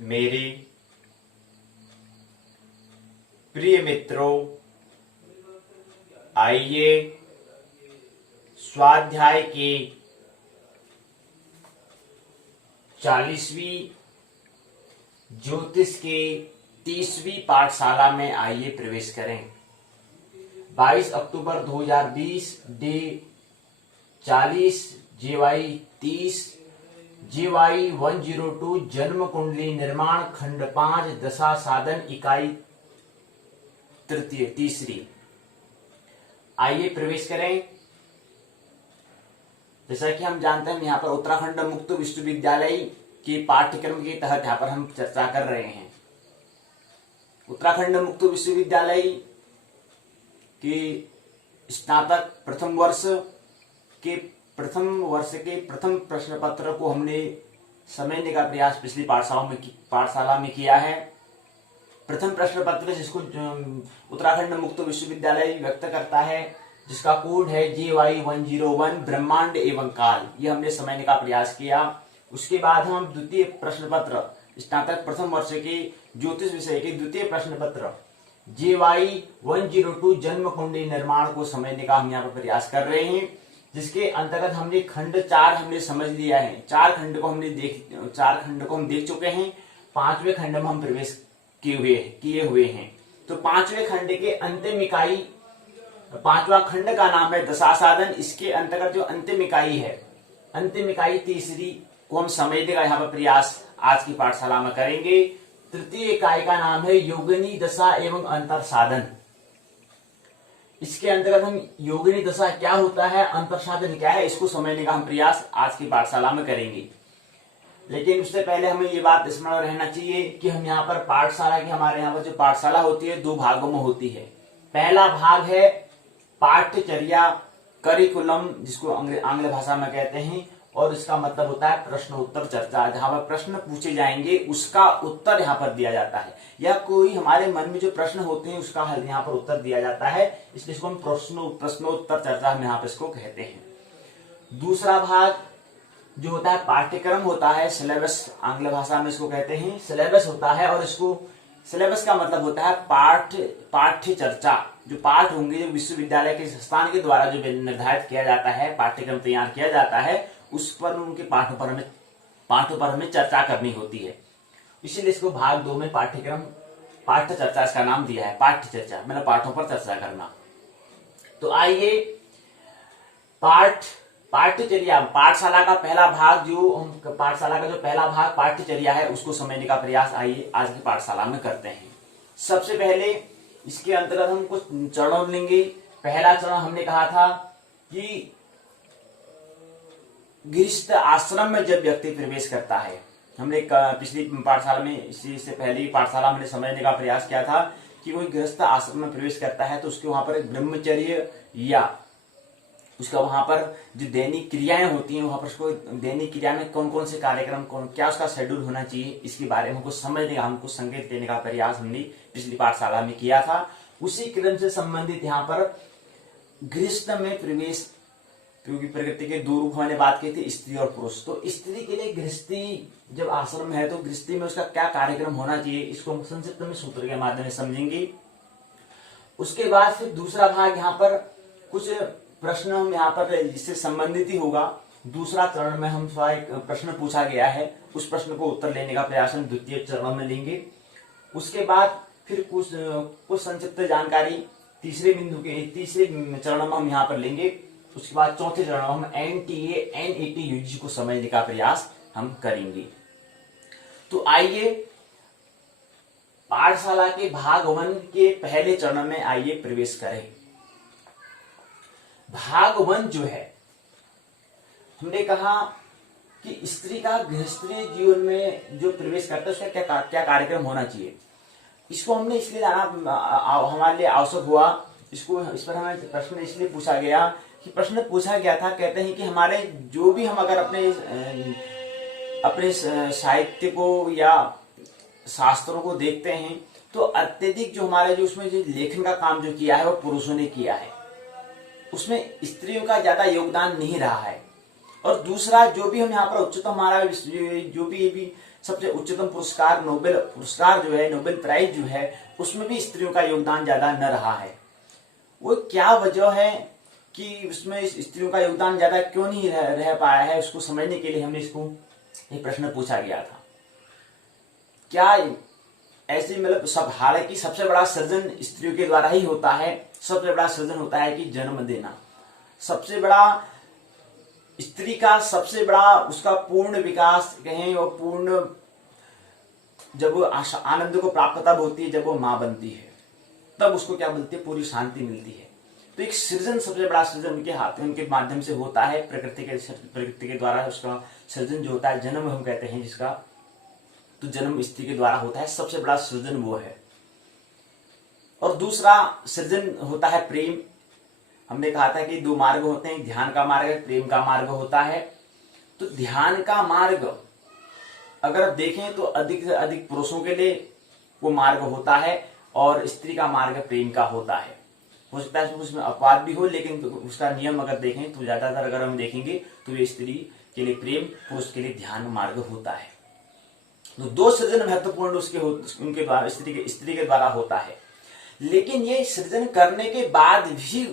मेरे प्रिय मित्रों, आइए स्वाध्याय के 40वीं ज्योतिष के 30वीं पाठशाला में आइए प्रवेश करें। 22 अक्टूबर 2020 डे 40 JY 30 JY 102 जन्म कुंडली निर्माण खंड 5 दशा साधन इकाई तीसरी। आइए प्रवेश करें। जैसा कि हम जानते हैं, यहाँ पर उत्तराखंड मुक्त विश्वविद्यालय के पाठ्यक्रम के तहत यहाँ पर हम चर्चा कर रहे हैं। उत्तराखंड मुक्त विश्वविद्यालय के स्नातक प्रथम वर्ष के प्रथम प्रश्न पत्र को हमने समझने का प्रयास पिछली पाठशाला में किया है। प्रथम प्रश्न पत्र जिसको उत्तराखंड मुक्त विश्वविद्यालय व्यक्त करता है, जिसका कोड है JY 101 ब्रह्मांड एवं काल, ये हमने समझने का प्रयास किया। उसके बाद हम द्वितीय प्रश्न पत्र स्नातक प्रथम वर्ष के ज्योतिष विषय के द्वितीय प्रश्न पत्र JY 102 जन्म कुंडली निर्माण को समझने का हम यहाँ पर प्रयास कर रहे हैं, जिसके अंतर्गत हमने खंड 4 हमने समझ लिया है। 4 खंड को हम देख चुके हैं। 5वें खंड में हम प्रवेश किए हुए हैं। तो 5वें खंड के अंतिम इकाई, 5वां खंड का नाम है दशा साधन। इसके अंतर्गत जो अंतिम इकाई है, अंतिम इकाई तीसरी को हम समझने का यहाँ पर प्रयास आज की पाठशाला में करेंगे। तृतीय इकाई का नाम है योगिनी दशा एवं अंतर साधन। इसके अंतर्गत हम योगिनी दशा क्या होता है, अंतर साधन क्या है, इसको समझने का हम प्रयास आज की पाठशाला में करेंगे। लेकिन उससे पहले हमें ये बात स्मरण रहना चाहिए कि हम यहाँ पर पाठशाला की, हमारे यहाँ पर जो पाठशाला होती है 2 भागों में होती है। पहला भाग है पाठ्यचर्या करिकुलम, जिसको आंग्ल भाषा में कहते हैं, और इसका मतलब होता है प्रश्न उत्तर चर्चा। जहां पर प्रश्न पूछे जाएंगे उसका उत्तर यहाँ पर दिया जाता है, या कोई हमारे मन में जो प्रश्न होते हैं उसका हल यहाँ पर उत्तर दिया जाता है। इसलिए इसको हम प्रश्नोत्तर चर्चा हम यहाँ पर इसको कहते हैं। दूसरा भाग जो होता है पाठ्यक्रम होता है, सिलेबस आंग्ल भाषा में इसको कहते हैं, सिलेबस होता है। और इसको सिलेबस का मतलब होता है पाठ्य चर्चा। जो पाठ होंगे, जो विश्वविद्यालय के संस्थान के द्वारा जो निर्धारित किया जाता है, पाठ्यक्रम तैयार किया जाता है, उस पर उनके पाठों पर हमें चर्चा करनी होती है। इसीलिए इसको भाग 2 में पाठ्य चर्चा इसका नाम दिया है। पाठ्य चर्चा मतलब पाठों पर चर्चा करना। तो आइए पाठ्यचर्या, पाठशाला का पहला भाग, पाठशाला का जो पहला भाग पाठ्यचर्या है, उसको समझने का प्रयास आइए आज की पाठशाला में करते हैं। सबसे पहले इसके अंतर्गत हम कुछ चरण लेंगे। पहला चरण हमने कहा था कि गृहस्थ आश्रम में जब व्यक्ति प्रवेश करता है, हमने पिछली पाठशाला में, इसी से पहले पाठशाला में समझने का प्रयास किया था कि कोई गृहस्थ आश्रम में प्रवेश करता है तो उसके वहां पर एक ब्रह्मचर्य या उसका वहां पर जो दैनिक क्रियाएं होती हैं, वहां पर उसको दैनिक क्रिया में कौन कौन से कार्यक्रम, क्या उसका शेड्यूल होना चाहिए, इसके बारे में हमको समझने का, हमको संकेत देने का प्रयास हमने पिछली पाठशाला में किया था। उसी क्रम से संबंधित यहाँ पर गृहस्थ में प्रवेश, क्योंकि प्रकृति के 2 रूप हमने बात की थी, स्त्री और पुरुष। तो स्त्री के लिए गृहस्थी जब आश्रम है तो गृहस्थी में उसका क्या कार्यक्रम होना चाहिए, इसको हम संक्षिप्त में सूत्र के माध्यम से समझेंगे। उसके बाद फिर दूसरा भाग, यहाँ पर कुछ प्रश्न हम यहाँ पर जिससे संबंधित ही होगा। दूसरा चरण में हम एक प्रश्न पूछा गया है, उस प्रश्न को उत्तर लेने का प्रयास हम द्वितीय चरण में लेंगे। उसके बाद फिर कुछ संक्षिप्त जानकारी तीसरे चरण में हम यहाँ पर लेंगे। उसके बाद चौथे चरण में हम NTA NET UG को समझने का प्रयास हम करेंगे। तो आइए पाठशाला के भाग 1 के पहले चरण में आइए प्रवेश करें। भाग 1 जो है, हमने कहा कि स्त्री का गृहस्थी जीवन में जो प्रवेश करता है उसका क्या कार्यक्रम होना चाहिए। इसको हमने इसलिए जाना, हमारे लिए आवश्यक हुआ, इस पर हमें प्रश्न इसलिए पूछा गया था, कहते हैं कि हमारे जो भी हम अगर अपने साहित्य को या शास्त्रों को देखते हैं तो अत्यधिक जो हमारे जो उसमें जो लेखन का काम जो किया है वो पुरुषों ने किया है, उसमें स्त्रियों का ज्यादा योगदान नहीं रहा है। और दूसरा, जो भी हम यहाँ पर उच्चतम हमारा जो भी सबसे उच्चतम पुरस्कार नोबेल पुरस्कार जो है, नोबेल प्राइज जो है, उसमें भी स्त्रियों का योगदान ज्यादा न रहा है। वो क्या वजह है कि उसमें स्त्रियों का योगदान ज्यादा क्यों नहीं रह पाया है, उसको समझने के लिए हमने इसको एक प्रश्न पूछा गया था। क्या ऐसे मतलब सब, हालांकि सबसे बड़ा सृजन स्त्रियों के द्वारा ही होता है। सबसे बड़ा सृजन होता है कि जन्म देना। सबसे बड़ा स्त्री का सबसे बड़ा उसका पूर्ण विकास कहें और पूर्ण जब आनंद को प्राप्त तब होती है जब वो मां बनती है, तब उसको क्या मिलती है, पूरी शांति मिलती है। तो एक सृजन, सबसे बड़ा सृजन उनके हाथ, उनके माध्यम से होता है, प्रकृति के द्वारा उसका सृजन जो होता है, जन्म हम कहते हैं जिसका, तो जन्म स्त्री के द्वारा होता है, सबसे बड़ा सृजन वो है। और दूसरा सृजन होता है प्रेम। हमने कहा था कि दो मार्ग होते हैं, ध्यान का मार्ग, प्रेम का मार्ग होता है। तो ध्यान का मार्ग अगर देखें तो अधिक से अधिक पुरुषों के लिए वो मार्ग होता है और स्त्री का मार्ग प्रेम का होता है। हो सकता है उसमें अपवाद भी हो, लेकिन उसका नियम अगर देखें तो ज्यादातर अगर हम देखेंगे तो ये स्त्री के लिए प्रेम, पुरुष के लिए ध्यान मार्ग होता है। तो दो सृजन महत्वपूर्ण उनके द्वारा स्त्री के द्वारा होता है। लेकिन ये सृजन करने के बाद भी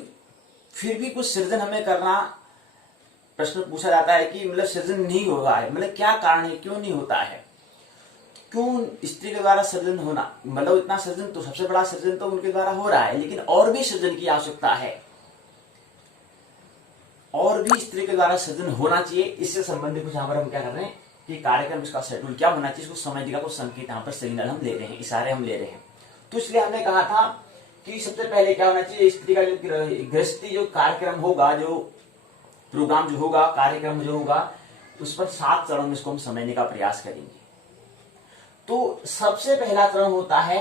फिर भी कुछ सृजन हमें करना, प्रश्न पूछा जाता है कि मतलब सृजन नहीं हो रहा है, मतलब क्या कारण है, क्यों नहीं होता है, क्यों स्त्री के द्वारा सृजन होना, मतलब इतना सृजन तो, सबसे बड़ा सृजन तो उनके द्वारा हो रहा है, लेकिन और भी सृजन की आवश्यकता है, और भी स्त्री के द्वारा सृजन होना चाहिए। इससे संबंधित कुछ यहाँ पर हम क्या कर रहे हैं कि कार्यक्रम, इसका शेड्यूल क्या होना चाहिए, इसको समझने का कुछ संकेत यहाँ पर सिग्नल हम ले रहे हैं, इशारे हम ले रहे हैं। तो इसलिए हमने कहा था कि सबसे पहले क्या होना चाहिए, स्त्री का जो गृहस्थी जो कार्यक्रम होगा, जो प्रोग्राम जो होगा, कार्यक्रम जो होगा, उस पर 7 चरण में इसको हम समझने का प्रयास करेंगे। तो सबसे पहला चरण होता है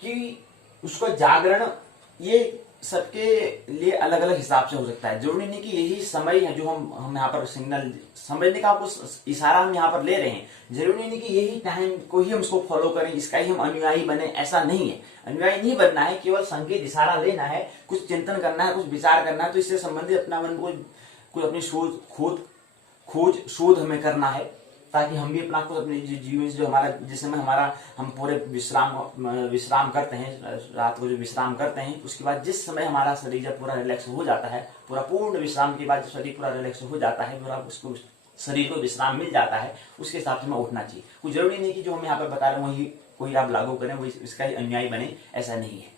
कि उसका जागरण, ये सबके लिए अलग अलग हिसाब से हो सकता है, जरूरी नहीं कि यही समय है जो हम यहाँ पर सिग्नल समझने का कुछ इशारा हम यहाँ पर ले रहे हैं, जरूरी नहीं कि यही टाइम को ही हम इसको फॉलो करें, इसका ही हम अनुयायी बने, ऐसा नहीं है। अनुयायी नहीं बनना है, केवल संकेत इशारा लेना है, कुछ चिंतन करना है, कुछ विचार करना है। तो इससे संबंधित अपना मन को अपनी शोध हमें करना है, ताकि हम भी अपना कुछ अपने जीवन जो हमारा, जिस समय हम पूरे विश्राम करते हैं, रात को जो विश्राम करते हैं, उसके बाद जिस समय हमारा शरीर जब पूरा रिलैक्स हो जाता है, पूरा पूर्ण विश्राम के बाद शरीर पूरा रिलैक्स हो जाता है, पूरा उसको शरीर को विश्राम मिल जाता है, उसके हिसाब से हमें उठना चाहिए। कुछ जरूरी नहीं कि जो हम यहाँ पर बता रहे हैं वही कोई आप लागू करें, वही इसका ही अनुयायी बने, ऐसा नहीं है।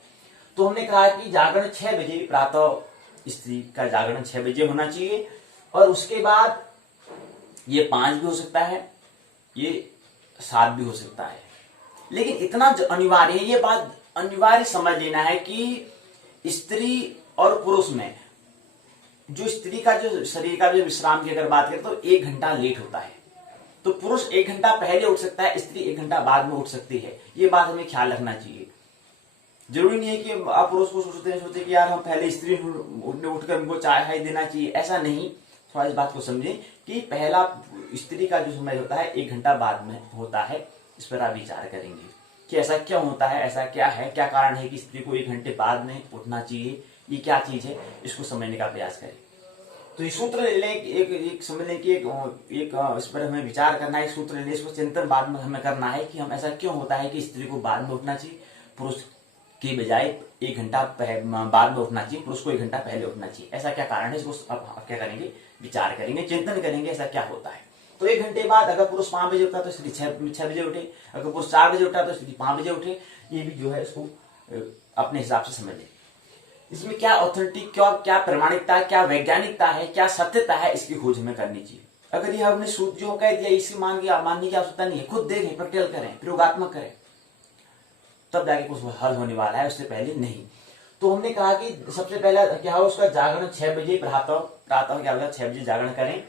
तो हमने कहा कि जागरण 6 बजे प्रातः, स्त्री का जागरण 6 बजे होना चाहिए, और उसके बाद ये 5 भी हो सकता है, ये 7 भी हो सकता है। लेकिन इतना अनिवार्य है, ये बात अनिवार्य समझ लेना है कि स्त्री और पुरुष में जो स्त्री का जो शरीर का जो विश्राम की अगर बात करें तो 1 घंटा लेट होता है। तो पुरुष 1 घंटा पहले उठ सकता है, स्त्री 1 घंटा बाद में उठ सकती है। ये बात हमें ख्याल रखना चाहिए। जरूरी नहीं है कि आप पुरुष को सोचते कि यार हम पहले स्त्री उठकर उनको चाय देना चाहिए, ऐसा नहीं। थोड़ा इस बात को समझें कि पहला स्त्री का जो समय होता है 1 घंटा बाद में होता है। इस पर आप विचार करेंगे कि ऐसा क्यों होता है, ऐसा क्या है, क्या कारण है कि स्त्री को 1 घंटे बाद में उठना चाहिए, ये क्या चीज है, इसको समझने का प्रयास करें। तो ये सूत्र ले लें, एक समझ लें कि एक इस पर हमें विचार करना है, सूत्र ले लें, इसको चिंतन बाद में हमें करना है कि हम ऐसा क्यों होता है कि स्त्री को बाद में उठना चाहिए, पुरुष की बजाय 1 घंटा बाद में उठना चाहिए, पुरुष को 1 घंटा पहले उठना चाहिए। ऐसा क्या कारण है, इसको आप क्या करेंगे, विचार करेंगे, चिंतन करेंगे, ऐसा क्या होता है। तो 1 घंटे बाद अगर पुरुष 5 बजे उठता तो स्त्री 6 बजे उठे, अगर पुरुष 4 बजे उठता तो स्त्री 5 बजे उठे। ये भी जो है इसको अपने हिसाब से समझ लें। इसमें क्या ऑथेंटिक, क्या प्रमाणिकता, क्या वैज्ञानिकता है, क्या सत्यता है, इसकी खोज हमें करनी चाहिए। अगर ये हमने जो कह दिया इसी मानने की आवश्यकता नहीं है, खुद देखें, प्रैक्टिकल करें, प्रयोगात्मक करें, तब जाके कुछ हल होने वाला है, उससे पहले नहीं। तो हमने कहा कि सबसे पहला क्या हो, उसका जागरण 6 बजे प्रातः क्या होगा, 6 बजे जागरण करें।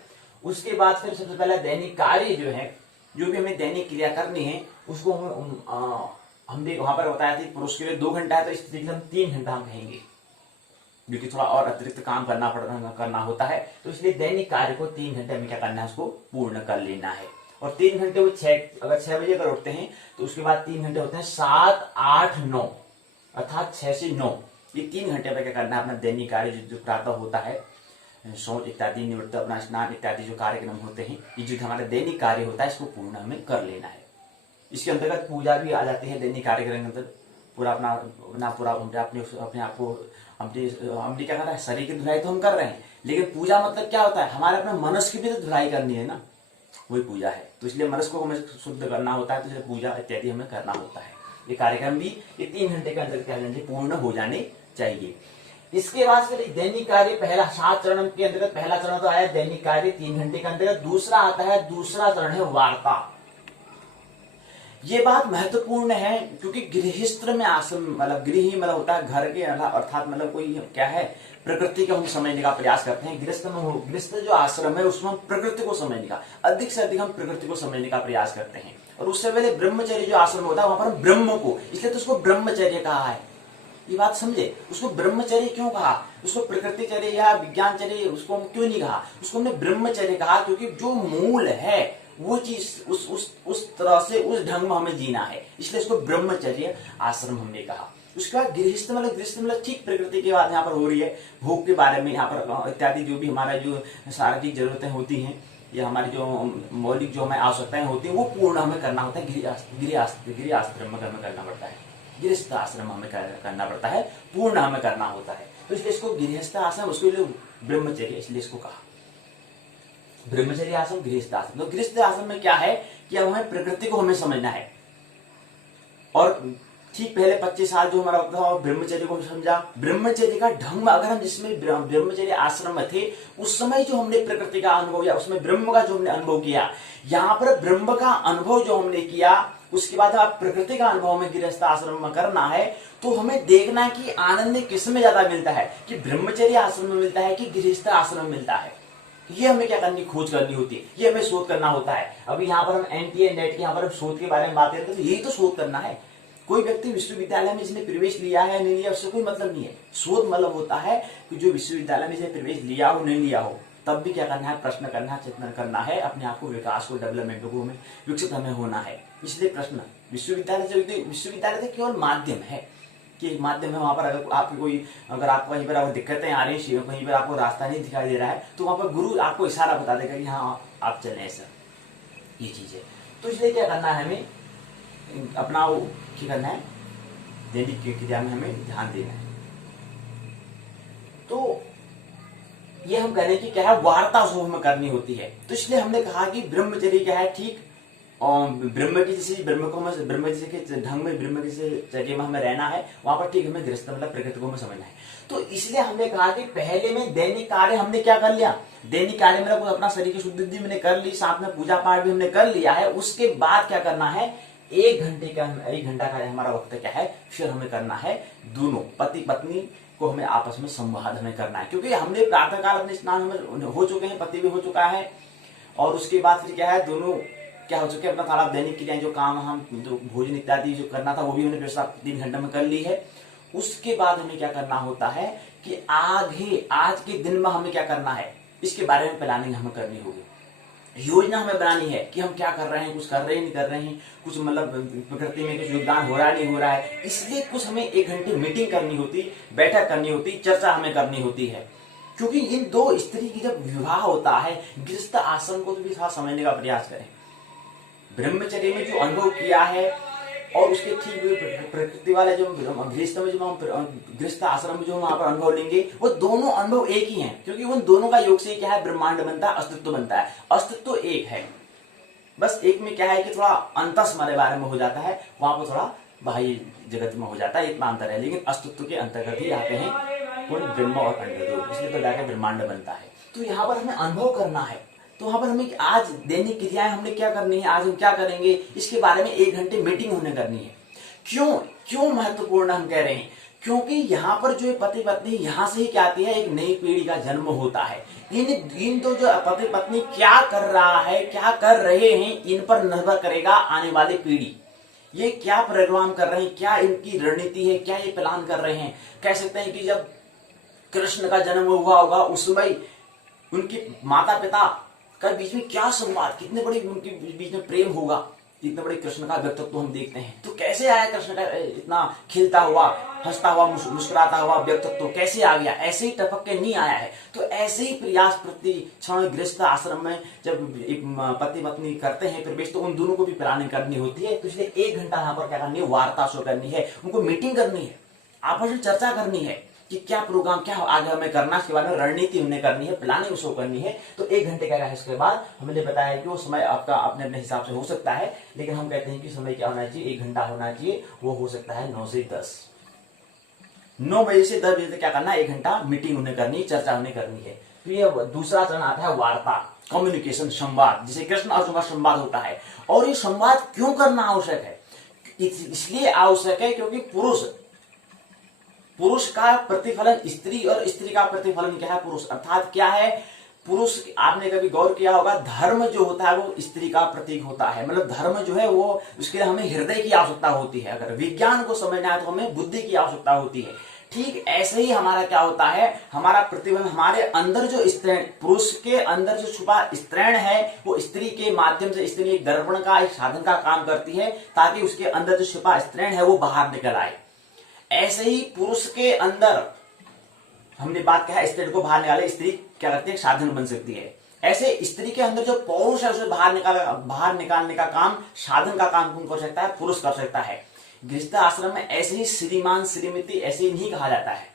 उसके बाद फिर सबसे पहला दैनिक कार्य जो है, जो भी हमें दैनिक क्रिया करनी है, उसको हमने वहां पर बताया था पुरुष के लिए 2 घंटा है, तो स्त्री के लिए हम 3 घंटा हम कहेंगे, क्योंकि थोड़ा और अतिरिक्त काम करना होता है। तो इसलिए दैनिक कार्य को 3 घंटे में क्या करना है, उसको पूर्ण कर लेना है। और 3 घंटे वो अगर 6 बजे अगर उठते हैं तो उसके बाद 3 घंटे होते हैं 7, 8, 9, अर्थात 6 से 9। ये 3 घंटे में क्या करना है, अपना दैनिक कार्य जो प्रातः होता है, शौच इत्यादि, निवृत्त अपना स्नान इत्यादि जो कार्यक्रम होते हैं, ये जो हमारा दैनिक कार्य होता है इसको पूर्ण हमें कर लेना है। इसके अंतर्गत पूजा भी आ जाती है दैनिक कार्यक्रम के अंदर। पूरा अपना पूरा अपने आप को हमने क्या करना है, शरीर की धुलाई तो हम कर रहे हैं, लेकिन पूजा मतलब क्या होता है, हमारे अपने मनस की भी तो धुलाई करनी है ना, वही पूजा है। तो इसलिए मनस को हमें शुद्ध करना होता है, तो इसलिए पूजा इत्यादि हमें करना होता है। ये कार्यक्रम भी ये 3 घंटे के अंदर क्या पूर्ण हो जाने चाहिए। इसके बाद फिर दैनिक कार्य पहला 7 चरण के अंतर्गत पहला चरण तो आया दैनिक कार्य 3 घंटे के अंतर्गत। दूसरा आता है, दूसरा चरण है वार्ता। ये बात महत्वपूर्ण है क्योंकि गृहस्थ में आश्रम मतलब गृह मतलब होता है घर के, अर्थात मतलब कोई क्या है, प्रकृति को हम समझने का प्रयास करते हैं। गृहस्थ जो आश्रम है उसमें हम प्रकृति को समझने का, अधिक से अधिक हम प्रकृति को समझने का प्रयास करते हैं। और उससे पहले ब्रह्मचर्य जो आश्रम होता है वहां पर हम ब्रह्म को, इसलिए तो उसको ब्रह्मचर्य कहा है। ये बात समझे, उसको ब्रह्मचर्य क्यों कहा, उसको प्रकृतिचर्य या विज्ञानचर्य उसको हम क्यों नहीं कहा, उसको हमने ब्रह्मचर्य कहा क्योंकि जो मूल है वो चीज उस तरह से उस ढंग में हमें जीना है, इसलिए इसको ब्रह्मचर्य आश्रम हमने कहा। उसके बाद गृहस्थ मतलब ठीक प्रकृति की बात यहाँ पर हो रही है, भोग के बारे में यहाँ पर इत्यादि जो भी हमारा जो शारीरिक जरूरतें होती हैं या हमारी जो मौलिक जो हमें आवश्यकताएं होती है वो पूर्ण हमें करना होता है। गृह आश्रम में हमें करना पड़ता है, गृहस्थ आश्रम हमें करना पड़ता है, पूर्ण हमें करना होता है। तो इसलिए इसको गृहस्थ आश्रम, उसके लिए ब्रह्मचर्य इसलिए इसको कहा ब्रह्मचर्य आश्रम, गृहस्थ आश्रम। तो गृहस्थ आश्रम में क्या है कि अब हमें प्रकृति को हमें समझना है। और ठीक पहले 25 साल जो हमारा वक्त था और ब्रह्मचर्य को समझा, ब्रह्मचर्य का ढंग अगर हम जिसमें ब्रह्मचर्य आश्रम में थे उस समय जो हमने प्रकृति का अनुभव किया, उसमें ब्रह्म का जो हमने अनुभव किया, यहाँ पर ब्रह्म का अनुभव जो हमने किया उसके बाद आप प्रकृति का अनुभव में गृहस्थ आश्रम में करना है। तो हमें देखना है कि आनंद किस में ज्यादा मिलता है, कि ब्रह्मचर्य आश्रम में मिलता है कि गृहस्थ आश्रम में मिलता है। ये हमें क्या करनी, खोज करनी होती है, ये हमें शोध करना होता है। अभी यहाँ पर हम एनटीए नेट के यहाँ पर हम शोध के बारे में बात करते हैं, तो यही तो शोध करना है। कोई व्यक्ति विश्वविद्यालय में जिसने प्रवेश लिया है नहीं लिया उससे कोई मतलब नहीं है। शोध मतलब होता है कि जो विश्वविद्यालय में जिसने प्रवेश लिया हो नहीं लिया हो, तब भी क्या करना है, प्रश्न करना है, चिंतन करना है, अपने आप को विकास को, डेवलपमेंट को हमें विकसित हमें होना है। इसलिए प्रश्न विश्वविद्यालय तो केवल माध्यम है कि माध्यम है। वहां पर अगर आपकी कोई अगर आपको कहीं पर दिक्कतें आ रही है, कहीं पर आपको रास्ता नहीं दिखाई दे रहा है, तो वहां पर गुरु आपको इशारा बता देगा कि हाँ आप चलें ऐसा, ये चीज है। तो इसलिए क्या करना है, हमें अपना वो क्या करना है, दैनिक क्रिया में हमें ध्यान देना है। तो ये हम करें कि क्या है, वार्ता हमें करनी होती है। तो इसलिए हमने कहा कि ब्रह्मचर्य क्या है, ठीक और ब्रह्म की जैसे ब्रह्म जैसे के ढंग में, ब्रह्म जैसे चर्या में हमें रहना है, वहां पर ठीक हमें गृहस्थ मतलब प्रकृति को हमें समझना है। तो इसलिए हमने कहा कि पहले में दैनिक कार्य हमने क्या कर लिया, दैनिक कार्य मतलब अपना शरीर की शुद्धि हमने कर ली, साथ में पूजा पाठ भी हमने कर लिया है। उसके बाद क्या करना है, 1 घंटा का हमारा वक्त क्या है, फिर हमें करना है दोनों पति पत्नी को हमें आपस में संवाद हमें करना है। क्योंकि हमने प्रातः काल अपने स्नान में हो चुके हैं, पति भी हो चुका है, और उसके बाद फिर क्या है, दोनों क्या हो चुके हैं, अपना सारा दैनिक क्रियाएं जो काम हम जो भोजन इत्यादि जो करना था वो भी हमने व्यवस्था 3 घंटे में कर ली है। उसके बाद हमें क्या करना होता है कि आज के दिन में हमें क्या करना है, इसके बारे में प्लानिंग हमें करनी होगी, योजना हमें बनानी है कि हम क्या कर रहे हैं, कुछ कर रहे हैं नहीं कर रहे हैं, कुछ मतलब प्रकृति में कुछ योगदान हो रहा है नहीं हो रहा है। इसलिए कुछ हमें 1 घंटे मीटिंग करनी होती, बैठक करनी होती, चर्चा हमें करनी होती है। क्योंकि इन 2 स्त्री की जब विवाह होता है, गृहस्थ आश्रम को भी थोड़ा समझने का प्रयास करें। ब्रह्मचर्य में जो अनुभव किया है और उसके ठीक प्रकृति वाले जो गृहस्थ में जो हम गृहस्थ आश्रम में जो वहां पर अनुभव लेंगे, वो दोनों अनुभव एक ही हैं। क्योंकि उन दोनों का योग से क्या है, ब्रह्मांड बनता है, अस्तित्व बनता है। अस्तित्व एक है, बस एक में क्या है कि थोड़ा अंतस हमारे बारे में हो जाता है, वहां पर थोड़ा बाह्य जगत में हो जाता है, इतना अंतर है। लेकिन अस्तित्व के अंतर्गत ही आते हैं कौन, ब्रह्म और अंड, इसलिए तो जाकर ब्रह्मांड बनता है। तो यहाँ पर हमें अनुभव करना है। तो वहां पर हमें आज दैनिक क्रियाएं हमने क्या करनी है, आज हम क्या करेंगे, इसके बारे में 1 घंटे मीटिंग होने करनी है। क्यों महत्वपूर्ण हम कह रहे हैं, क्योंकि यहाँ पर जो पति पत्नी यहाँ से ही क्या आती है, एक नई पीढ़ी का जन्म होता है। इन तो जो पति पत्नी क्या कर रहा है, क्या कर रहे हैं, इन पर निर्भर करेगा आने वाली पीढ़ी। ये क्या प्रोग्राम कर रहे हैं, क्या इनकी रणनीति है, क्या ये प्लान कर रहे हैं। कह सकते हैं कि जब कृष्ण का जन्म हुआ होगा उस समय उनकी माता पिता का बीच में क्या संवाद, कितने बड़े उनके बीच में प्रेम होगा, इतने बड़े कृष्ण का व्यक्तित्व हम देखते हैं, तो कैसे आया कृष्ण का इतना खिलता हुआ, हंसता हुआ, मुस्कुराता हुआ व्यक्तित्व कैसे आ गया? ऐसे ही टपक के नहीं आया है। तो ऐसे ही प्रयास प्रति क्षण गृहस्थ आश्रम में जब पति पत्नी करते हैं प्रवेश, तो उन दोनों को भी प्लानिंग करनी होती है। तो इसलिए 1 घंटा यहाँ पर क्या करनी है, वार्ता शो करनी है, उनको मीटिंग करनी है, आपस में चर्चा करनी है कि क्या प्रोग्राम, क्या आगे हमें करना, इसके बारे में रणनीति हमने करनी है, प्लानिंग शो करनी है। तो 1 घंटे का है। इसके बाद हमने बताया कि वो समय आपका अपने अपने हिसाब से हो सकता है, लेकिन हम कहते हैं कि समय क्या होना चाहिए, 1 घंटा होना चाहिए। वो हो सकता है 9 से 10, 9 बजे से 10 बजे तक क्या करना है, 1 घंटा मीटिंग उन्हें करनी है, चर्चा उन्हें करनी है। तो ये दूसरा चरण आता है वार्ता, कम्युनिकेशन, संवाद, जिसे कृष्ण अर्जुन का संवाद होता है। और ये संवाद क्यों करना आवश्यक है? इसलिए आवश्यक है क्योंकि पुरुष का प्रतिफलन स्त्री और स्त्री का प्रतिफलन क्या है, पुरुष। अर्थात क्या है, पुरुष, आपने कभी गौर किया होगा, धर्म जो होता है वो स्त्री का प्रतीक होता है। मतलब धर्म जो है वो, उसके लिए हमें हृदय की आवश्यकता होती है। अगर विज्ञान को समझना है तो हमें बुद्धि की आवश्यकता होती है। ठीक ऐसे ही हमारा क्या होता है, हमारा प्रतिफलन, हमारे अंदर जो स्त्रैण, पुरुष के अंदर जो छुपा स्त्रैण है, वो स्त्री के माध्यम से, स्त्री एक दर्पण का, एक साधन का काम करती है, ताकि उसके अंदर जो छुपा स्त्रैण है वो बाहर निकल आए। ऐसे ही पुरुष के अंदर, हमने बात कहा स्त्री को बाहर निकाले, स्त्री क्या करती है, साधन बन सकती है। ऐसे स्त्री के अंदर जो पौरुष है उसे बाहर निकालने का काम, साधन का काम कौन कर सकता है, पुरुष कर सकता है। गृहस्थ आश्रम में ऐसे ही श्रीमान श्रीमती ऐसे ही नहीं कहा जाता है,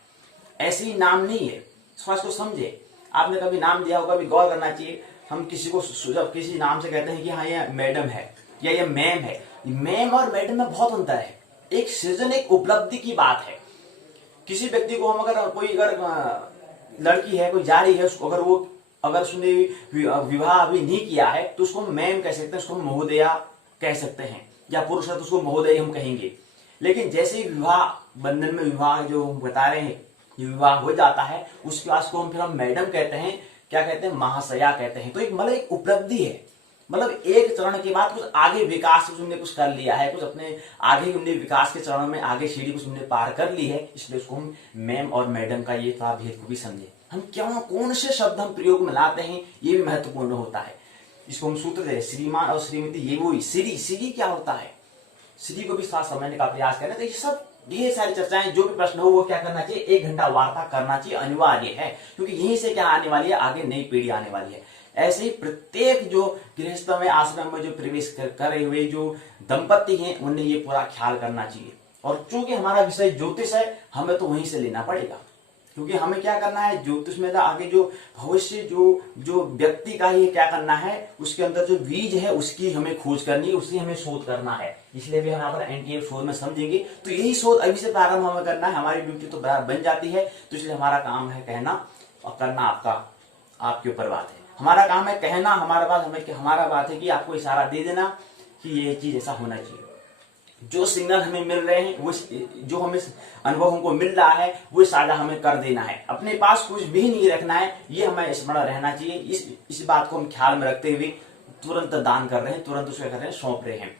ऐसे ही नाम नहीं है। स्वास्थ्य को समझे, आपने कभी नाम दिया होगा, भी गौर करना चाहिए। हम किसी को जब किसी नाम से कहते हैं कि हाँ ये मैडम है या ये मैम है, मैम और मैडम में बहुत अंतर है। एक सृजन, एक उपलब्धि की बात है। किसी व्यक्ति को हम अगर लड़की है, कोई जा रही है, उसको अगर उसने विवाह अभी नहीं किया है तो उसको मैम कह सकते हैं, उसको महोदया कह सकते हैं, या पुरुष है तो उसको महोदय हम कहेंगे। लेकिन जैसे ही विवाह बंधन में, विवाह जो हम बता रहे हैं, विवाह हो जाता है, उसके बाद को हम फिर हम मैडम कहते हैं, क्या कहते हैं, महाशया कहते हैं। तो एक मतलब एक उपलब्धि है, मतलब एक चरण के बाद कुछ आगे विकास उन्होंने कुछ कर लिया है, कुछ अपने आगे उन्हें विकास के चरण में आगे सीढ़ी कुछ उन्हें पार कर ली है। इसलिए उसको हम मैम और मैडम का ये थोड़ा भेद को भी समझे। हम क्यों, कौन से शब्द हम प्रयोग में लाते हैं, ये भी महत्वपूर्ण होता है। इसको हम सूत्र दे, श्रीमान और श्रीमती, ये वो श्री क्या होता है, श्री को भी साथ समझने का प्रयास करें। तो ये सब, ये सारी चर्चाएं, जो भी प्रश्न हो वो क्या करना चाहिए, 1 घंटा वार्ता करना चाहिए, अनिवार्य है। क्योंकि यहीं से क्या आने वाली है, आगे नई पीढ़ी आने वाली है। ऐसे ही प्रत्येक जो गृहस्थ में, आश्रम में जो प्रवेश कर रहे हुए जो दंपति हैं, उन्हें ये पूरा ख्याल करना चाहिए। और चूंकि हमारा विषय ज्योतिष है, हमें तो वहीं से लेना पड़ेगा, क्योंकि हमें क्या करना है, ज्योतिष में आगे जो भविष्य जो व्यक्ति का ही क्या करना है, उसके अंदर जो बीज है उसकी हमें खोज करनी है, उसकी हमें शोध करना है। इसलिए भी हम यहाँ पर एनटीए शोध में समझेंगे। तो यही शोध अभी से प्रारंभ हमें करना है, हमारी ड्यूटी तो बन जाती है। तो इसलिए हमारा काम है कहना, और करना आपके ऊपर बात है। हमारा काम है कहना, हमारा बात है कि आपको इशारा दे देना कि ये चीज ऐसा होना चाहिए। जो सिग्नल हमें मिल रहे हैं, वो जो हमें अनुभव हमको मिल रहा है, वो साझा हमें कर देना है। अपने पास कुछ भी नहीं रखना है, ये हमें स्मरण रहना चाहिए। इस बात को हम ख्याल में रखते हुए तुरंत दान कर रहे हैं, तुरंत उसको कर रहे हैं, सौंप रहे हैं।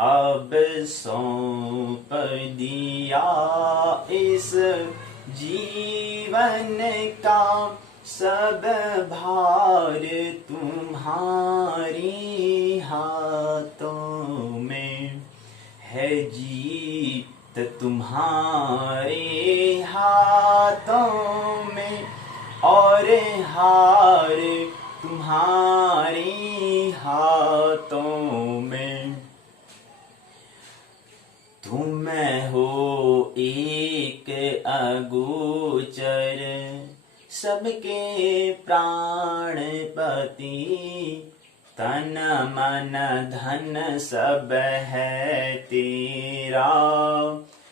अब सौंप दिया इस जीवन का सब भार तुम्हारी हाथों में है, जीत तुम्हारे हाथों में और हार तुम्हारे हाथों में। तुम हो एक अगोचर सबके प्राणपति, तन मन धन सब है तेरा,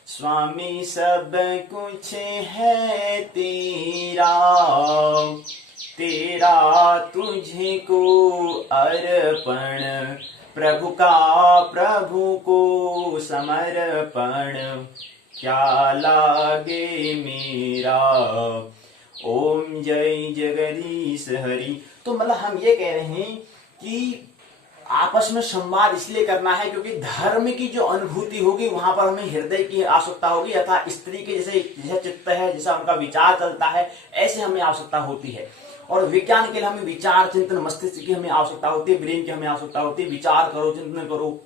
स्वामी सब कुछ है तेरा। तेरा तुझे को अर्पण, प्रभु का प्रभु को समर्पण, क्या लागे मेरा। ओम जय जगदीश हरि। तो मतलब हम ये कह रहे हैं कि आपस में संवाद इसलिए करना है क्योंकि धर्म की जो अनुभूति होगी वहां पर हमें हृदय की आवश्यकता होगी, अर्थात स्त्री के जैसे चित्त है, जैसा उनका विचार चलता है, ऐसे हमें आवश्यकता होती है। और विज्ञान के लिए हमें विचार चिंतन, मस्तिष्क की हमें आवश्यकता होती है, ब्रेन की हमें आवश्यकता होती है। विचार करो, चिंतन करो,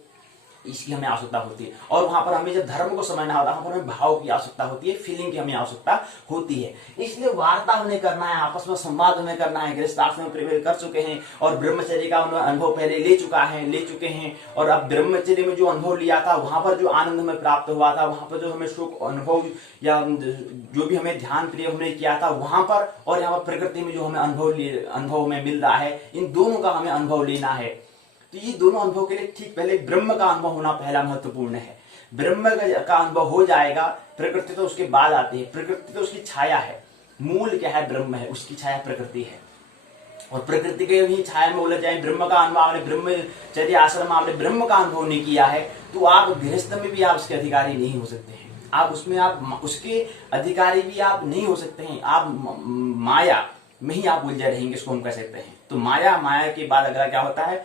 इसकी हमें आवश्यकता होती है। और वहां पर हमें जब धर्म को समझना होता है, वहां पर हमें भाव की आवश्यकता होती है, फीलिंग की हमें आवश्यकता होती है। इसलिए वार्ता हमें करना है, आपस में संवाद हमें करना है। गृहस्थ आश्रम में प्रवेश कर चुके हैं और ब्रह्मचर्य का अनुभव पहले ले चुके हैं, और अब ब्रह्मचर्य में जो अनुभव लिया था, वहां पर जो आनंद हमें प्राप्त हुआ था, वहां पर जो हमें सुख अनुभव या जो भी हमें ध्यान प्रिय हमने किया था वहां पर, और यहाँ पर प्रकृति में जो हमें अनुभव में मिल रहा है, इन दोनों का हमें अनुभव लेना है। तो ये दोनों अनुभव के लिए ठीक पहले ब्रह्म का अनुभव होना पहला महत्वपूर्ण है। ब्रह्म का अनुभव हो जाएगा, प्रकृति तो उसके बाद आती है। प्रकृति तो उसकी छाया है, मूल क्या है? ब्रह्म है, उसकी छाया प्रकृति है। और प्रकृति के ही छाया में उलझ जाए, ब्रह्म का अनुभव आपने ब्रह्मचर्य आश्रम में आपने ब्रह्म का अनुभव नहीं किया है, तो आप गृहस्थ में भी आप उसके अधिकारी नहीं हो सकते हैं। आप उसके अधिकारी भी आप नहीं हो सकते हैं। आप माया में ही आप उलझे रहेंगे, इसको हम कह सकते हैं। तो माया के बाद अगला क्या होता है?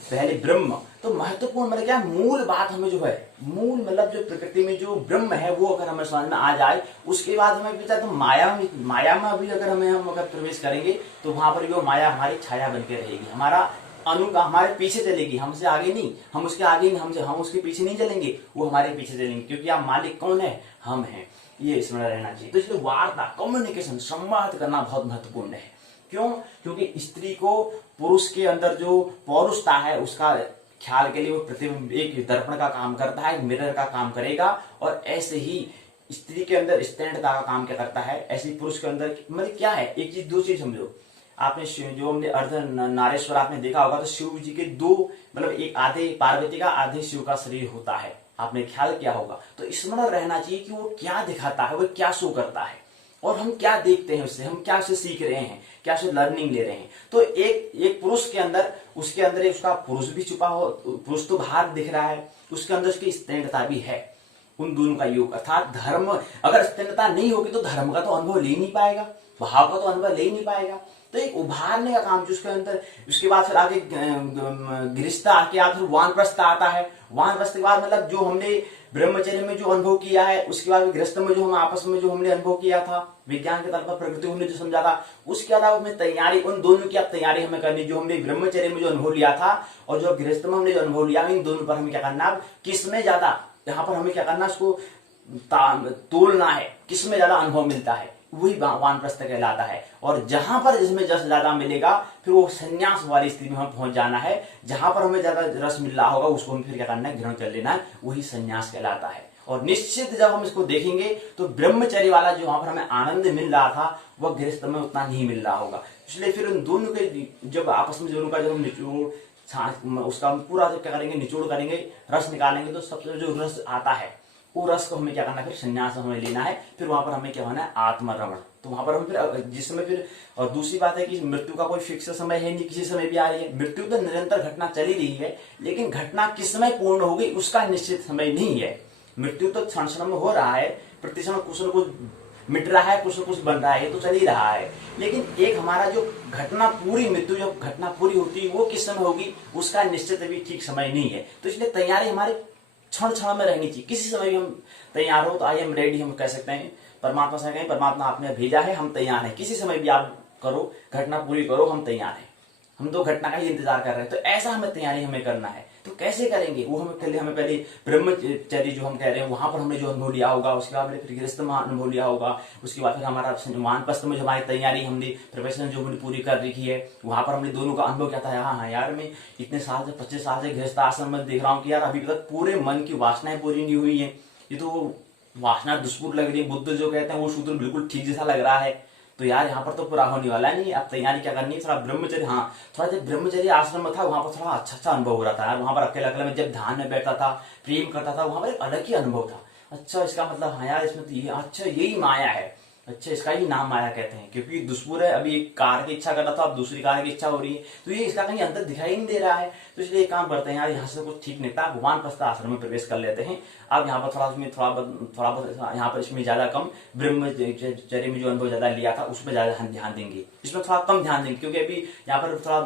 पहले ब्रह्म। तो महत्वपूर्ण मतलब क्या? मूल बात हमें जो है, मूल मतलब जो प्रकृति में जो ब्रह्म है, वो अगर हमें समझ में आ जाए, उसके बाद हमें पता तो माया में भी अगर हम अगर प्रवेश करेंगे, तो वहां पर वो माया हमारी छाया बनकर रहेगी, हमारे पीछे चलेगी, हमसे आगे नहीं, हम उसके आगे नहीं, हम उसके पीछे नहीं चलेंगे, वो हमारे पीछे चलेंगे, क्योंकि आप मालिक कौन है? हम हैं। ये स्मरण रहना चाहिए। तो इसलिए वार्ता, कम्युनिकेशन, संवाद करना बहुत महत्वपूर्ण है। क्यों? क्योंकि स्त्री को पुरुष के अंदर जो पौरुषता है उसका ख्याल के लिए वो प्रतिबिंब एक दर्पण का काम करता है, एक मिरर का काम करेगा। और ऐसे ही स्त्री के अंदर स्टैंडता का काम क्या करता है, ऐसे ही पुरुष के अंदर मतलब क्या है? एक चीज, दो चीज समझो। आपने जो हमने अर्ध नारेश्वर आपने देखा होगा, तो शिव जी के दो मतलब एक आधे पार्वती का आधे शिव का शरीर होता है, आपने ख्याल किया होगा। तो स्मरण रहना चाहिए कि वो क्या दिखाता है, वो क्या शो करता है, और हम क्या देखते हैं उससे, हम क्या उसे सीख रहे हैं, क्या उसे लर्निंग ले रहे हैं। तो एक पुरुष के अंदर, उसके अंदर उसका पुरुष भी छुपा हो, पुरुष तो बाहर दिख रहा है, उसके अंदर उसकी स्थिरता भी है। उन दोनों का योग, अर्थात धर्म, अगर स्थिरता नहीं होगी तो धर्म का तो अनुभव ले नहीं पाएगा, भाव का तो अनुभव ले ही नहीं पाएगा। तो एक उभारने का काम जिसके अंदर, उसके बाद फिर आगे गृहस्थ आके आप फिर वानप्रस्थ आता है। वानप्रस्थ के बाद मतलब जो हमने ब्रह्मचर्य में जो अनुभव किया है, उसके बाद गृहस्थ में जो हम आपस में जो हमने अनुभव किया था, विज्ञान के तल पर प्रकृति हमने जो समझा था, उसके अलावा उसमें तैयारी, उन दोनों की अब तैयारी हमें करनी। जो हमने ब्रह्मचर्य में जो अनुभव लिया था और जो गृहस्थ में हमने जो अनुभव लिया, इन दोनों पर हमें क्या करना, अब किसमें ज्यादा, यहाँ पर हमें क्या करना, उसको तोलना है, किसमें ज्यादा अनुभव मिलता है, वही वानप्रस्थ कहलाता है। और जहां पर जिसमें रस ज्यादा मिलेगा, फिर वो संन्यास वाली स्थिति में हमें पहुंच जाना है। जहां पर हमें ज्यादा रस मिल रहा होगा, उसको हमें फिर क्या करना है, ग्रहण कर लेना है, वही संन्यास कहलाता है। और निश्चित जब हम इसको देखेंगे तो ब्रह्मचर्य वाला जो वहां पर हमें आनंद मिल रहा था, वह गृहस्थ में उतना नहीं मिल रहा होगा। इसलिए फिर उन दोनों के जब आपस में दोनों का जब हम निचोड़, उसका पूरा जब क्या करेंगे, निचोड़ करेंगे, रस निकालेंगे, तो सबसे जो रस आता है, वो रस को हमें क्या करना है, फिर संन्यास हमें लेना है। फिर वहां पर हमें क्या होना है, आत्मरमण। तो वहां पर हम फिर जिसमें फिर, और दूसरी बात है कि मृत्यु का कोई फिक्स समय है नहीं, किसी समय भी आ रही है। मृत्यु तो निरंतर घटना चली रही है, लेकिन घटना किस समय पूर्ण होगी उसका निश्चित समय नहीं है। मृत्यु तो क्षण क्षण में हो रहा है, प्रति क्षण कुछ न कुछ मिट रहा है, कुछ न कुछ बन रहा है, ये तो चल ही रहा है। लेकिन एक हमारा जो घटना पूरी, मृत्यु जब घटना पूरी होती है, वो किस समय होगी उसका निश्चित भी ठीक समय नहीं है। तो इसलिए तैयारी हमारे क्षण क्षण में रहनी चाहिए। किसी समय भी हम तैयार हो तो आई एम रेडी, हम कह सकते हैं। परमात्मा से कहें, परमात्मा आपने भेजा है, हम तैयार हैं। किसी समय भी आप करो, घटना पूरी करो, हम तैयार हैं, हम तो घटना का ही इंतजार कर रहे हैं। तो ऐसा हमें तैयारी हमें करना है। तो कैसे करेंगे वो हमें पहले ब्रह्मचर्य जो हम कह रहे हैं वहां पर हमने जो अनुभव लिया होगा, उसके बाद फिर गृहस्थ में अनुभव लिया होगा, उसके बाद फिर हमारा वानप्रस्थ में जो हमारी तैयारी हमने प्रिपरेशन जो हमने पूरी कर रखी है, वहां पर हमने दोनों का अनुभव क्या था। हाँ यार, मैं इतने साल से 25 साल से गृहस्थ आश्रम में देख रहा हूँ कि यार अभी तक पूरे मन की वासनाएं पूरी नहीं हुई है, ये तो वासना दुष्पुर लग रही है। बुद्ध जो कहते हैं वो सूत्र बिल्कुल ठीक जैसा लग रहा है। तो यार यहाँ पर तो पूरा होने वाला नहीं। अब तैयारी क्या करनी है, थोड़ा ब्रह्मचर्य, हाँ थोड़ा जब ब्रह्मचर्य आश्रम में था वहां पर थोड़ा अच्छा अनुभव हो रहा था यार। वहां पर अकेला अकेला में जब ध्यान में बैठता था, प्रेम करता था, वहां पर एक अलग ही अनुभव था। अच्छा, इसका मतलब हाँ यार, इसमें तो ये, अच्छा यही माया है, अच्छा इसका ही नाम माया कहते हैं। क्योंकि दुष्पुर है, अभी एक कार की इच्छा कर रहा था, अब दूसरी कार की इच्छा हो रही है, तो ये इसका कहीं अंदर दिखाई नहीं दे रहा है। तो इसलिए एक काम करते हैं यार, यहाँ से कुछ ठीक नहीं था, वानप्रस्थ आश्रम में प्रवेश कर लेते हैं। अब यहाँ पर थोड़ा बहुत यहाँ पर इसमें ज्यादा कम ब्रह्मचर्य में जो अनुभव ज्यादा लिया था उसमें ज्यादा ध्यान देंगे, इसमें थोड़ा कम ध्यान देंगे। क्योंकि अभी यहाँ पर थोड़ा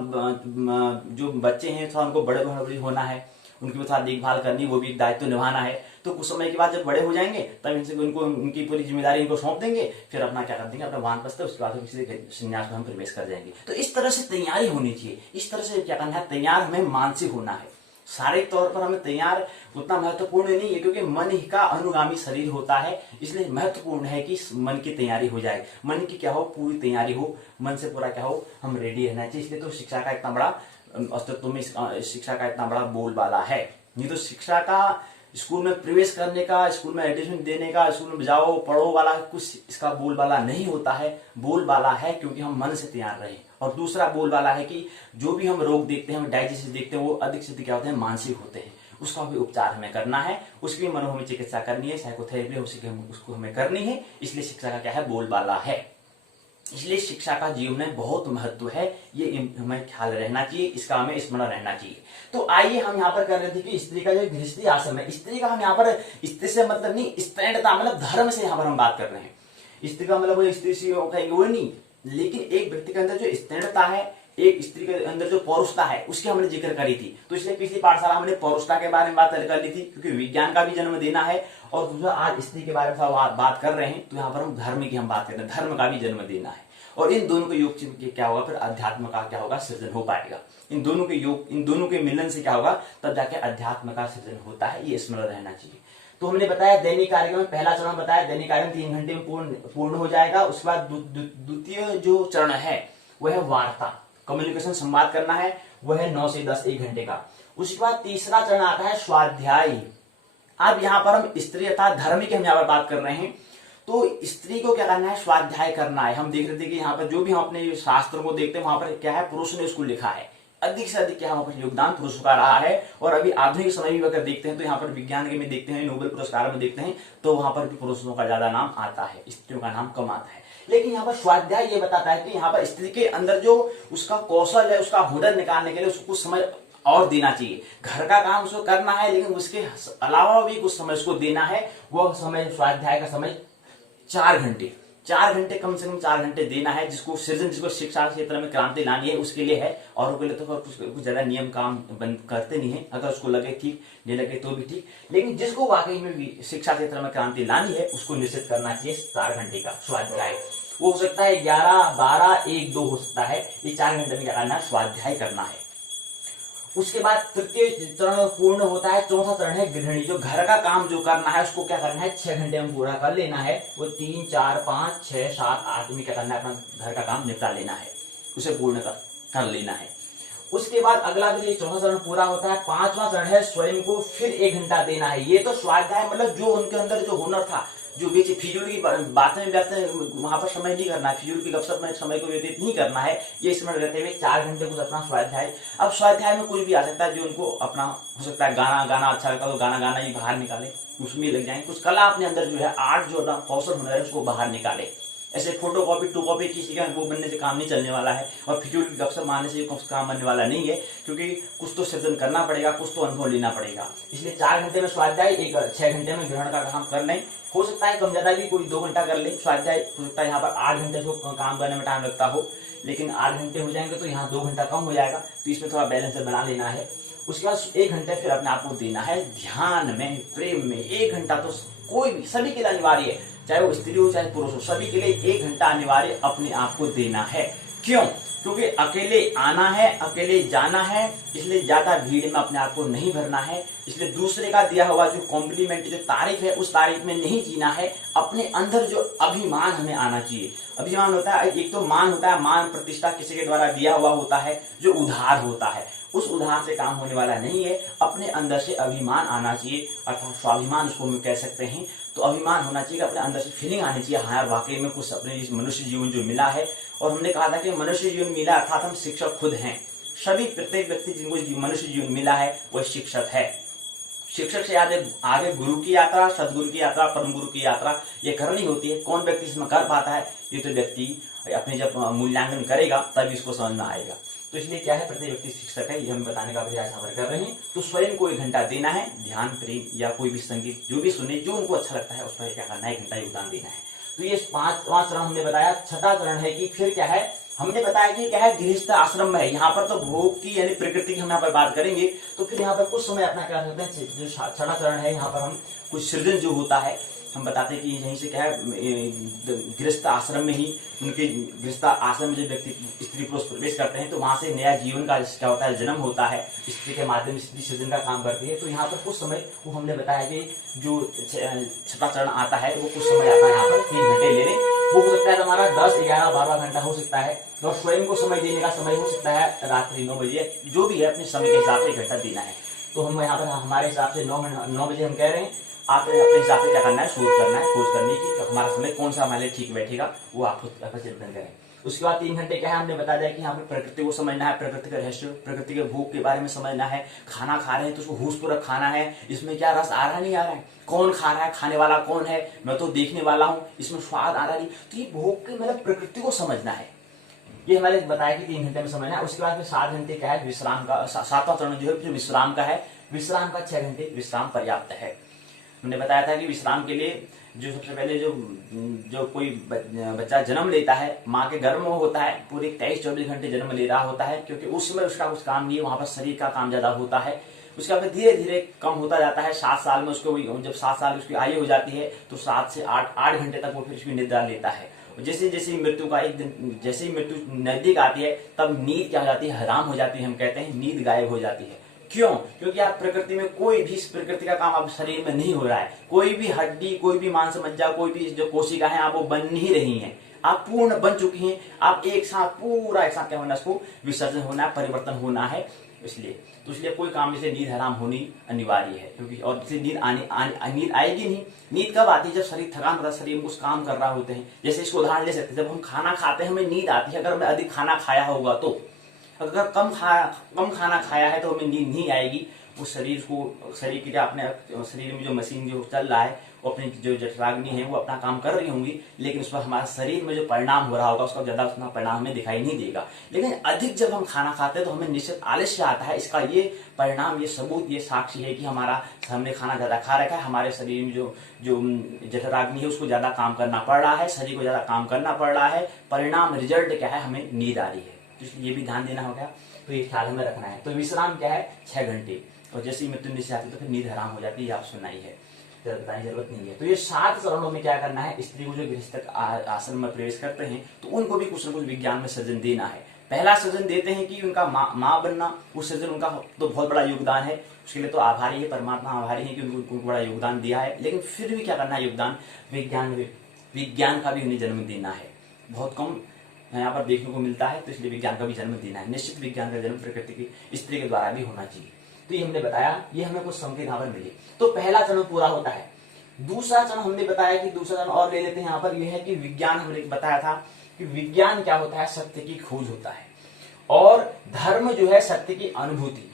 जो बच्चे हैं थोड़ा उनको बड़े होना है, उनकी थोड़ा देखभाल करनी, वो भी एक दायित्व निभाना है। तो कुछ समय के बाद जब बड़े हो जाएंगे तब इनसे उनकी पूरी जिम्मेदारी इनको सौंप देंगे, फिर अपना क्या कर देंगे, अपना वानप्रस्थ, उसके बाद किसी संन्यास में हम प्रवेश कर जाएंगे। तो इस तरह से तैयारी होनी चाहिए। इस तरह से क्या करना है, तैयार हमें मानसिक होना है, शारीरिक तौर पर हमें तैयार उतना महत्वपूर्ण नहीं है, क्योंकि मन ही का अनुगामी शरीर होता है। इसलिए महत्वपूर्ण है कि मन की तैयारी हो जाए, मन की क्या हो, पूरी तैयारी हो, मन से पूरा क्या हो, हम रेडी रहना चाहिए। इसलिए तो शिक्षा का इतना बड़ा अस्तित्व में शिक्षा का इतना बड़ा बोलबाला है। नहीं तो शिक्षा का स्कूल में प्रवेश करने का, स्कूल में एडमिशन देने का, स्कूल में जाओ पढ़ो वाला कुछ इसका बोलबाला नहीं होता है। बोलबाला है क्योंकि हम मन से तैयार रहे। और दूसरा बोलबाला है कि जो भी हम रोग देखते हैं, हम डाइजेस्ट देखते हैं, वो अधिक से अधिक क्या होते हैं, मानसिक होते हैं। उसका भी उपचार हमें करना है, उसकी भी मनोहमी चिकित्सा करनी है, साइकोथेरेपी उसको हमें करनी है। इसलिए शिक्षा का क्या है, बोलबाला है। इसलिए शिक्षा का जीवन में बहुत महत्व है, ये हमें ख्याल रहना चाहिए, इसका हमें स्मरण रहना चाहिए। तो आइए हम यहाँ पर कर रहे थे कि स्त्री का जो गृहस्थी आश्रम है, स्त्री का हम यहाँ पर स्त्री से मतलब नहीं, स्त्रैणता मतलब धर्म से यहाँ पर हम बात कर रहे हैं। स्त्री का मतलब वो स्त्री से वो नहीं, लेकिन एक व्यक्ति के अंदर जो स्त्रैणता है, एक स्त्री के अंदर जो पौरुषता है, उसकी हमने जिक्र करी थी। तो इसलिए पिछली पाठशाला हमने पौरुषता के बारे में बात कर ली थी, क्योंकि विज्ञान का भी जन्म देना है। और दूसरा आज स्त्री के बारे में बात कर रहे हैं, तो यहाँ पर हम धर्म की हम बात कर रहे हैं, धर्म का भी जन्म देना है। और इन दोनों के योग से क्या होगा, फिर अध्यात्म का क्या होगा, सृजन हो पाएगा। इन दोनों के योग, इन दोनों के मिलन से क्या होगा, तब जाके अध्यात्म का सृजन होता है। ये स्मरण रहना चाहिए। तो हमने बताया दैनिक कार्यक्रम में पहला चरण बताया, दैनिक कार्यक्रम 3 घंटे में पूर्ण हो जाएगा। उसके बाद द्वितीय जो चरण है वह है वार्ता, कम्युनिकेशन, संवाद करना है, वह है 9 से 10 1 घंटे का। उसके बाद तीसरा चरण आता है स्वाध्याय। अब यहाँ पर हम स्त्री अर्थात धर्म की हम यहाँ पर बात कर रहे हैं। तो स्त्री को क्या करना है, स्वाध्याय करना है। हम देख रहे थे कि यहाँ पर जो भी हम अपने शास्त्रों को देखते हैं, वहां पर क्या है, पुरुष ने उसको लिखा है। अधिक से अधिक क्या वहां पर योगदान पुरुषों का रहा है। और अभी आधुनिक समय भी अगर देखते हैं तो यहाँ पर विज्ञान के में देखते हैं, नोबेल पुरस्कार में देखते हैं, तो वहां पर भी पुरुषों का ज्यादा नाम आता है, स्त्रियों का नाम कम आता है। लेकिन यहाँ पर स्वाध्याय ये बताता है कि यहाँ पर स्त्री के अंदर जो उसका कौशल है, उसका हुनर निकालने के लिए उसको कुछ समय और देना चाहिए। घर का काम उसको करना है, लेकिन उसके अलावा भी कुछ समय उसको देना है। वो समय स्वाध्याय का समय 4 घंटे, 4 घंटे कम से कम 4 घंटे देना है। जिसको सृजन, जिसको शिक्षा क्षेत्र में क्रांति लानी है, उसके लिए है। और उसके लिए तो कुछ ज्यादा नियम काम बंद करते नहीं है। अगर उसको लगे ठीक, नहीं लगे तो भी ठीक, लेकिन जिसको वाकई में भी शिक्षा क्षेत्र में क्रांति लानी है, उसको निश्चित करना चाहिए 4 घंटे का स्वाध्याय। वो हो सकता है 11, 12, 1, 2 हो सकता है। ये 4 घंटे में क्या करना है, स्वाध्याय करना है। उसके बाद तृतीय चरण पूर्ण होता है। चौथा चरण है गृहिणी, जो घर का काम जो करना है उसको क्या करना है, 6 घंटे में पूरा कर लेना है। वो 3, 4, 5, 6, 7, 8 में क्या करना है, अपना घर का काम निपटा लेना है, उसे पूर्ण कर लेना है। उसके बाद अगला भी चौथा चरण पूरा होता है। 5वां चरण है स्वयं को फिर 1 घंटा देना है। ये तो स्वाध्याय मतलब जो उनके अंदर जो हुनर था, जो बीच फिजूल की बातें वहां पर समय नहीं करना है, फिजूल की गपशप में समय को व्यतीत नहीं करना है। ये इसमें रहते हुए 4 घंटे कुछ अपना स्वाध्याय। अब स्वाध्याय में कुछ भी आ सकता है, जो उनको अपना हो सकता है गाना अच्छा लगता है तो गाना ही बाहर निकाले, उसमें लग जाए। कुछ कला अपने अंदर जो है, आर्ट जो अपना कौशल हुनर है, उसको बाहर निकाले। ऐसे फोटो कॉपी टू कॉपी किसी का वो बनने से काम नहीं चलने वाला है, और फिजूल की गपशप मारने से काम बनने वाला नहीं है, क्योंकि कुछ तो सृजन करना पड़ेगा, कुछ तो अनुभव लेना पड़ेगा। इसलिए 4 घंटे में स्वाध्याय, 6 घंटे में ग्रहण का काम कर लें। हो सकता है कम ज्यादा भी कोई 2 घंटा कर ले स्वाध्याय। हो सकता है यहाँ पर 8 घंटे को काम करने में टाइम लगता हो, लेकिन 8 घंटे हो जाएंगे तो यहाँ 2 घंटा कम हो जाएगा। तो इसमें थोड़ा बैलेंस बना लेना है। उसके बाद 1 घंटे फिर अपने आप को देना है ध्यान में, प्रेम में। 1 घंटा तो कोई भी, सभी के लिए अनिवार्य है, चाहे वो स्त्री हो चाहे पुरुष हो, सभी के लिए 1 घंटा अनिवार्य अपने आप को देना है। क्यों? क्योंकि अकेले आना है, अकेले जाना है, इसलिए ज्यादा भीड़ में अपने आप को नहीं भरना है। इसलिए दूसरे का दिया हुआ जो कॉम्प्लीमेंट, जो तारीफ है, उस तारीफ में नहीं जीना है। अपने अंदर जो अभिमान हमें आना चाहिए। अभिमान होता है, एक तो मान होता है, मान प्रतिष्ठा किसी के द्वारा दिया हुआ होता है, जो उधार होता है। उस उधार से काम होने वाला नहीं है। अपने अंदर से अभिमान आना चाहिए, अर्थात स्वाभिमान उसको हम कह सकते हैं। तो अभिमान होना चाहिए, अपने अंदर से फीलिंग आनी चाहिए, हाँ यार वाकई में कुछ अपने मनुष्य जीवन जो मिला है। और हमने कहा था कि मनुष्य जीवन मिला अर्थात हम शिक्षक खुद हैं। सभी प्रत्येक व्यक्ति जिनको मनुष्य जीवन मिला है वह शिक्षक है। शिक्षक से आगे गुरु की यात्रा, सदगुरु की यात्रा, परम गुरु की यात्रा ये करनी होती है। कौन व्यक्ति इसमें कर पाता है, ये तो व्यक्ति अपने जब मूल्यांकन करेगा तभी इसको समझ में आएगा। तो इसलिए क्या है, प्रत्येक व्यक्ति शिक्षक है, ये हम बताने का प्रयास यहाँ पर कर रहे हैं। तो स्वयं को 1 घंटा देना है, ध्यान, प्रेम या कोई भी संगीत जो भी सुने, जो उनको अच्छा लगता है उस पर क्या करना है, 1 घंटा योगदान देना है। तो ये 5वां चरण हमने बताया। 6वां चरण है कि फिर क्या है, हमने बताया कि क्या है, गृहस्थ आश्रम में है। यहाँ पर तो भोग की यानी प्रकृति की हम यहाँ पर बात करेंगे। तो फिर यहाँ पर कुछ समय अपना क्या करते हैं, जो 6वां चरण है, यहाँ पर हम कुछ सृजन जो होता है, हम बताते हैं कि यहीं से क्या है, गृहस्थ आश्रम में ही उनके गृहस्थ आश्रम में जब व्यक्ति स्त्री पुरुष प्रवेश करते हैं तो वहां से नया जीवन का क्या होता है, जन्म होता है। स्त्री के माध्यम से स्त्री सृजन का काम करती है। तो यहाँ पर कुछ समय वो हमने बताया कि जो छठा चरण आता है वो कुछ समय आता है यहाँ पर 3 घंटे लेने। वो हो सकता है हमारा 10, 11, 12 घंटा हो सकता है, और स्वयं को समय देने का समय हो सकता है रात्रि 9 बजे, जो भी है अपने समय के हिसाब से 1 घंटा देना है। तो हम यहाँ पर हमारे हिसाब से 9 बजे हम कह रहे हैं, आपने अपने हिसाब से क्या करना है, शोध करना है, खोज करने की तो हमारा समय कौन सा हमारे लिए ठीक बैठेगा वो आप खुद चिंतन करें। उसके बाद 3 घंटे क्या है, हमने बता दिया कि यहाँ पे प्रकृति को समझना है, प्रकृति का रहस्य, प्रकृति के भूख के बारे में समझना है। खाना खा रहे हैं तो उसको होशपूर्वक खाना है, इसमें क्या रस आ रहा नहीं आ रहा है, कौन खा रहा है, खाने वाला कौन है, मैं तो देखने वाला हूँ, इसमें स्वाद आ रहा नहीं। तो ये भूख के मतलब प्रकृति को समझना है, ये हमारे बताया कि 3 घंटे में समझना है। उसके बाद फिर 7 घंटे क्या है, विश्राम का। 7वां चरण जो है विश्राम का है। विश्राम का 6 घंटे विश्राम पर्याप्त है। हमने बताया था कि विश्राम के लिए जो सबसे पहले जो कोई बच्चा जन्म लेता है, माँ के गर्भ में होता है, पूरे 23-24 घंटे जन्म ले रहा होता है, क्योंकि उस समय उसका कुछ काम नहीं है, वहां पर शरीर का काम ज्यादा होता है। उसका फिर धीरे धीरे कम होता जाता है। 7 साल में उसको, जब 7 साल उसकी आयु हो जाती है तो 7 से 8 घंटे तक वो फिर उसकी निद्रा लेता है। जैसे जैसे मृत्यु का एक दिन, जैसे ही मृत्यु नजदीक आती है तब नींद क्या हो जाती है, हराम हो जाती है। हम कहते हैं नींद गायब हो जाती है। क्यों? क्योंकि आप प्रकृति में कोई भी प्रकृति का काम आप शरीर में नहीं हो रहा है, कोई भी हड्डी, कोई भी मांस मज्जा, कोई भी जो कोशिका है आप वो बन नहीं रही हैं, आप पूर्ण बन चुकी हैं। आप एक साथ पूरा एक साथ क्या होना, इसको विसर्जन होना है, परिवर्तन होना है। इसलिए कोई काम जैसे नींद हराम होनी अनिवार्य है, क्योंकि और नींद नींद आएगी नहीं। नींद कब आती है? जब शरीर थकान होता है, शरीर में कुछ काम कर रहा होते हैं। जैसे इसको उदाहरण ले सकते हैं, जब हम खाना खाते हैं हमें नींद आती है। अगर हमें अधिक खाना खाया होगा तो, अगर कम खाना खाया है तो हमें नींद नहीं आएगी। उस शरीर की अपने शरीर में जो मशीन जो चल रहा है, वो अपनी जो जठराग्नि है वो अपना काम कर रही होंगी, लेकिन उस पर हमारे शरीर में जो परिणाम हो रहा होगा उसका ज्यादा उतना परिणाम हमें दिखाई नहीं देगा। लेकिन अधिक जब हम खाना खाते हैं तो हमें निश्चित आलस्य आता है। इसका ये परिणाम, ये सबूत, ये साक्षी है कि हमने खाना ज्यादा खा रखा है, हमारे शरीर में जो जठराग्नि है उसको ज्यादा काम करना पड़ रहा है, शरीर को ज्यादा काम करना पड़ रहा है। परिणाम रिजल्ट क्या है, हमें नींद आ रही है। तो ये भी ध्यान देना होगा, तो ये ख्याल में रखना है। तो विश्राम क्या है, 6 घंटे, और जैसे ही मृत्यु निश्चय आती है तो फिर नींद हराम हो जाती है। आप सुनाई है, बताने की जरूरत नहीं है। तो ये 7 चरणों में क्या करना है, स्त्री को जो गृहस्थ आश्रम में प्रवेश करते हैं तो उनको भी कुछ न कुछ विज्ञान में सृजन देना है। पहला सृजन देते हैं कि उनका माँ बनना, उस सृजन उनका तो बहुत बड़ा योगदान है, उसके लिए तो आभारी है, परमात्मा आभारी है कि उनको बड़ा योगदान दिया है। लेकिन फिर भी क्या करना है, योगदान विज्ञान का भी उन्हें जन्म देना है। बहुत कम यहाँ पर देखने को मिलता है, तो इसलिए विज्ञान का भी जन्म देना है। निश्चित विज्ञान का जन्म प्रकृति की स्त्री के द्वारा भी होना चाहिए। तो ये हमने बताया, ये हमें कुछ संकेत यहाँ पर मिले। तो पहला चरण पूरा होता है। दूसरा चरण हमने बताया कि दूसरा चरण और ले लेते हैं यहाँ पर, यह है कि विज्ञान, हमने बताया था कि विज्ञान क्या होता है, सत्य की खोज होता है, और धर्म जो है सत्य की अनुभूति।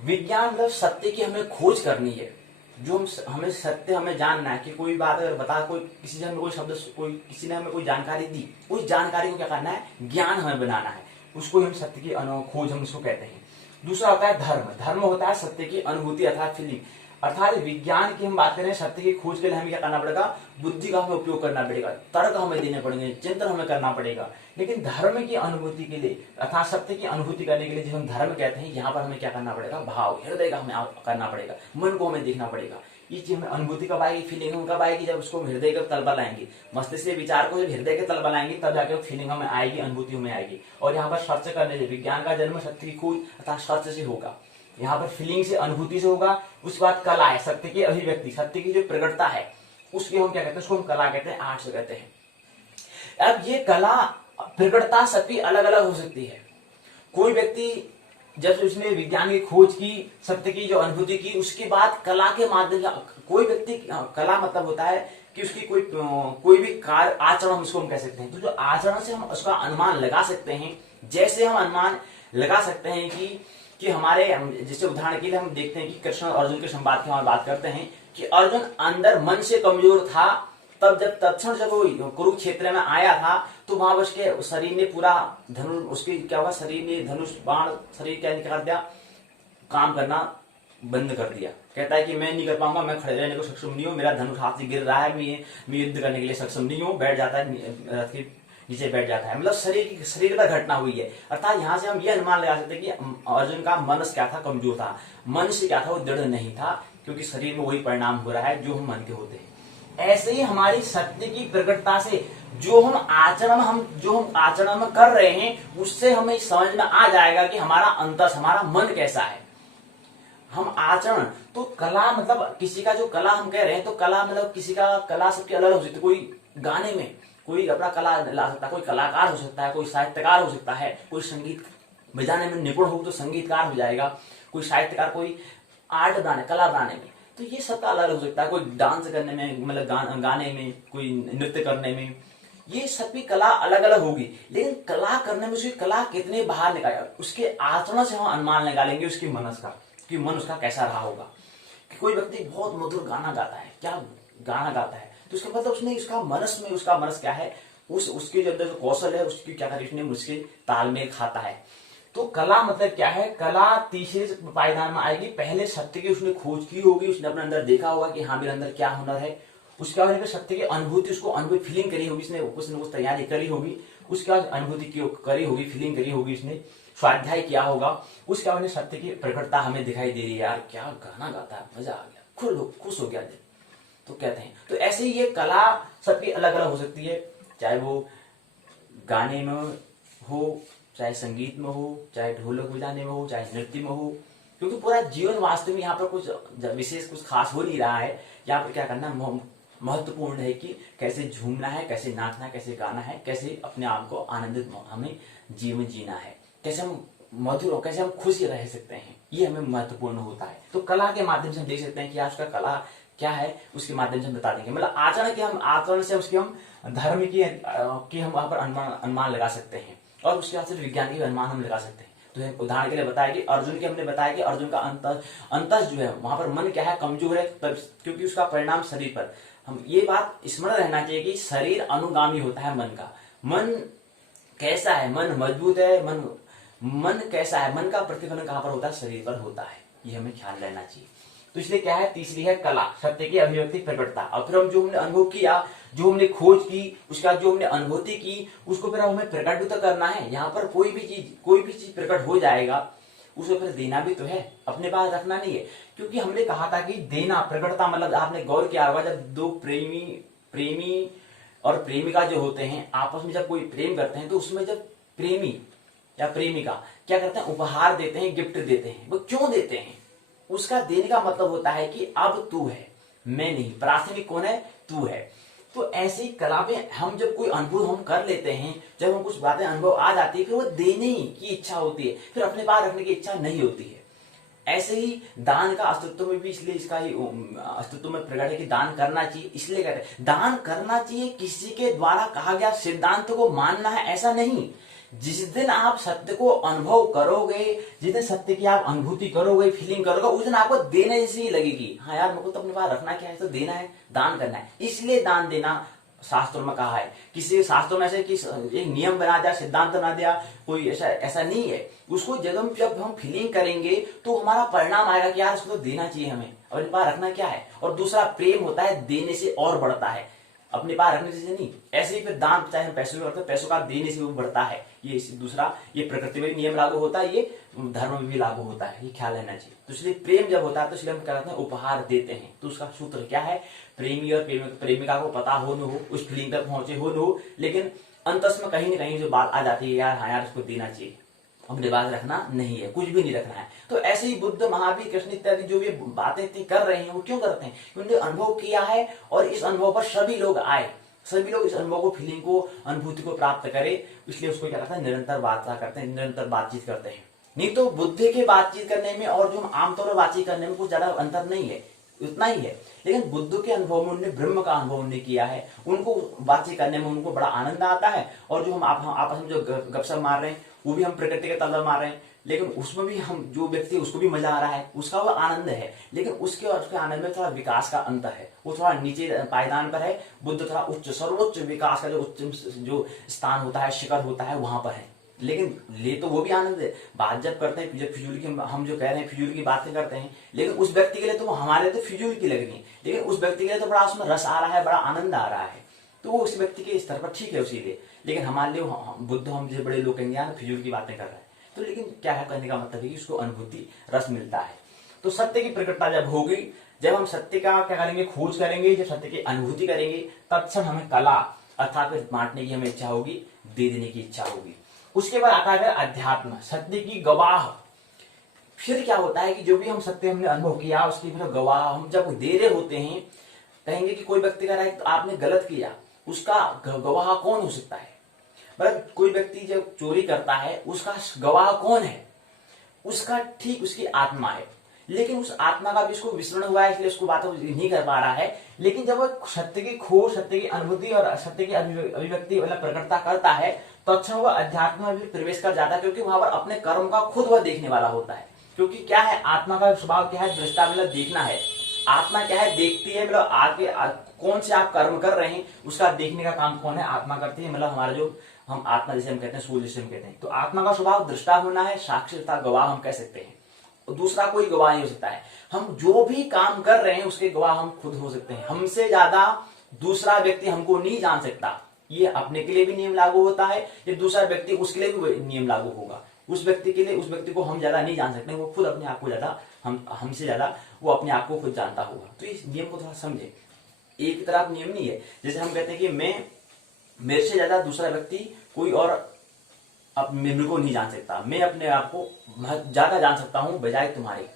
विज्ञान मतलब सत्य की हमें खोज करनी है, जो हमें सत्य हमें जानना है कि कोई बात अगर बता, कोई किसी ने हमें कोई शब्द, किसी ने हमें कोई जानकारी दी, उस जानकारी को क्या करना है, ज्ञान हमें बनाना है, उसको हम सत्य की खोज हम उसको कहते हैं। दूसरा होता है धर्म। धर्म होता है सत्य की अनुभूति अर्थात फीलिंग। अर्थात विज्ञान की हम बात करें, सत्य की खोज के लिए हमें क्या करना पड़ेगा, बुद्धि का हमें उपयोग करना पड़ेगा, तर्क हमें देने पड़ेंगे, चिंतन हमें करना पड़ेगा। लेकिन धर्म की अनुभूति के लिए अर्थात सत्य की अनुभूति करने के लिए, जो हम धर्म कहते हैं, यहाँ पर हमें क्या करना पड़ेगा, भाव, हृदय का हमें करना पड़ेगा, मन को हमें देखना पड़ेगा। ये चीज हमें अनुभूति कब आएगी, फीलिंग कब आएगी, जब उसको हृदय के तल पर लाएंगे, मस्तिष्क से विचार को जब हृदय के तल पर लाएंगे तब जाकर फीलिंग हमें आएगी, अनुभूति हमें आएगी। और यहाँ पर सर्च करने से, विज्ञान का जन्म सत्य की खोज अर्थात सर्च से होगा, यहाँ पर फीलिंग से, अनुभूति से होगा। उसके बाद कला है, सत्य की अभिव्यक्ति, सत्य की जो प्रकटता है उसकी हम क्या कहते हैं, उसको हम कला कहते हैं, आर्ट्स कहते हैं। अब ये कला प्रकटता सबकी अलग अलग हो सकती है। कोई व्यक्ति जब उसने विज्ञान की खोज की, सत्य की जो अनुभूति की, उसके बाद कला के माध्यम से, कोई व्यक्ति, कला मतलब होता है कि उसकी कोई भी कार्य आचरण, हम इसको हम कह सकते हैं। तो जो आचरण से हम उसका अनुमान लगा सकते हैं, जैसे हम अनुमान लगा सकते हैं कि हमारे, जैसे उदाहरण के लिए हम देखते हैं कि कृष्ण और अर्जुन के संवाद की हम बात करते हैं कि अर्जुन अंदर मन से कमजोर था, तब जब तत्क्षण जब वो कुरुक्षेत्र में आया था तो वहां उसके शरीर ने पूरा धनुष, उसके क्या हुआ, शरीर ने धनुष बाण, शरीर क्या कर दिया, काम करना बंद कर दिया। कहता है कि मैं नहीं कर पाऊंगा, मैं खड़े रहने को सक्षम नहीं हूँ, मेरा धनुष हाथ से गिर रहा है, मैं युद्ध करने के लिए सक्षम नहीं हूँ। बैठ जाता है, रथ के नीचे बैठ जाता है। मतलब शरीर पर घटना हुई है। अर्थात यहाँ से हम ये अनुमान लगा सकते हैं कि अर्जुन का मनस क्या था, कमजोर था, मन से क्या था, वो दृढ़ नहीं था, क्योंकि शरीर में वही परिणाम हो रहा है जो हम मन के होते हैं। ऐसे ही हमारी सत्य की प्रकटता से जो हम आचरण में कर रहे हैं उससे हमें समझ में आ जाएगा कि हमारा अंतस, हमारा मन कैसा है। हम आचरण तो कला मतलब किसी का जो कला हम कह रहे हैं, तो कला मतलब किसी का कला सबकी अलग हो सकती है। कोई गाने में कोई अपना कला ला सकता है, कोई कलाकार हो सकता है, कोई साहित्यकार हो सकता है, कोई संगीत बजाने में निपुण हो तो संगीतकार हो जाएगा, कोई साहित्यकार, कोई आर्ट बनाने, कला बनाने में, तो ये सब अलग हो सकता है। कोई डांस करने में मतलब गाने में, कोई नृत्य करने में, ये सबकी कला अलग अलग होगी। लेकिन कला करने में उसकी कला कितने बाहर निकालेगा, उसके आचरण से हम अनुमान निकालेंगे उसकी मनस का, कि मन उसका कैसा रहा होगा। कि कोई व्यक्ति बहुत मधुर गाना गाता है, क्या गाना गाता है, तो उसका मतलब उसने उसका मनस क्या है, उसके जो अंदर जो कौशल है उसकी क्या उसने उसके तालमेल खाता है। तो कला मतलब क्या है, कला तीसरे पायदान में आएगी। पहले सत्य की उसने खोज की होगी, उसने अपने अंदर देखा होगा कि हाँ मेरे अंदर क्या हुनर है, उसके बाद सत्य की अनुभूति, उसको अनुभूति फीलिंग करी होगी, उसने कुछ न कुछ तैयारी करी होगी, उसके बाद अनुभूति करी होगी, फीलिंग करी होगी, उसने स्वाध्याय किया होगा, उसके बाद सत्य की प्रकटता हमें दिखाई दे रही है, यार क्या गाना गाता है, मजा आ गया, खुश हो गया दिल, तो कहते हैं। तो ऐसे ही ये कला सबकी अलग अलग हो सकती है, चाहे वो गाने में हो, चाहे संगीत में हो, चाहे ढोलक बजाने में हो, चाहे नृत्य में हो, क्योंकि पूरा जीवन वास्तव में यहाँ पर कुछ विशेष कुछ खास हो नहीं रहा है। यहाँ पर क्या करना महत्वपूर्ण है कि कैसे झूमना है, कैसे नाचना है, कैसे गाना है, कैसे अपने आप को आनंदित हमें जीवन जीना है, कैसे हम मधुर, कैसे हम खुशी रह सकते हैं, ये हमें महत्वपूर्ण होता है। तो कला के माध्यम से हम देख सकते हैं कि आज का कला क्या है, उसके माध्यम से हम बता देंगे। मतलब आचरण से उसके हम धर्म की हम वहां पर अनुमान लगा सकते हैं, और उसके बाद से विज्ञान की अनुमान हम लगा सकते हैं। तो उदाहरण के लिए बताया कि अर्जुन के हमने बताया कि अर्जुन का अंतस जो है वहां पर मन क्या है, कमजोर है, क्योंकि उसका परिणाम शरीर पर। हम ये बात स्मरण रहना चाहिए कि शरीर अनुगामी होता है मन का। मन कैसा है, मन मजबूत है, मन कैसा है, मन का प्रतिफलन कहां पर होता है, शरीर पर होता है, ये हमें ख्याल रहना चाहिए। तो इसलिए क्या है, तीसरी है कला, सत्य की अभिव्यक्ति प्रकटता। और फिर हम जो हमने अनुभव किया, जो हमने खोज की, उसका जो हमने अनुभूति की, उसको फिर हमें प्रकट भी तो करना है। यहाँ पर कोई भी चीज प्रकट हो जाएगा, उसे फिर देना भी तो है, अपने पास रखना नहीं है। क्योंकि हमने कहा था कि देना, प्रकटता मतलब आपने गौर किया होगा, जब दो प्रेमी और प्रेमिका जो होते हैं आपस में जब कोई प्रेम करते हैं, तो उसमें जब प्रेमी या प्रेमिका क्या करते हैं, उपहार देते हैं, गिफ्ट देते हैं। वो क्यों देते हैं, उसका देने का मतलब होता है कि अब तू है, मैं नहीं, प्राथमिक कौन है, तू है। तो ऐसी कला में हम जब कोई अनुभव हम कर लेते हैं, जब हम कुछ बातें अनुभव आ जाती है, फिर वो देने की इच्छा होती है, फिर अपने पास रखने की इच्छा नहीं होती है। ऐसे ही दान का अस्तित्व में भी इसलिए इसका ही अस्तित्व में प्रकट है कि दान करना चाहिए। इसलिए कहते हैं दान करना चाहिए, किसी के द्वारा कहा गया सिद्धांत को मानना है ऐसा नहीं। जिस दिन आप सत्य को अनुभव करोगे, जिस दिन सत्य की आप अनुभूति करोगे, फीलिंग करोगे, उस दिन आपको देने जैसी ही लगेगी। हाँ यार, मेरे को तो अपने पास रखना क्या है, तो देना है, दान करना है। इसलिए दान देना शास्त्रों में कहा है। किसी शास्त्रों में ऐसे कि एक नियम बना दिया, सिद्धांत बना दिया, कोई ऐसा नहीं है। उसको जब हम फीलिंग करेंगे तो हमारा परिणाम आएगा कि यार इसको तो देना चाहिए हमें, और अपने पास रखना क्या है। और दूसरा, प्रेम होता है देने से और बढ़ता है, अपने पास रखने से नहीं। ऐसे ही फिर दान, चाहे हम पैसों में, पैसों का देने से वो बढ़ता है। ये दूसरा, ये प्रकृति में नियम लागू होता है, ये धर्म में भी लागू होता है, ये ख्याल रहना चाहिए। तो इसलिए प्रेम जब होता है तो इसलिए हम क्या करते हैं, उपहार देते हैं। तो उसका सूत्र क्या है, प्रेमी और प्रेमिका को पता हो न हो, उस फीलिंग तक पहुंचे हो न हो, लेकिन अंतस में कहीं न कहीं जो बात आ जाती है, यार हाँ यार इसको देना चाहिए, अपने पास रखना नहीं है, कुछ भी नहीं रखना है। तो ऐसे ही बुद्ध, महावीर, कृष्ण इत्यादि जो भी बातें कर रहे हैं, वो क्यों करते हैं, उन्होंने अनुभव किया है, और इस अनुभव पर सभी लोग आए, सभी लोग इस अनुभव को, फीलिंग को, अनुभूति को प्राप्त करें। इसलिए उसको क्या करता है, निरंतर वार्ता करते हैं, निरंतर बातचीत करते हैं। नहीं तो बुद्ध के बातचीत करने में और जो हम आमतौर पर बातचीत करने में कुछ ज्यादा अंतर नहीं है, उतना ही है। लेकिन बुद्ध के अनुभव में उन्होंने ब्रह्म का अनुभव उन्होंने किया है, उनको बातचीत करने में उनको बड़ा आनंद आता है। और जो हम आपस में जो गपशप मार रहे हैं, वो भी हम प्रकृति के तल मार रहे हैं, लेकिन उसमें भी हम जो व्यक्ति उसको भी मजा आ रहा है, उसका वो आनंद है। लेकिन उसके और उसके आनंद में थोड़ा विकास का अंतर है, वो थोड़ा नीचे पायदान पर है, बुद्ध थोड़ा उच्च, सर्वोच्च विकास का जो उच्च जो स्थान होता है, शिखर होता है, वहां पर है। लेकिन ले तो वो भी आनंद है। बात जब करते हैं, जब फिजूल की हम जो कह रहे हैं, फिजूल की बातें करते हैं, लेकिन उस व्यक्ति के लिए तो हमारे तो फिजूल की लग रही है, लेकिन उस व्यक्ति के लिए तो बड़ा उसमें रस आ रहा है, बड़ा आनंद आ रहा है। तो वो उस व्यक्ति के स्तर पर ठीक है उसी लिए। लेकिन हमारे लिए बुद्ध, हम जो बड़े लोग कहेंगे यार फिजूल की बातें कर रहे हैं, तो लेकिन क्या है, कहने का मतलब है कि उसको अनुभूति, रस मिलता है। तो सत्य की प्रकटता जब होगी, जब हम सत्य का क्या करेंगे, खोज करेंगे, जब सत्य की अनुभूति करेंगे, तत्क्षण हमें कला अर्थात फिर बांटने की हमें इच्छा होगी, दे देने की इच्छा होगी। उसके बाद आता है अध्यात्म, सत्य की गवाह। फिर क्या होता है कि जो भी हम सत्य हमने अनुभव किया उसकी फिर गवाह हम जब दे रहे होते हैं, कहेंगे कि कोई व्यक्ति कह रहा है तो आपने गलत किया, उसका गवाह कौन हो सकता है? मतलब कोई व्यक्ति जब चोरी करता है उसका गवाह कौन है? उसका ठीक उसकी आत्मा है, लेकिन उस आत्मा का भी उसको विस्मरण हुआ है, इसलिए उसको बातों नहीं कर पा रहा है। लेकिन जब वो सत्य की खोज, सत्य की अनुभूति और सत्य की अभिव्यक्ति मतलब प्रकटता करता है, तो अच्छा वह अध्यात्म में भी प्रवेश कर जाता है, क्योंकि वहां पर अपने कर्म का खुद वह देखने वाला होता है। क्योंकि क्या है, आत्मा का स्वभाव क्या है, दृष्टा मतलब देखना है। आत्मा क्या है, देखती है, मतलब आगे कौन से आप कर्म कर रहे हैं उसका देखने का काम कौन है, आत्मा करती है। मतलब हमारा जो हम आत्मा जिसे हम कहते हैं, सूर्य जिसे हम कहते हैं, तो आत्मा का स्वभाव दृष्टा होना है, साक्षी तथा गवाह हम कह सकते हैं। दूसरा कोई गवाह नहीं हो सकता है। हम जो भी काम कर रहे हैं उसके गवाह हम खुद हो सकते हैं। हमसे ज्यादा दूसरा व्यक्ति हमको नहीं जान सकता। ये अपने के लिए भी नियम लागू होता है, ये दूसरा व्यक्ति उसके लिए भी नियम लागू होगा। उस व्यक्ति के लिए, उस व्यक्ति को हम ज्यादा नहीं जान सकते, वो खुद अपने आप को ज्यादा, हमसे ज्यादा वो अपने आप को खुद जानता होगा। तो इस नियम को थोड़ा समझे। एक तरफ नियम नहीं है, जैसे हम कहते हैं कि मेरे से ज्यादा दूसरा व्यक्ति कोई और अब मेरे को नहीं जान सकता, मैं अपने आप को ज्यादा जान सकता हूं बजाय तुम्हारे।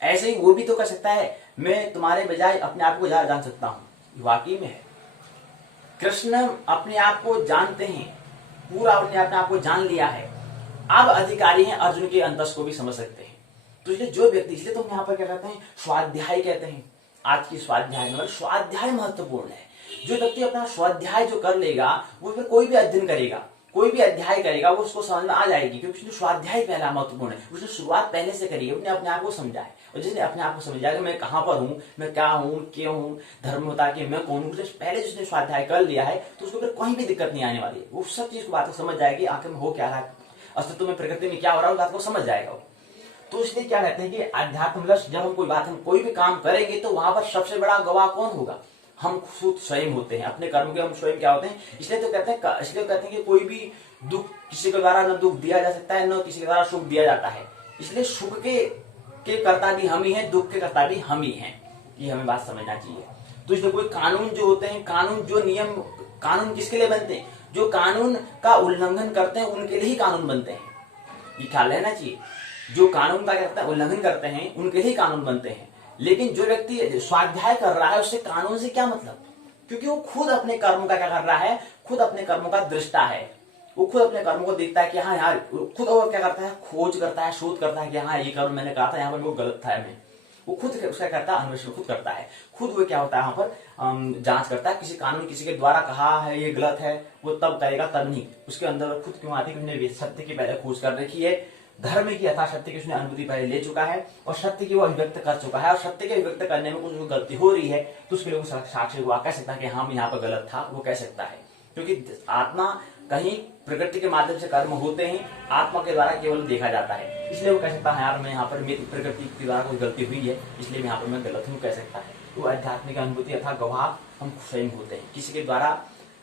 ऐसे ही वो भी तो कर सकता है, मैं तुम्हारे बजाय अपने आप को ज्यादा जान सकता हूं। वाकई में है, कृष्ण अपने आप को जानते हैं, पूरा अपने आप को जान लिया है, अब अधिकारी हैं, अर्जुन के अंतस को भी समझ सकते हैं। तो इसलिए जो व्यक्ति, इसलिए तो हम यहाँ पर क्या कहते हैं, स्वाध्याय कहते हैं। आज की स्वाध्याय मतलब स्वाध्याय महत्वपूर्ण है। जो व्यक्ति अपना स्वाध्याय जो कर लेगा, वो फिर कोई भी अध्ययन करेगा, कोई भी अध्याय करेगा, वो उसको समझ में आ जाएगी, क्योंकि उसने स्वाध्याय पहला महत्वपूर्ण है। उसने शुरुआत पहले से करी है, उसने अपने आप को समझा है। और जिसने अपने आप को समझा कि मैं कहाँ पर हूँ, मैं क्या हूँ, क्यों हूँ, धर्म होता है कि मैं कौन हूँ, पहले जिसने स्वाध्याय कर लिया है, तो उसको फिर कोई भी दिक्कत नहीं आने वाली है। वो सब चीज को बात को समझ जाएगी, आखिर में हो क्या रहा है, अस्तित्व में, प्रकृति में क्या हो रहा है, बात को समझ जाएगा। तो इसलिए क्या कहते हैं कि अध्यात्म मतलब जब हम कोई भी काम करेंगे, तो वहां पर सबसे बड़ा गवाह कौन होगा? हम खुद स्वयं होते हैं, अपने कर्म के हम स्वयं क्या होते हैं। इसलिए कहते हैं कि कोई भी दुख किसी के द्वारा न दुख दिया जा सकता है, न किसी के द्वारा सुख दिया जाता है। इसलिए सुख के कर्ता भी हम ही हैं, दुख के कर्ता भी हम ही हैं। ये हमें बात समझना चाहिए। तो इसलिए कोई कानून जो होते हैं, कानून जो नियम, कानून किसके लिए बनते हैं? जो कानून का उल्लंघन करते हैं उनके लिए ही कानून बनते हैं। ये ख्याल रहना चाहिए। जो कानून का उल्लंघन करते हैं उनके ही कानून बनते हैं। लेकिन जो व्यक्ति स्वाध्याय कर रहा है, उससे कानून से क्या मतलब? क्योंकि वो खुद अपने कर्मों का क्या कर रहा है, खुद अपने कर्मों का दृष्टा है। वो खुद अपने कर्मों को देखता है कि हाँ यार, खुद वो क्या करता है, खोज करता है, शोध करता है कि हाँ ये कर्म मैंने कहा था, यहाँ पर वो गलत था। मैं वो खुद उसका करता है, अन्वेषण खुद करता है। खुद वो क्या होता है, यहाँ पर जांच करता है। किसी कानून किसी के द्वारा कहा है ये गलत है, वो तब करेगा, तब नहीं। उसके अंदर खुद क्यों आती है, सत्य की पहले खोज कर रखी है, धर्म की यथा सत्य की उसने अनुभूति पहले ले चुका है, और सत्य की वो अभिव्यक्त कर चुका है। और सत्य के अभिव्यक्त करने में कुछ गलती हो रही है, तो उसके लिए साक्षी को कह सकता है कि हाँ यहाँ पर गलत था, वो कह सकता है। क्योंकि आत्मा कहीं प्रकृति के माध्यम से कर्म होते हैं, आत्मा के द्वारा केवल देखा जाता है। इसलिए वो कह सकता है यार मैं यहाँ पर मेरी प्रकृति के द्वारा कोई गलती हुई है, इसलिए यहाँ पर मैं गलत हूँ, कह सकता है। तो आध्यात्मिक अनुभूति अथा गवाह हम स्वयं होते हैं। किसी के द्वारा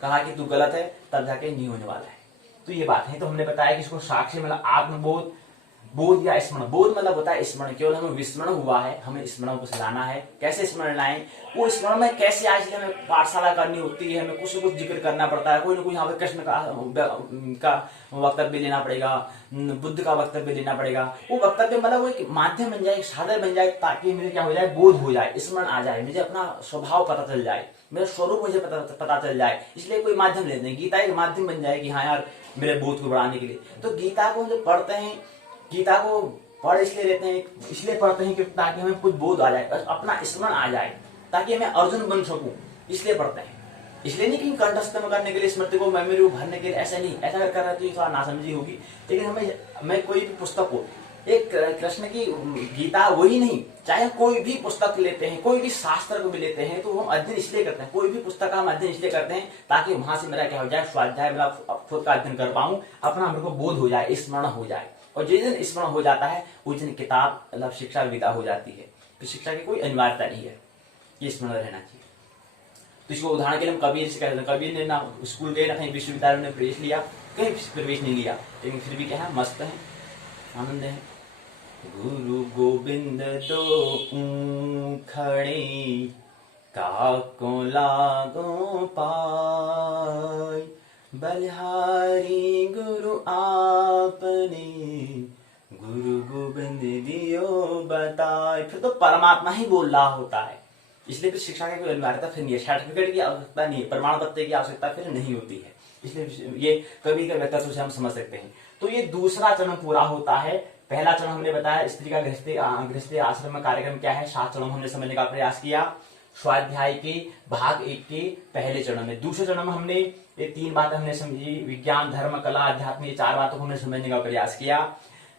कहा कि तू गलत है, तब जाके नहीं होने वाला है। तो ये बात है। तो हमने बताया कि इसको साक्षी मतलब आत्मबोध, बोध या स्मरण। बोध मतलब होता है स्मरण, केवल हमें विस्मरण हुआ है, हमें स्मरण को सलाना है। कैसे स्मरण लाएं, वो स्मरण में कैसे आए, इसलिए हमें पाठशाला करनी होती है, हमें कुछ न कुछ जिक्र करना पड़ता है। कोई ना कोई यहाँ पे कृष्ण का वक्तव्य लेना पड़ेगा, बुद्ध का वक्तव्य लेना पड़ेगा। वो वक्तव्य मतलब वो एक माध्यम बन जाए, एक साधन बन जाए, ताकि मुझे क्या हो जाए, बोध हो जाए, स्मरण आ जाए, मुझे अपना स्वभाव पता चल जाए, मेरा स्वरूप मुझे पता चल जाए। इसलिए कोई माध्यम लेते हैं, गीता एक माध्यम बन जाए कि हाँ यार मेरे बोध को बढ़ाने के लिए। तो गीता को जो पढ़ते हैं, गीता को पढ़ इसलिए लेते हैं, इसलिए पढ़ते हैं कि ताकि हमें कुछ बोध आ जाए, अपना स्मरण आ जाए, ताकि मैं अर्जुन बन सकूं, इसलिए पढ़ते हैं। इसलिए नहीं कि कंठस्थ करने के लिए, स्मृति को मेमोरी को भरने के लिए, ऐसा नहीं। ऐसा कर रहा तो थोड़ा नासमझी होगी। लेकिन हमें कोई भी पुस्तक हो, एक कृष्ण की गीता वही नहीं, चाहे कोई भी पुस्तक लेते हैं, कोई भी शास्त्र को भी लेते हैं, तो हम अध्ययन इसलिए करते हैं, कोई भी पुस्तक का हम अध्ययन इसलिए करते हैं ताकि वहां से मेरा क्या हो जाए, स्वाध्याय, मेरा खुद का अध्ययन कर पाऊं, अपना मेरे को बोध हो जाए, स्मरण हो जाए। और जिस दिन स्मरण हो जाता है उस दिन किताब मतलब शिक्षा विदा हो जाती है। तो शिक्षा की कोई अनिवार्यता नहीं है, ये स्मरण रहना चाहिए। तो इसको उदाहरण के लिए हम कबीर से कहते हैं, कबीर ने ना स्कूल गए, ना कहीं विश्वविद्यालय में प्रवेश लिया, कहीं प्रवेश नहीं लिया, लेकिन फिर भी क्या है, मस्त है, आनंद है। गुरु गोबिंद दो खड़े, काको लागो पाय, बलिहारी गुरु आपने, गुरु गोबिंद दियो बताए। फिर तो परमात्मा ही बोल रहा होता है, इसलिए फिर शिक्षा की कोई अनिवार्यता फिर नहीं है, सर्टिफिकेट की आवश्यकता नहीं है, प्रमाण पत्र की आवश्यकता फिर नहीं होती है। इसलिए ये कवि का व्यक्तित्व से हम समझ सकते हैं। तो ये दूसरा चरण पूरा होता है। पहला चरण हमने बताया स्त्री का गृहस्थी आश्रम में कार्यक्रम क्या है, 7 चरण हमने समझने का प्रयास किया स्वाध्याय के भाग 1 के पहले चरण में। दूसरे चरण में हमने ये 3 बातें हमने समझी, विज्ञान, धर्म, कला, अध्यात्म, ये 4 बातों को हमने समझने का प्रयास किया।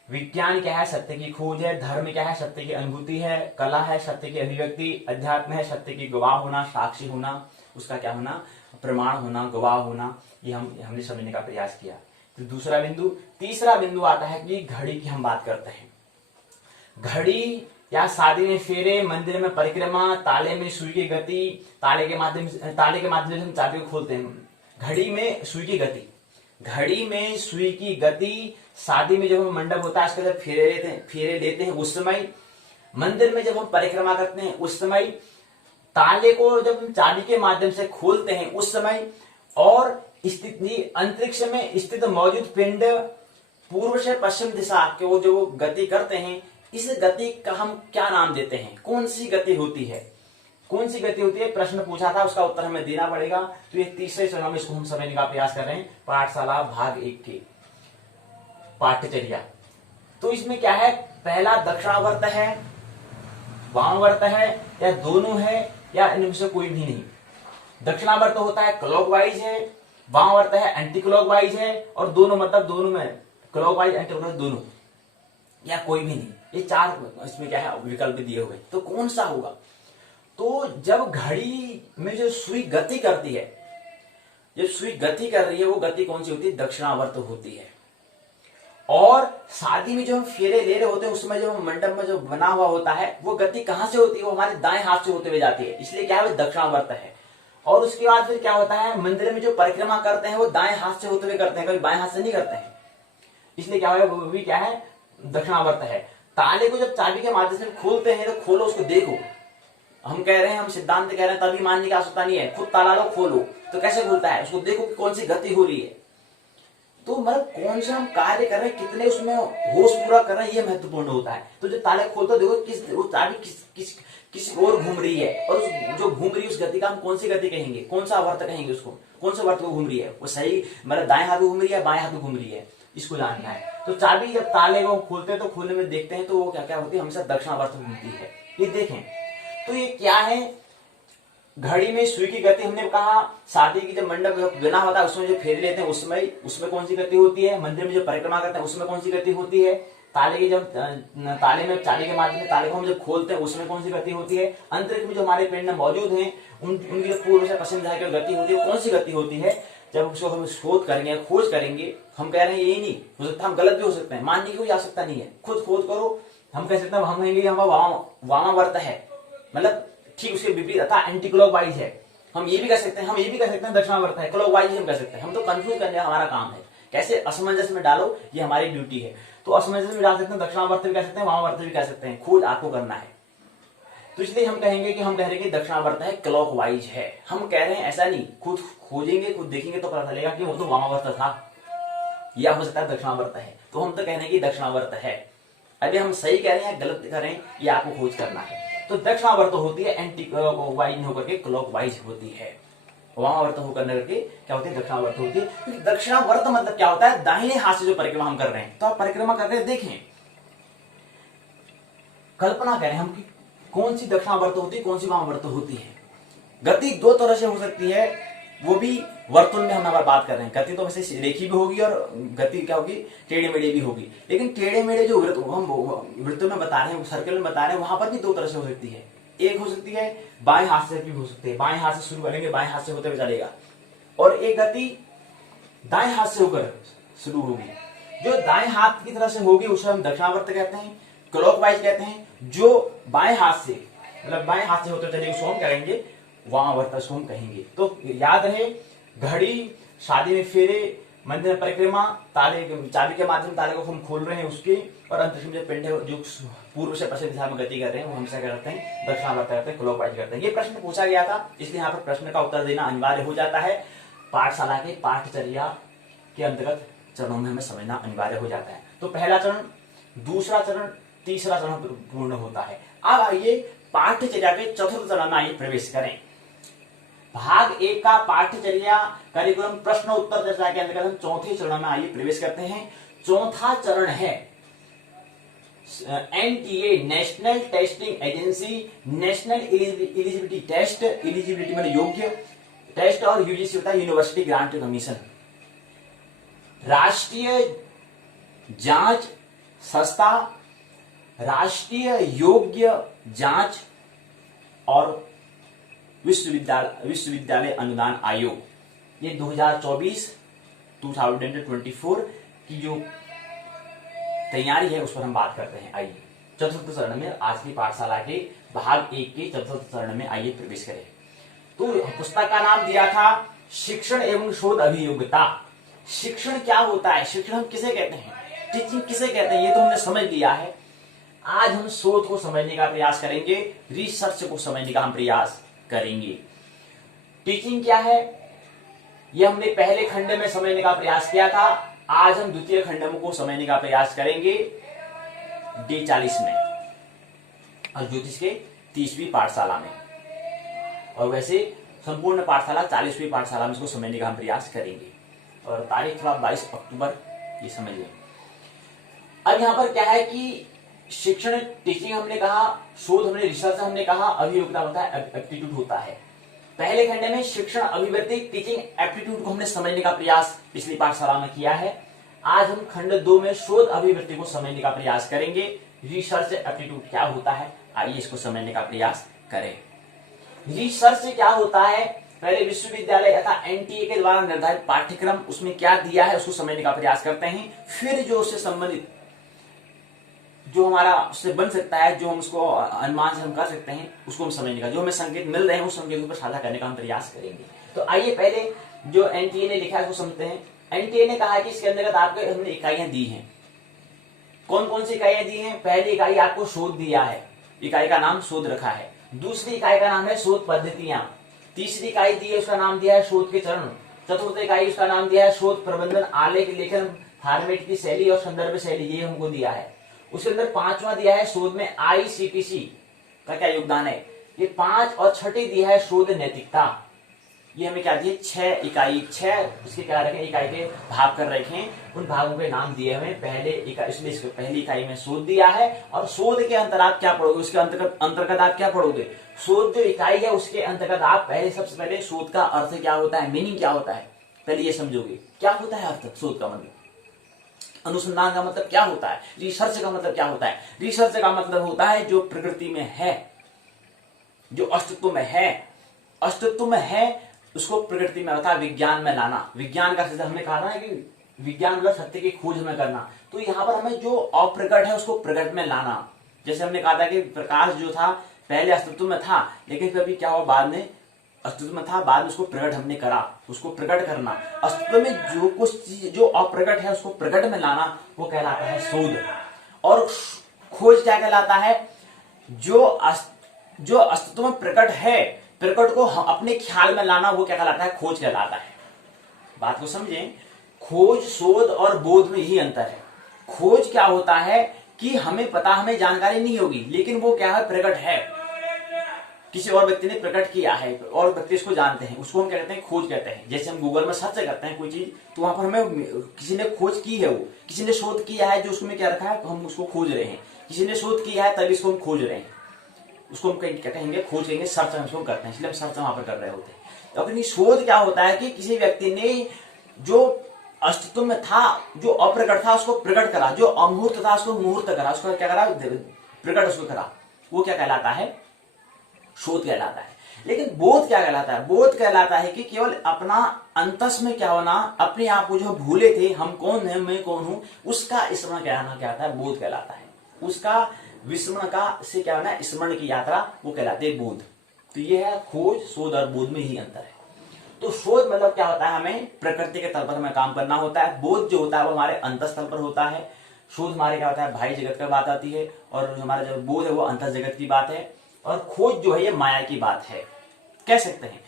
विज्ञान क्या है, सत्य की खोज है। धर्म क्या है, सत्य की अनुभूति है। कला है, सत्य की अभिव्यक्ति। अध्यात्म है, सत्य की गवाह होना, साक्षी होना, उसका क्या होना, प्रमाण होना, गवाह होना। ये हमने समझने का प्रयास किया। तो दूसरा बिंदु। तीसरा बिंदु आता है कि घड़ी की हम बात करते हैं। घड़ी या शादी में फेरे, मंदिर में परिक्रमा, ताले में सुई की गति, ताले के माध्यम से हम चाबी को खोलते हैं। घड़ी में सुई की गति, घड़ी में सुई की गति, शादी में जब हम मंडप होता है उसके जब फेरे लेते हैं उस समय, मंदिर में जब हम परिक्रमा करते हैं उस समय, ताले को जब हम चाबी के माध्यम से खोलते हैं उस समय, और स्थिति अंतरिक्ष में स्थित मौजूद पिंड पूर्व से पश्चिम दिशा के वो जो गति करते हैं, इस गति का हम क्या नाम देते हैं, कौन सी गति होती है, कौन सी गति होती है, प्रश्न पूछा था, उसका उत्तर हमें देना पड़ेगा। तो ये तीसरे चरण में इसको हम समझने का प्रयास कर रहे हैं, पाठशाला भाग 1 की पाठ्यचर्या। तो इसमें क्या है, पहला दक्षिणावर्त है, वामावर्त है, या दोनों है, या इनमें से कोई भी नहीं। दक्षिणावर्त होता है क्लॉकवाइज है, वामावर्त है एंटी क्लॉकवाइज है, और दोनों मतलब दोनों में क्लॉकवाइज एंटी क्लॉकवाइज दोनों, या कोई भी नहीं। ये 4 इसमें क्या है विकल्प दिए हुए। तो कौन सा होगा, तो जब घड़ी में जो सुई गति करती है, जब सुई गति कर रही है, वो गति कौन सी होती है, दक्षिणावर्त होती है। और शादी में जो हम फेरे ले रहे होते हैं उसमें जो मंडप में जो बना हुआ होता है, वो गति कहां से होती है, वो हमारे दाएं हाथ से होते हुए जाती है, इसलिए क्या है वो दक्षिणावर्त है। और उसके बाद फिर क्या होता है, मंदिर में जो परिक्रमा करते हैं वो दाएं हाथ से होते हुए करते हैं, कभी बाएं हाथ से नहीं करते हैं, इसलिए क्या है वो भी क्या है दक्षिणावर्त है। ताले को जब चाबी के माध्यम से खोलते हैं तो खोलो, उसको देखो। हम कह रहे हैं, हम सिद्धांत कह रहे हैं, तभी मानने की आवश्यकता नहीं है, खुद ताला लो खोलो, तो कैसे खुलता है, उसको देखो कि कौन सी गति हो रही है। तो मतलब कौन सा हम कार्य कर रहे हैं, कितने उसमें होश पूरा कर रहे हैं, ये महत्वपूर्ण होता है। तो जो ताले खोलते देखो वो चाबी किस ओर घूम रही है, और उस जो घूम रही है उस गति का हम कौन सी गति कहेंगे, कौन सा वर्त कहेंगे उसको, कौन सा वर्त को घूम रही है, वो सही मतलब दाएं हाथ में घूम रही है, बाएं हाथ में घूम रही है, इसको जानना है। तो चाबी जब ताले को खोलते हैं तो खोलने में देखते हैं तो वो क्या क्या होती है, हमेशा दक्षिणावर्त घूमती है। ये देखें तो ये क्या है, घड़ी में सुई की गति हमने कहा, शादी की जब मंडप बना होता है उसमें जो फेरे लेते हैं उसमें कौन सी गति होती है, मंदिर में जो परिक्रमा करते हैं उसमें कौन सी गति होती है, ताले की जब ताले में चाबी के माध्यम से ताले को हम जब खोलते हैं उसमें कौन सी गति होती है, अंतरिक्ष में जो हमारे पिंड मौजूद हैं उनकी जो पूर्व से पश्चिम दिशा की गति होती है, कौन सी गति होती है। जब उसको हम शोध करेंगे, खोज करेंगे, हम कह रहे हैं यही नहीं हो सकता, हम गलत भी हो सकते हैं, मानने की कोई आवश्यकता नहीं है, खुद खोज करो। हम कह सकते हैं, हम कहेंगे वामावर्त है, मतलब ठीक उसके विपरीत अथा एंटी क्लॉकवाइज है। हम ये भी कह सकते हैं, दक्षिणावर्त है, क्लॉकवाइज हम कह सकते हैं। हम तो कंफ्यूज करने का हमारा काम है, कैसे असमंजस में डालो, ये हमारी ड्यूटी है। तो असमंजस में डाल सकते हैं, दक्षिणावर्त भी कह सकते हैं, वामावर्त भी कह सकते हैं, खोज आपको करना है। तो इसलिए हम कहेंगे कि हम कह रहे हैं कि दक्षिणावर्त है, क्लॉकवाइज है। हम कह रहे हैं ऐसा नहीं, खुद खोजेंगे, खुद देखेंगे तो पता चलेगा कि वो तो वामावर्त था, या हो सकता है दक्षिणावर्त है। तो हम तो कह रहे हैं कि दक्षिणावर्त है। अभी हम सही कह रहे हैं गलत कह रहे हैं, ये आपको खोज करना है। तो दक्षिणावर्त होती है एंटी वाइज होकर के क्लॉकवाइज होती है, वामावर्त होकर करके क्या होती है, दक्षिणावर्त होती है। दक्षिणावर्त मतलब क्या होता है, दाहिने हाथ से जो परिक्रमा हम कर रहे हैं। तो आप परिक्रमा कर रहे हैं, देखें, कल्पना करें हम कि कौन सी दक्षिणावर्त होती है, कौन सी वामावर्त होती है। गति 2 तरह से हो सकती है, वो भी वर्तुल में हम बात कर रहे हैं। गति तो वैसे रेखी भी होगी और गति क्या होगी, टेढ़े मेढ़े भी होगी। लेकिन टेढ़े मेढ़े जो हम वृत्त में बता रहे हैं, सर्कल में बता रहे हैं, वहां पर भी 2 तरह से हो सकती है। एक हो सकती है बाएं हाथ से भी हो सकती है, बाएं हाथ से शुरू करेंगे, बाएं हाथ से होते हुए चलेगा, और एक गति दाएं हाथ से होकर शुरू होगी। जो दाएं हाथ की तरह से होगी उसे हम दक्षिणावर्त कहते हैं, क्लॉकवाइज कहते हैं। जो बाएं हाथ से मतलब बाएं हाथ से होते चलेगी उसको हम कहेंगे वामावर्त, उसको हम कहेंगे। तो याद रहे, घड़ी, शादी में फेरे, मंदिर में परिक्रमा, ताले चाबी के माध्यम ताले को हम खोल रहे हैं उसके, और अंतरिक्ष में जो पिंड है जो पूर्व से पश्चिम दिशा में गति कर रहे हैं वो हमेशा क्या करते हैं, दक्षिणावर्त करते हैं, क्लॉकवाइज करते हैं। ये प्रश्न पूछा गया था, इसलिए यहाँ पर प्रश्न का उत्तर देना अनिवार्य हो जाता है। पाठशाला के पाठचर्या के अंतर्गत चरणों में हमें समझना अनिवार्य हो जाता है। तो पहला चरण, दूसरा चरण, तीसरा चरण पूर्ण होता है। अब आइए पाठचर्या के चतुर्थ चरण में आइए प्रवेश करें। भाग 1 का पाठचर्या करिकुलम प्रश्न उत्तर चर्चा के अंतर्गत हम चौथे चरण में आइए प्रवेश करते हैं। चौथा चरण है NTA, national testing agency, national eligibility test, eligibility मतलब योग्य टेस्ट, और यूजीसी होता है यूनिवर्सिटी ग्रांट कमीशन। राष्ट्रीय जांच संस्था, राष्ट्रीय योग्य जांच और विश्वविद्यालय अनुदान आयोग, ये 2024 की जो तैयारी है उस पर हम बात करते हैं। आइए चतुर्थ चरण में आज की पाठशाला के भाग 1 के चतुर्थ चरण में आइए प्रवेश करें। तो पुस्तक का नाम दिया था शिक्षण एवं शोध अभियोग्यता। शिक्षण क्या होता है, शिक्षण हम किसे कहते हैं, टीचिंग किसे कहते हैं, ये तो हमने समझ लिया है। आज हम शोध को समझने का प्रयास करेंगे, रिसर्च को समझने का हम प्रयास करेंगे। टीचिंग क्या है ये हमने पहले खंड में समझने का प्रयास किया था। आज हम द्वितीय खंड को समझने का प्रयास करेंगे D 40 में और ज्योतिष के 30वीं पाठशाला में, और वैसे संपूर्ण पाठशाला 40वीं पाठशाला में इसको समझने का हम प्रयास करेंगे। और तारीख थोड़ा 22 अक्टूबर ये समझ लें। अब यहाँ पर क्या है कि शिक्षण टीचिंग हमने कहा, शोध हमने रिसर्च हमने कहा, अभियोग्यता होता है, एप्टीट्यूड होता है। पहले खंड में शिक्षण अभिवृत्ति टीचिंग एप्टीट्यूड को हमने समझने का प्रयास पिछली पाठशाला में किया है। आज हम खंड 2 में शोध अभिवृत्ति को समझने का प्रयास करेंगे। रिसर्च एप्टीट्यूड क्या होता है, आइए इसको समझने का प्रयास करें। रिसर्च क्या होता है, पहले विश्वविद्यालय तथा एनटीए के द्वारा निर्धारित पाठ्यक्रम उसमें क्या दिया है उसको समझने का प्रयास करते हैं। फिर जो उससे संबंधित जो हमारा उससे बन सकता है, जो हम उसको अनुमान से हम कर सकते हैं उसको हम समझने का, जो हमें संकेत मिल रहे हैं उस संकेतों पर साझा करने का हम प्रयास करेंगे। तो आइए पहले जो एनटीए ने लिखा है उसको समझते हैं। एनटीए ने कहा है कि इसके अंतर्गत आपको हमने इकाइयां दी हैं। कौन कौन सी इकाइयां दी हैं, पहली इकाई आपको शोध दिया है, इकाई का नाम शोध रखा है। दूसरी इकाई का नाम है शोध पद्धतियां। तीसरी इकाई दी है उसका नाम दिया है शोध के चरण। चतुर्थ इकाई उसका नाम दिया है शोध प्रबंधन, आलेख लेखन, फॉर्मेट की शैली और संदर्भ शैली, ये हमको दिया है। उसके अंदर 5वां दिया है शोध में आईसीटीसी का क्या योगदान है, ये 5। और छठी दिया है शोध नैतिकता, ये हमें क्या दिए 6 इकाई, 6 उसके क्या रखे इकाई के भाग कर रखे हैं, उन भागों के नाम दिए हुए पहले इकाई, इसलिए इसको पहली इकाई में शोध दिया है। और शोध के अंतर आप क्या पढ़ोगे, उसके अंतर्गत आप क्या पढ़ोगे, शोध जो इकाई है उसके अंतर्गत आप पहले सबसे पहले शोध का अर्थ क्या होता है, मीनिंग क्या होता है, पहले ये समझोगे क्या होता है अर्थ, शोध का मतलब, अनुसंधान का मतलब क्या होता है, रिसर्च का मतलब क्या होता है। रिसर्च का मतलब होता है जो प्रकृति में है, जो अस्तित्व में है, अस्तित्व में है उसको प्रकृति में अर्थात विज्ञान में लाना। विज्ञान का सिद्धांत हमने कहा ना कि विज्ञान मतलब सत्य की खोज हमें करना, तो यहाँ पर हमें जो अप्रकट है उसको प्रकट में लाना। जैसे हमने कहा था कि प्रकाश जो था पहले अस्तित्व में था, लेकिन कभी क्या हुआ बाद में अस्तित्व में था, बाद में उसको प्रकट हमने करा, उसको प्रकट करना। अस्तित्व में जो कुछ चीज जो अप्रकट है उसको प्रकट में लाना वो कहलाता है शोध। और खोज क्या कहलाता है, जो अस्तित्व में प्रकट है, प्रकट को अपने ख्याल में लाना वो क्या कहलाता है, खोज कहलाता है। बात को समझें, खोज, शोध और बोध में यही अंतर है। खोज क्या होता है कि हमें पता, हमें जानकारी नहीं होगी, लेकिन वो क्या है, प्रकट है, किसी और व्यक्ति ने प्रकट किया है और व्यक्ति इसको जानते हैं, उसको हम क्या कहते हैं, खोज कहते हैं। जैसे हम गूगल में सर्च करते हैं कोई चीज, तो वहां पर हमें किसी ने खोज की है, वो किसी ने शोध किया है, जो उसमें क्या रखा है, हम उसको खोज रहे हैं। किसी ने शोध किया है तभी इसको हम खोज रहे हैं, उसको हम क्या कहेंगे, खोज कहेंगे, सर्च हम इसको करते हैं, इसलिए हम सर्च वहां पर कर रहे होते हैं। तो अपनी शोध क्या होता है कि किसी व्यक्ति ने जो अस्तित्व में था, जो अप्रकट था उसको प्रकट करा, जो अमूर्त था उसको मूर्त करा, उसको क्या करा, प्रकट उसको करा, वो क्या कहलाता है, शोध कहलाता है। लेकिन बोध क्या कहलाता है, बोध कहलाता है कि केवल अपना अंतस में क्या होना, अपने आप को जो भूले थे, हम कौन है, मैं कौन हूं, उसका स्मरण कहलाना क्या होता है, बोध कहलाता है। उसका विस्मरण का से क्या होना है, स्मरण की यात्रा, वो कहलाते है बोध। तो ये है खोज, शोध और बोध में ही अंतर है। तो शोध मतलब क्या होता है, हमें प्रकृति के तल पर हमें काम करना होता है। बोध जो होता है वो हमारे अंतस्थल पर होता है। शोध हमारे क्या होता है, बाह्य जगत का बात आती है, और हमारा जो बोध है वो अंतर जगत की बात है, और खोज जो है ये माया की बात है, कह सकते हैं।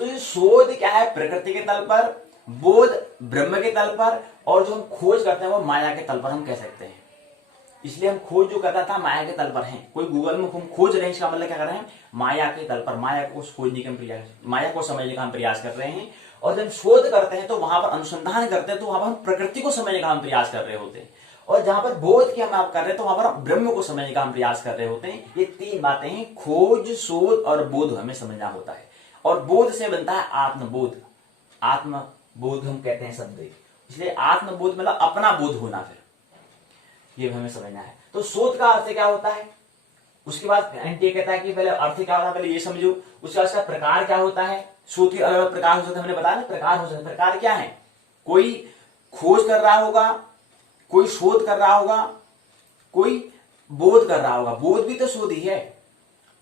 तो ये शोध क्या है, प्रकृति के तल पर, बोध ब्रह्म के तल पर, और जो हम खोज करते हैं वो माया के तल पर हम कह सकते हैं। इसलिए हम खोज जो करता था माया के तल पर है। कोई गूगल में हम खोज रहे हैं, इसका मतलब क्या कर रहे हैं, माया के तल पर, माया को खोजने का प्रयास, माया को समझने का हम प्रयास कर रहे हैं। और जब शोध करते हैं तो वहां पर अनुसंधान करते हैं, तो वहां पर हम प्रकृति को समझने का हम प्रयास कर रहे होते हैं। और जहां पर बोध की हम आप कर रहे हैं तो वहां पर ब्रह्म को समझने का हम प्रयास कर रहे होते हैं। ये तीन बातें हैं, खोज, शोध और बोध हमें समझना होता है। और बोध से बनता है आत्मबोध। आत्मबोध हम कहते हैं शब्द, इसलिए आत्मबोध मतलब अपना बोध होना, फिर ये हमें समझना है। तो शोध का अर्थ क्या होता है, उसके बाद एनटीए कहता है कि पहले अर्थ क्या होता है, पहले ये समझो। उसका इसका प्रकार क्या होता है, शोध के अलग अलग प्रकार हो सकते हैं, हमने बताया ना प्रकार हो सकते हैं। प्रकार क्या है, कोई खोज कर रहा होगा, कोई शोध कर रहा होगा, कोई बोध कर रहा होगा। बोध भी तो शोध ही है।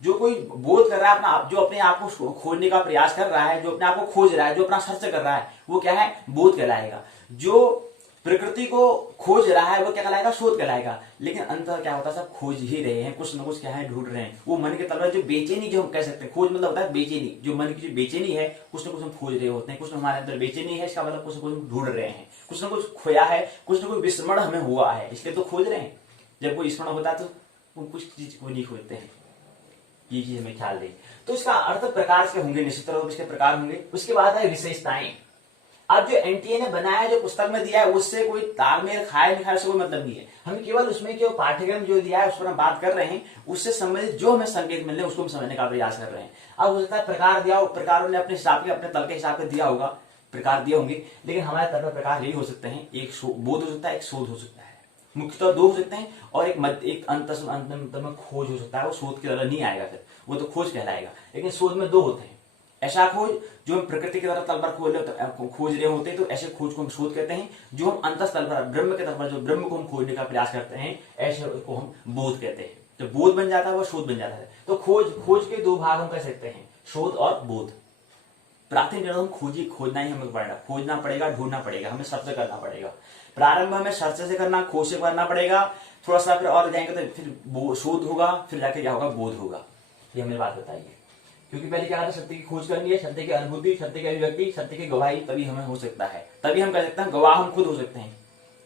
जो कोई बोध कर रहा है, अपना जो अपने आप को खोजने का प्रयास कर रहा है, जो अपने आप को खोज रहा है, जो अपना सर्च कर रहा है, वो क्या है, बोध कहलाएगा। जो प्रकृति को खोज रहा है वो क्या कहलाएगा, शोध कहलाएगा। लेकिन अंतर क्या होता है, सब खोज ही रहे हैं, कुछ ना कुछ क्या है, ढूंढ रहे हैं। वो मन के तल पर जो बेचैनी, जो हम कह सकते हैं, खोज मतलब होता है बेचैनी, जो मन की जो बेचैनी है, कुछ ना कुछ हम खोज रहे होते हैं। कुछ हमारे अंदर बेचैनी है, इसका मतलब कुछ ना कुछ हम ढूंढ रहे हैं, कुछ ना कुछ खोया है, कुछ ना कुछ विस्मरण हमें हुआ है, इसलिए तो खोज रहे हैं। जब कोई स्मरण होता है तो कुछ चीज को नहीं खोजते हैं, ये चीज हमें ख्याल दें। तो इसका अर्थ प्रकार से होंगे, निश्चित रूप इसके प्रकार होंगे। उसके बाद है विशेषताएं। अब जो एनटीए ने बनाया, जो पुस्तक में दिया है, उससे कोई तालमेल खाए नहीं खाए, उससे कोई मतलब नहीं है। हम केवल उसमें जो पाठ्यक्रम जो दिया है उस पर हम बात कर रहे हैं, उससे संबंधित जो हमें संकेत मिल रहे हैं उसको हम समझने का प्रयास कर रहे हैं। अब हो सकता है प्रकार दिया हो, प्रकारों ने अपने हिसाब के, अपने तल के हिसाब से दिया होगा, प्रकार दिए होंगे, लेकिन हमारे तल पर प्रकार यही हो सकते हैं, एक बोध हो सकता है, एक शोध हो सकता है। मुख्यतः दो हो सकते हैं, और एक अंत में खोज हो सकता है। वो शोध की तरह नहीं आएगा, फिर वो तो खोज कहलाएगा। लेकिन शोध में दो होते हैं, ऐसा खोज जो हम प्रकृति की तरह तल पर खोज रहे होते हैं, तो ऐसे खोज को हम शोध कहते हैं। जो हम अंतस्थल पर ब्रह्म के तल पर, जो ब्रह्म को हम खोजने का प्रयास करते हैं, ऐसे को हम बोध कहते हैं। जो बोध बन जाता है वो शोध बन जाता है। तो खोज के दो भाग हम कह सकते हैं, शोध और बोध। प्राथमिक जड़ हम खोजना ही हमें पड़ेगा, खोजना पड़ेगा, ढूंढना पड़ेगा, हमें सर्च करना पड़ेगा। प्रारंभ हमें सर्च से करना, खोज से करना पड़ेगा। थोड़ा सा फिर और जाएंगे तो फिर शोध होगा, फिर जाके क्या होगा, बोध होगा। ये हमने बात बताई है। क्योंकि पहले क्या था, सत्य की खोज करनी है, सत्य की अनुभूति, सत्य की अभिव्यक्ति, सत्य की गवाही, तभी हमें हो सकता है। तभी हम कह सकते हैं गवाह हम खुद हो सकते हैं,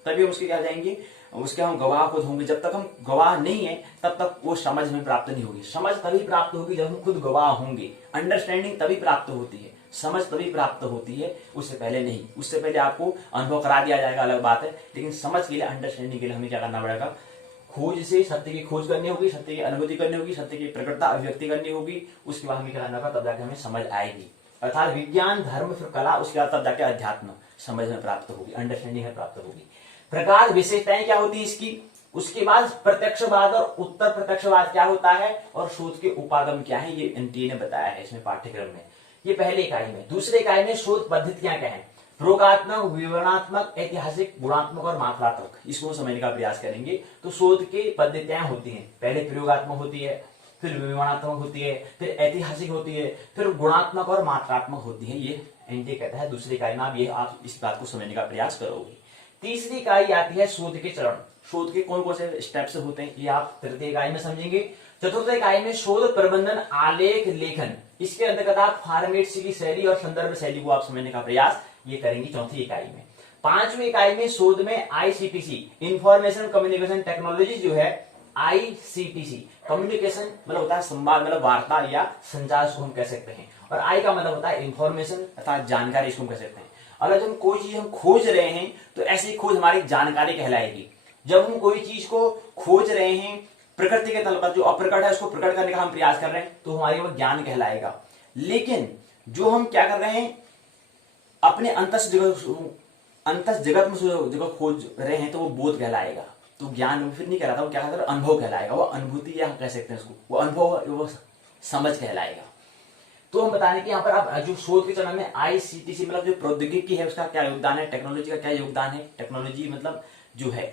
तभी हम उसके क्या जाएंगे, उसके हम गवाह खुद होंगे। जब तक हम गवाह नहीं है तब तक वो समझ में प्राप्त नहीं होगी। समझ तभी प्राप्त होगी जब हम खुद गवाह होंगे। अंडरस्टैंडिंग तभी प्राप्त होती है, समझ तभी प्राप्त होती है, उससे पहले नहीं। उससे पहले आपको अनुभव करा दिया जाएगा, अलग बात है, लेकिन समझ के लिए, अंडरस्टैंडिंग के लिए हमें क्या करना पड़ेगा, खोज से सत्य की खोज करनी होगी, सत्य की अनुभूति करनी होगी, सत्य की प्रकटता अभिव्यक्ति करनी होगी। उसके बाद हमें क्या करना होगा, तब जाके हमें समझ आएगी। अर्थात विज्ञान, धर्म, फिर कला, उसके बाद तब जाके अध्यात्म समझ में प्राप्त होगी, अंडरस्टैंडिंग में प्राप्त होगी। प्रकार विशेषताएं क्या होती है इसकी, उसके बाद प्रत्यक्षवाद और उत्तर प्रत्यक्षवाद क्या होता है, और शोध के उपागम क्या है, ये एनटीए ने बताया है इसमें पाठ्यक्रम में। ये पहले इकाई में। दूसरे इकाई में शोध पद्धतियां क्या है, प्रयोगात्मक, विवरणात्मक, ऐतिहासिक, गुणात्मक और मात्रात्मक, इसको समझने का प्रयास करेंगे। तो शोध की पद्धतियां होती हैं, पहले प्रयोगात्मक होती है, फिर विवरणात्मक होती है, फिर ऐतिहासिक होती है, फिर गुणात्मक और मात्रात्मक होती है। ये एनटीए कहता है दूसरी इकाई में आप इस बात को समझने का प्रयास करोगे। तीसरी इकाई आती है शोध के चरण। शोध के कौन कौन से स्टेप्स होते हैं, ये आप तृतीय इकाई में समझेंगे। चतुर्थ इकाई में शोध प्रबंधन, आलेख, लेखन, इसके अंतर्गत आप फॉर्मेट की शैली और संदर्भ शैली को आप समझने का प्रयास ये करेंगे चौथी इकाई में। पांचवी इकाई में शोध में आईसीटीसी, इंफॉर्मेशन कम्युनिकेशन टेक्नोलॉजी जो है, आईसीटीसी, कम्युनिकेशन मतलब होता है संवाद, मतलब वार्ता या संचार, इसको हम कह सकते हैं। और आई का मतलब होता है इंफॉर्मेशन अर्थात जानकारी, इसको हम कह सकते हैं। अगर जब हम कोई चीज हम खोज रहे हैं तो ऐसी खोज हमारी जानकारी कहलाएगी। जब हम कोई चीज को खोज रहे हैं प्रकृति के तल पर, जो अप्रकट है उसको प्रकट करने का हम प्रयास कर रहे हैं, तो हमारी वो ज्ञान कहलाएगा। लेकिन जो हम क्या कर रहे हैं, अपने अंतस जगत में जगह खोज रहे हैं, तो वो बोध कहलाएगा। तो ज्ञान फिर नहीं कहलाता, वो क्या कहता है, अनुभव कहलाएगा। वो अनुभूति या कह सकते हैं उसको, वो अनुभव, वो समझ कहलाएगा। तो हम बता रहे कि यहाँ पर आप जो शोध के चरण में आईसीटीसी मतलब जो प्रौद्योगिकी है उसका क्या योगदान है, टेक्नोलॉजी का क्या योगदान है। टेक्नोलॉजी मतलब जो है,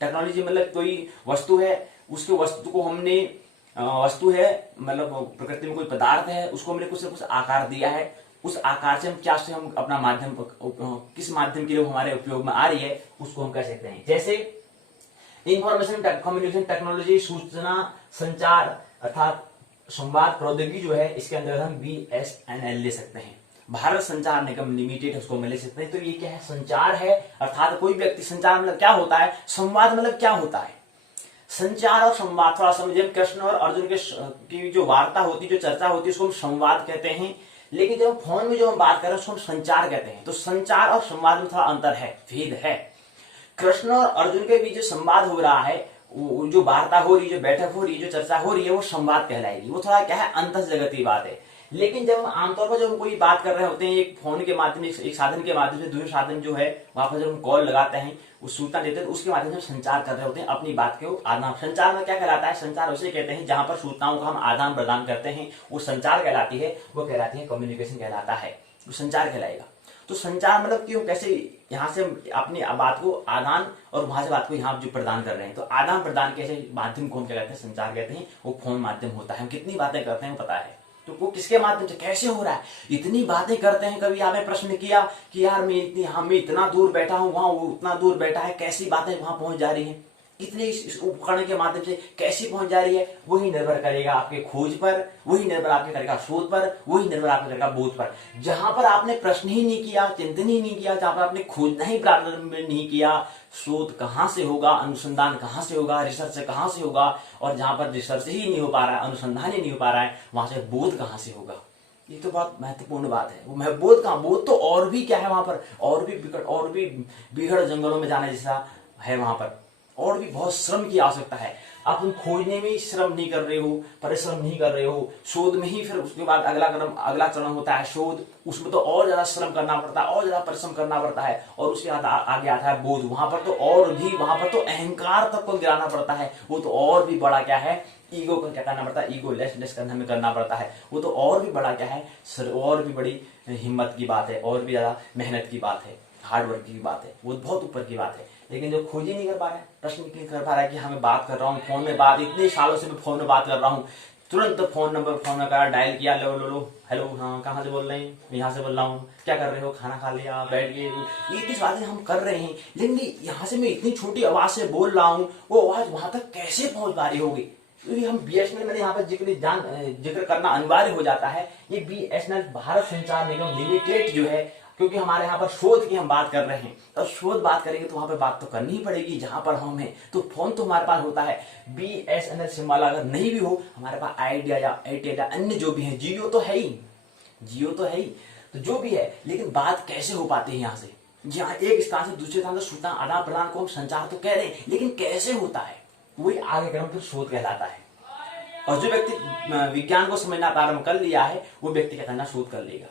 टेक्नोलॉजी मतलब कोई वस्तु है, उसके वस्तु को हमने वस्तु है मतलब प्रकृति में कोई पदार्थ है, उसको हमने कुछ न कुछ आकार दिया है, उस आकार से हम क्या से हम अपना माध्यम किस माध्यम के लिए हमारे उपयोग में आ रही है उसको हम कह सकते हैं। जैसे इंफॉर्मेशन कम्युनिकेशन टेक्नोलॉजी, सूचना संचार अर्थात संवाद प्रौद्योगिकी जो है, इसके अंदर हम BSNL ले सकते हैं, भारत संचार निगम लिमिटेड, उसको हम ले सकते हैं। तो ये क्या है, संचार है, अर्थात कोई व्यक्ति, संचार मतलब क्या होता है, संवाद मतलब क्या होता है, संचार और संवाद थोड़ा समझे। कृष्ण और अर्जुन की जो वार्ता होती, जो चर्चा होती है, उसको हम संवाद कहते हैं, लेकिन जब फोन में जो हम बात कर रहे हैं उसको हम संचार कहते हैं। तो संचार और संवाद में थोड़ा अंतर है, भेद है। कृष्ण और अर्जुन के बीच जो संवाद हो रहा है, जो वार्ता हो रही है, जो बैठक हो रही है, जो चर्चा हो रही है, वो संवाद कहलाएगी। वो थोड़ा क्या है, अंतस जगती बात है। लेकिन जब हम आमतौर पर जब हम कोई बात कर रहे होते हैं एक फोन के माध्यम से, एक साधन के माध्यम से दूसरे साधन जो है वहां पर जब हम कॉल लगाते हैं, उस सूचना देते हैं, उसके माध्यम से संचार कर रहे होते हैं अपनी बात के आदान। संचार में क्या कहलाता है, संचार उसे कहते हैं जहां पर सूचनाओं का हम आदान प्रदान करते हैं, वो संचार कहलाती है, वो कहलाती है कम्युनिकेशन कहलाता है, वो संचार कहलाएगा। तो संचार मतलब क्यों, कैसे यहाँ से अपनी बात को आदान और वहां से बात को यहाँ जो प्रदान कर रहे हैं, तो आदान प्रदान कैसे माध्यम को हम क्या कहते हैं, संचार कहते हैं। वो फोन माध्यम होता है। हम कितनी बातें करते हैं पता है, तो वो किसके माध्यम से कैसे हो रहा है, इतनी बातें करते हैं। कभी आपने प्रश्न किया कि यार मैं इतना दूर बैठा हूं, वहां वो उतना दूर बैठा है, कैसी बातें वहां पहुंच जा रही हैं, इतने इस उपकरण के माध्यम से कैसी पहुंच जा रही है, वही निर्भर करेगा आपके खोज पर, वही निर्भर आपके करेगा शोध पर, वही निर्भर आपके करेगा बोध पर। जहां पर आपने प्रश्न ही नहीं किया, चिंतन ही नहीं किया, जहां पर आपने खोजना ही प्रारंभ नहीं किया, शोध कहां से होगा, अनुसंधान कहां से होगा, रिसर्च कहां से होगा, और जहां पर रिसर्च ही नहीं हो पा रहा है, अनुसंधान ही नहीं हो पा रहा है, वहां से बोध कहां से होगा। ये तो बहुत महत्वपूर्ण बात है। वो बोध कहां, बोध तो और भी क्या है वहां पर, और भी बिगड़ जंगलों में जाने जैसा है वहां पर, और भी बहुत श्रम की आवश्यकता है। आप तुम खोजने में ही श्रम नहीं कर रहे हो, परिश्रम नहीं कर रहे हो, शोध में ही फिर उसके बाद अगला चरण होता है शोध, उसमें तो और ज्यादा श्रम करना पड़ता है, और ज्यादा परिश्रम करना पड़ता है, और उसके बाद आगे आता है बोध। वहां पर तो अहंकार तक को गिराना पड़ता है। वो तो और भी बड़ा क्या है, ईगो को क्या करना पड़ता है, ईगो लेस करना पड़ता है। वो तो और भी बड़ा क्या है, और भी बड़ी हिम्मत की बात है, और भी ज्यादा मेहनत की बात है, हार्डवर्क की बात है, वो बहुत ऊपर की बात है। लेकिन जो खोज ही नहीं कर पा रहा है, प्रश्न नहीं कर पा रहा है कि हाँ मैं बात कर रहा हूँ फोन में, बात इतने सालों से मैं फोन में बात कर रहा हूँ, तुरंत फोन में करा, डायल किया, लो हेलो, हाँ कहाँ से बोल रहे हैं, यहाँ से बोल रहा हूँ, क्या कर रहे हो, खाना खा लिया, बैठ गए, ये इतनी बातें हम कर रहे हैं। लेकिन यहाँ से मैं इतनी छोटी आवाज से बोल रहा हूँ, वो आवाज वहां तक कैसे पहुंच पा रही होगी। क्योंकि हम BSNL, मैंने यहाँ पर जिक्र करना अनिवार्य हो जाता है। ये BSNL भारत संचार निगम लिमिटेड जो है, क्योंकि हमारे यहाँ पर शोध की हम बात कर रहे हैं, तो शोध बात करेंगे तो वहां पर बात तो करनी ही पड़ेगी जहां पर हम हैं। तो फोन तो हमारे पास होता है, BSNL सिम वाला अगर नहीं भी हो, हमारे पास आइडिया या एयरटेल या अन्य जो भी है, जियो तो है ही, तो जो भी है। लेकिन बात कैसे हो पाती है यहाँ से, जहाँ एक स्थान से दूसरे स्थान से सूचना आदान प्रदान को हम संचार तो कह रहे हैं, लेकिन कैसे होता है, वही आगे क्रम फिर शोध कहलाता है। और जो व्यक्ति विज्ञान को समझना प्रारंभ कर लिया है, वो व्यक्ति क्या करना, शोध कर लेगा।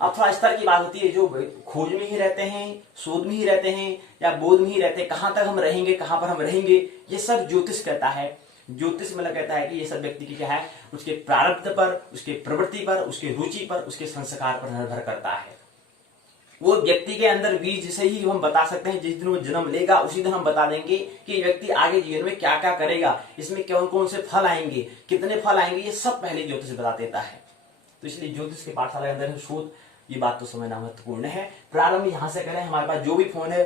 अब थोड़ा स्तर की बात होती है, जो खोज में ही रहते हैं, शोध में ही रहते हैं, या बोध में ही रहते हैं, कहां तक हम रहेंगे, कहां पर हम रहेंगे, ये सब ज्योतिष कहता है। ज्योतिष मतलब कहता है कि ये सब व्यक्ति की क्या है, उसके प्रारब्ध पर, उसके प्रवृत्ति पर, उसके रुचि पर, उसके संस्कार पर निर्भर करता है। वो व्यक्ति के अंदर बीज से ही हम बता सकते हैं, जिस दिन वो जन्म लेगा उसी दिन हम बता देंगे कि व्यक्ति आगे जीवन में क्या क्या करेगा, इसमें कौन कौन से फल आएंगे, कितने फल आएंगे, ये सब पहले ज्योतिष बता देता है। तो इसलिए ज्योतिष के पाठशाला के अंदर शोध, ये बात तो समझना महत्वपूर्ण है। प्रारंभ यहाँ से करें, हमारे पास जो भी फोन है,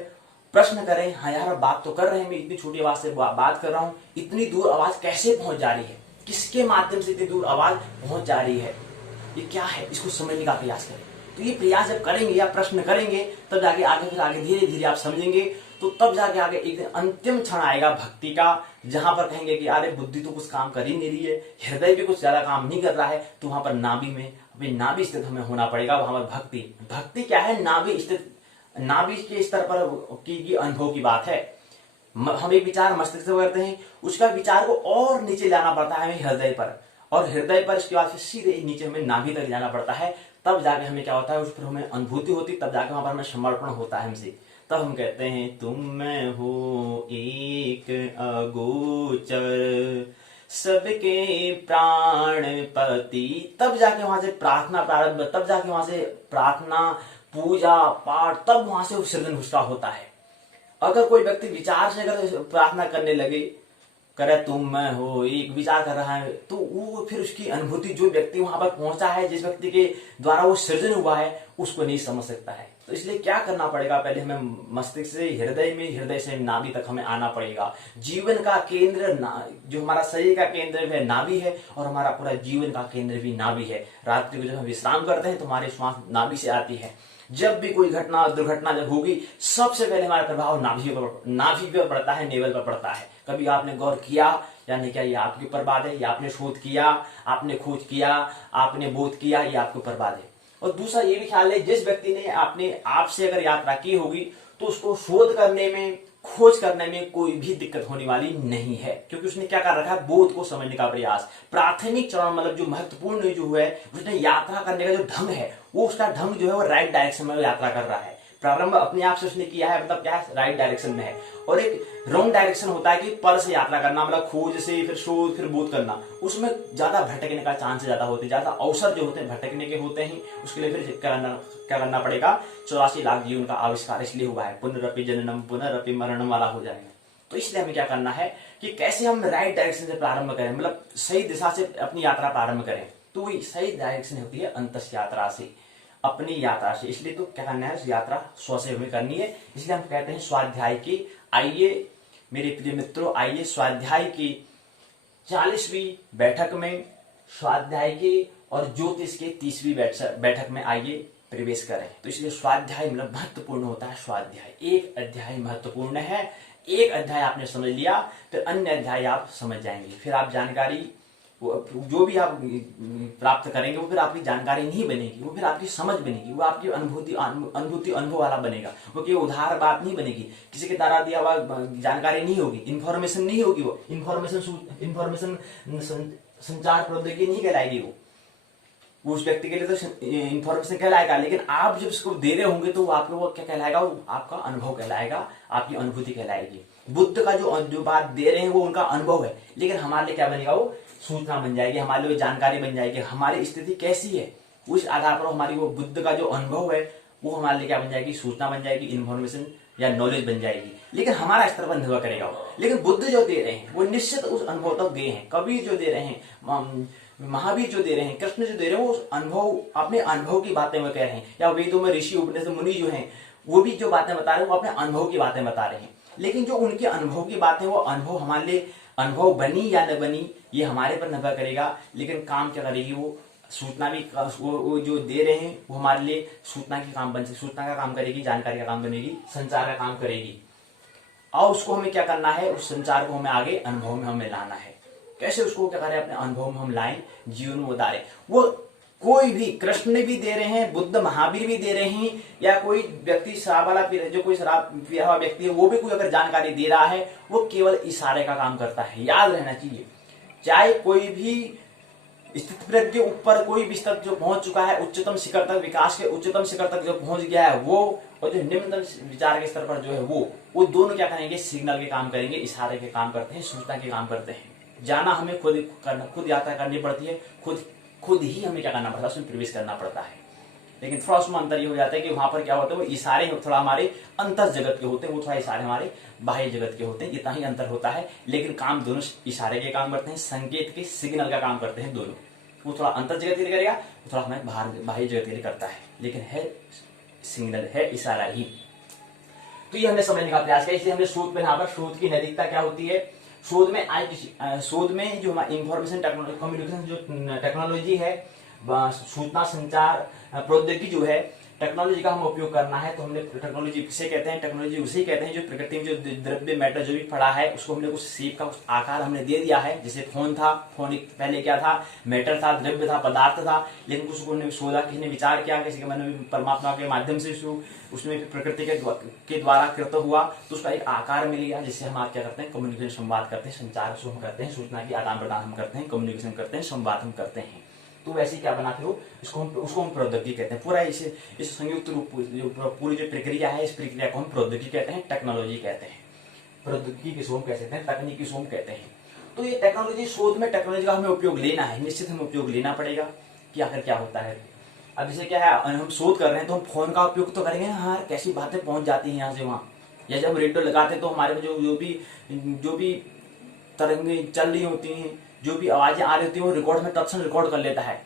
प्रश्न करें, हाँ यार बात तो कर रहे हैं, मैं इतनी छोटी आवाज से बात कर रहा हूँ, इतनी दूर आवाज कैसे पहुंच जा रही है, किसके माध्यम से इतनी दूर आवाज पहुंच जा रही है, ये क्या है, इसको समझने का प्रयास करें। तो ये प्रयास जब करेंगे या प्रश्न करेंगे, तब जाके आगे धीरे धीरे आप समझेंगे। तो तब जाके आगे एक दिन अंतिम क्षण आएगा भक्ति का, जहां पर कहेंगे कि अरे बुद्धि तो कुछ काम कर ही नहीं रही है, हृदय भी कुछ ज्यादा काम नहीं कर रहा है, तो वहां पर नाभि स्थित हमें होना पड़ेगा। वहां पर भक्ति क्या है, नाभि के स्तर पर की अनुभव की बात है। हम एक विचार मस्तिष्क से करते हैं, उसका विचार को और नीचे लाना पड़ता है हमें हृदय पर, और हृदय पर इसके बाद सीधे नीचे हमें नाभि तक जाना पड़ता है। तब जाके हमें क्या होता है, उस पर हमें अनुभूति होती, तब जाके वहां पर हमें समर्पण होता है हमसे। तब हम कहते हैं तुम मैं हो एक अगोचर, सबके प्राणपति। तब जाके वहां से प्रार्थना प्रारंभ, तब जाके वहां से प्रार्थना, पूजा पाठ, तब वहां से सृजन उसका होता है। अगर कोई व्यक्ति विचार से अगर प्रार्थना करने लगे, करे तुम मैं हो, एक विचार कर रहा है, तो वो फिर उसकी अनुभूति जो व्यक्ति वहां पर पहुंचा है, जिस व्यक्ति के द्वारा वो सृजन हुआ है, उसको नहीं समझ सकता है। तो इसलिए क्या करना पड़ेगा, पहले हमें मस्तिष्क से हृदय में, हृदय से नाभि तक हमें आना पड़ेगा। जीवन का केंद्र जो हमारा शरीर का केंद्र है नाभि है, और हमारा पूरा जीवन का केंद्र भी नाभि है। रात्रि को जब हम विश्राम करते हैं तो हमारी श्वास नाभि से आती है। जब भी कोई घटना दुर्घटना जब होगी, सबसे पहले हमारा प्रभाव नाभि पर पड़ता है, नेवल पर पड़ता है। कभी आपने गौर किया या नहीं किया, ये आपके ऊपर बात है। या आपने शोध किया, आपने खोज किया, आपने बोध किया, ये आपके ऊपर बात है। और दूसरा ये भी ख्याल है, जिस व्यक्ति ने आपने आपसे अगर यात्रा की होगी तो उसको शोध करने में, खोज करने में कोई भी दिक्कत होने वाली नहीं है, क्योंकि उसने क्या कर रखा है, बोध को समझने का प्रयास। प्राथमिक चरण मतलब जो महत्वपूर्ण जो है, उसने यात्रा करने का जो ढंग है, वो उसका ढंग जो है वो राइट डायरेक्शन में यात्रा कर रहा है। प्रारंभ अपने आप से उसने किया है, मतलब क्या है, राइट डायरेक्शन में है। और एक रॉन्ग डायरेक्शन होता है कि पर से यात्रा करना, मतलब खोज से फिर शोध फिर बोध करना, उसमें ज्यादा भटकने का चांस ज्यादा होते हैं, ज्यादा अवसर जो होते हैं भटकने के होते हैं। उसके लिए फिर क्या करना पड़ेगा, 84 लाख जीवन का आविष्कार इसलिए हुआ है, पुनरअपि जननम पुनरअपि मरणम वाला हो जाएगा। तो इसलिए हमें क्या करना है कि कैसे हम राइट डायरेक्शन से प्रारंभ करें, मतलब सही दिशा से अपनी यात्रा प्रारंभ करें। तो वही सही डायरेक्शन होती है अंतस यात्रा से, अपनी यात्रा से। इसलिए तो क्या करना है, यात्रा स्व से हमें करनी है। इसलिए हम कहते हैं स्वाध्याय की, आइए मेरे प्रिय मित्रों, आइए स्वाध्याय की 40वीं बैठक में, स्वाध्याय की और ज्योतिष के 30वीं बैठक में आइए प्रवेश करें। तो इसलिए स्वाध्याय मतलब महत्वपूर्ण होता है। स्वाध्याय एक अध्याय महत्वपूर्ण है। एक अध्याय आपने समझ लिया, फिर अन्य अध्याय आप समझ जाएंगे। फिर आप जानकारी जो भी आप प्राप्त करेंगे वो फिर आपकी जानकारी नहीं बनेगी, वो फिर आपकी समझ बनेगी, वो आपकी अनुभूति अनुभव वाला बनेगा। वो कोई उधार बात नहीं बनेगी, किसी के द्वारा दिया हुआ जानकारी नहीं होगी, इन्फॉर्मेशन नहीं होगी। वो इन्फॉर्मेशन संचार प्रौद्योगिकी नहीं कहलाएगी। वो उस व्यक्ति के लिए तो इन्फॉर्मेशन कहलाएगा, लेकिन आप जब उसको दे रहे होंगे तो आपको वो क्या कहलाएगा, वो आपका अनुभव कहलाएगा, आपकी अनुभूति कहलाएगी। बुद्ध का जो बात दे रहे हैं वो उनका अनुभव है, लेकिन हमारे लिए क्या बनेगा, वो सूचना बन जाएगी, हमारे लिए जानकारी बन जाएगी। हमारी स्थिति कैसी है उस आधार पर हमारी वो बुद्ध का जो अनुभव है वो हमारे लिए क्या बन जाएगी, सूचना बन जाएगी, इन्फॉर्मेशन या नॉलेज बन जाएगी। लेकिन हमारा स्तर पर निर्भर करेगा वो। लेकिन बुद्ध जो दे रहे हैं वो निश्चित उस अनुभव तक गए हैं। कबीर जो दे रहे हैं, महावीर जो दे रहे हैं, कृष्ण जो दे रहे हैं, वो उस अनुभव, अपने अनुभव की बातें वो कह रहे हैं। या वेदों में ऋषि उपनिषद मुनि जो हैं वो भी जो बातें बता रहे हैं वो अपने अनुभव की बातें बता रहे हैं। लेकिन जो उनके अनुभव की बातें, वो अनुभव हमारे लिए अनुभव बनी या न बनी ये हमारे पर निर्भर करेगा। लेकिन काम क्या करेगी, वो सूचना भी, वो जो दे रहे हैं वो हमारे लिए सूचना की काम सूचना का काम करेगी, जानकारी का काम बनेगी, संचार का काम करेगी। और उसको हमें क्या करना है, उस संचार को हमें आगे अनुभव में हमें लाना है। कैसे उसको क्या करें, अपने अनुभव में हम लाएं, जीवन में उतारें। वो कोई भी, कृष्ण भी दे रहे हैं, बुद्ध महावीर भी दे रहे हैं, या कोई व्यक्ति शराब वाला जो कोई शराब पिया हुआ व्यक्ति है वो भी कोई अगर जानकारी दे रहा है, वो केवल इशारे का काम करता है। याद रहना चाहिए, चाहे कोई भी स्थिति के ऊपर कोई भी स्तर जो पहुंच चुका है, उच्चतम शिखर तक, विकास के उच्चतम शिखर तक जो पहुंच गया है वो, और जो निम्नतम विचार के स्तर पर जो है वो दोनों क्या करेंगे, सिग्नल के काम करेंगे, इशारे के काम करते हैं, सूचना के काम करते हैं। जाना हमें खुद करना, खुद यात्रा करनी पड़ती है, खुद ही हमें क्या करना पड़ता है, उसमें प्रवेश करना पड़ता है। लेकिन थोड़ा उसमें अंतर ये हो जाता है कि वहां पर क्या होता है, वो इशारे थोड़ा हमारे अंतर जगत के होते हैं, वो थोड़ा इशारे हमारे बाह्य जगत के होते हैं, इतना ही अंतर होता है। लेकिन काम दोनों इशारे के काम करते हैं, संकेत के, सिग्नल का काम करते हैं दोनों। वो थोड़ा अंतर जगत के लिए करेगा, वो थोड़ा हमें बाह्य जगत के लिए करता है, लेकिन है सिग्नल, है इशारा ही। तो ये हमने समझने का प्रयास किया। इसलिए हमने शोध पे, यहाँ पर शोध की नैतिकता क्या होती है, शोध में जो हमारा इंफॉर्मेशन टेक्नोलॉजी, कम्युनिकेशन जो टेक्नोलॉजी है, सूचना संचार प्रौद्योगिकी जो है, टेक्नोलॉजी का हम उपयोग करना है। तो हमने टेक्नोलॉजी किसे कहते हैं, टेक्नोलॉजी उसे कहते हैं जो प्रकृति में जो द्रव्य मैटर जो भी पड़ा है उसको हमने कुछ शेप का कुछ आकार हमने दे दिया है। जैसे फोन था, फोन पहले क्या था, मैटर था, द्रव्य था, पदार्थ था, लेकिन उसको हमने शोधा, किसी ने विचार किया, किसी के मन में परमात्मा के माध्यम से उसमें प्रकृति के द्वारा कृत हुआ, तो उसका एक आकार मिल गया, जिससे हम आज क्या करते हैं, कम्युनिकेशन, संवाद करते हैं, संचार उसको हम करते हैं, सूचना की आदान प्रदान हम करते हैं, कम्युनिकेशन करते हैं, संवाद हम करते हैं। तो वैसे क्या बनाते हो, उसको हम प्रौद्योगिकी कहते हैं। पूरा इस संयुक्त रूप पूरी जो प्रक्रिया है, इस प्रक्रिया को हम प्रौद्योगिकी कहते हैं, टेक्नोलॉजी कहते हैं। प्रौद्योगिकी किसको हम कह सकते हैं, तकनीकी किसको हम कहते हैं। तो ये टेक्नोलॉजी, शोध में टेक्नोलॉजी का हमें उपयोग लेना है, निश्चित हमें उपयोग लेना पड़ेगा कि आखिर क्या होता है। अब जैसे क्या है, हम शोध कर रहे हैं तो हम फोन का उपयोग तो करेंगे, हाँ कैसी बातें पहुंच जाती है यहाँ से वहां, या जब रेडियो लगाते हैं तो हमारे जो भी तरंगें चल रही होती हैं, जो भी आवाजें आ रही होती हैं वो रिकॉर्ड में तत्क्षण रिकॉर्ड कर लेता है।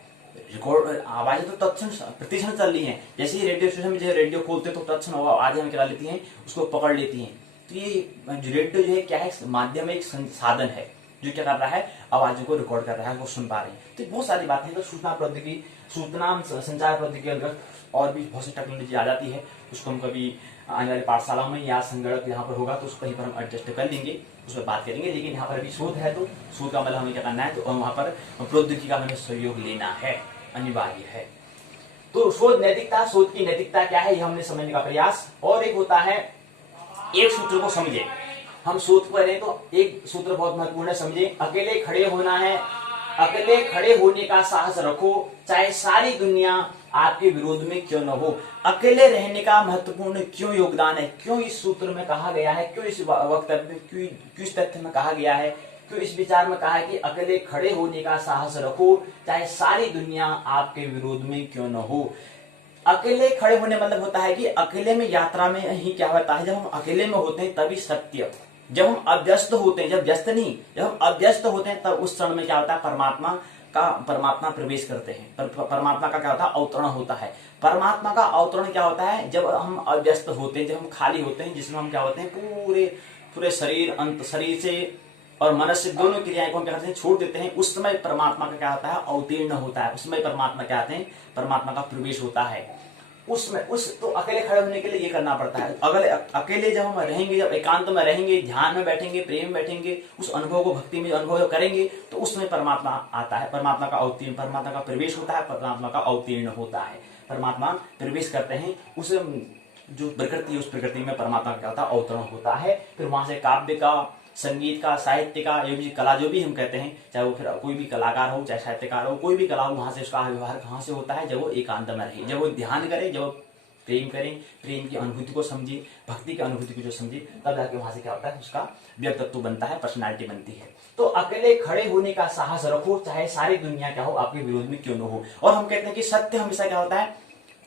रिकॉर्ड आवाजें तो तत्क्षण प्रतिक्षण चल रही हैं, जैसे ही रेडियो स्टेशन में जो रेडियो खोलते हैं तो तत्क्षण आवाजें हमें करा लेती हैं, उसको पकड़ लेती हैं। तो ये रेडियो जो है क्या है, माध्यम है, एक साधन है जो क्या कर रहा है, आवाजों को रिकॉर्ड कर रहा है, वो सुन पा रहे हैं। तो बहुत सारी बातें हैं। तो सूचना प्रौद्योगिकी, सूचना संचार प्रौद्योगिकी अंतर्गत और भी बहुत सी टेक्नोलॉजी आ जाती है, उसको हम कभी आने वाली पाठशाला में या संगणक यहाँ पर होगा तो उसको कहीं पर हम एडजस्ट कर लेंगे, उस पर बात करेंगे। लेकिन यहाँ पर अभी शोध है, तो शोध का मतलब हमें क्या करना है, तो वहाँ पर प्रौद्योगिकी का हमें सहयोग लेना है, अनिवार्य है। तो शोध नैतिकता, शोध की नैतिकता क्या है, यह हमने समझने का प्रयास। और एक होता है, एक सूत्र को समझे। हम शोध करें तो एक सूत्र बहुत महत्वपूर्ण है, समझे। अकेले खड़े होना है, अकेले खड़े होने का साहस रखो, चाहे सारी दुनिया आपके विरोध में क्यों न हो। अकेले रहने का महत्वपूर्ण क्यों योगदान है, क्यों इस सूत्र में कहा गया है, क्यों इस वक्तव्य में, क्यों इस तथ्य में कहा गया है, क्यों इस विचार में कहा है कि अकेले खड़े होने का साहस रखो, चाहे सारी दुनिया आपके विरोध में क्यों न हो। अकेले खड़े होने मतलब होता है कि अकेले में यात्रा में ही क्या होता है, जब हम अकेले में होते हैं तभी सत्य, जब हम अव्यस्त होते हैं, जब व्यस्त नहीं, जब हम अव्यस्त होते हैं तब उस क्षण में क्या होता है, परमात्मा प्रवेश करते हैं, परमात्मा का क्या होता है, अवतरण होता है। परमात्मा का अवतरण क्या होता है, जब हम अव्यस्त होते हैं, जब हम खाली होते हैं, जिसमें हम क्या होते हैं, पूरे शरीर से और मन से दोनों क्रियाएं को हम क्या करते हैं, छोड़ देते हैं। उस समय परमात्मा का क्या होता है, अवतीर्ण होता है। उस समय परमात्मा क्या आते हैं, परमात्मा का प्रवेश होता है। तो अकेले खड़े होने के लिए ये करना पड़ता है। अकेले जब हम रहेंगे, जब एकांत में रहेंगे, ध्यान में बैठेंगे, प्रेम में बैठेंगे, उस अनुभव को, भक्ति में अनुभव करेंगे, तो उसमें परमात्मा आता है, परमात्मा का अवतीर्ण, परमात्मा का प्रवेश होता है, परमात्मा का अवतीर्ण होता है। परमात्मा प्रवेश करते हैं, उस जो प्रकृति है, उस प्रकृति में परमात्मा का होता है, अवतरण होता है। फिर वहां से काव्य का, संगीत का, साहित्य का, ये भी कला जो भी हम कहते हैं, चाहे वो फिर कोई भी कलाकार हो, चाहे साहित्यकार हो, कोई भी कला हो, वहां से उसका व्यवहार कहाँ से होता है, जब वो एकांत में रहे, जब वो ध्यान करे, जब वो प्रेम करें, प्रेम की अनुभूति को समझे, भक्ति की अनुभूति को जो समझे, तब जाके वहां से क्या होता है, उसका व्यक्तित्व बनता है, पर्सनालिटी बनती है। तो अकेले खड़े होने का साहस रखो, चाहे सारी दुनिया क्या हो, आपके विरोध में क्यों न हो। और हम कहते हैं कि सत्य हमेशा क्या होता है,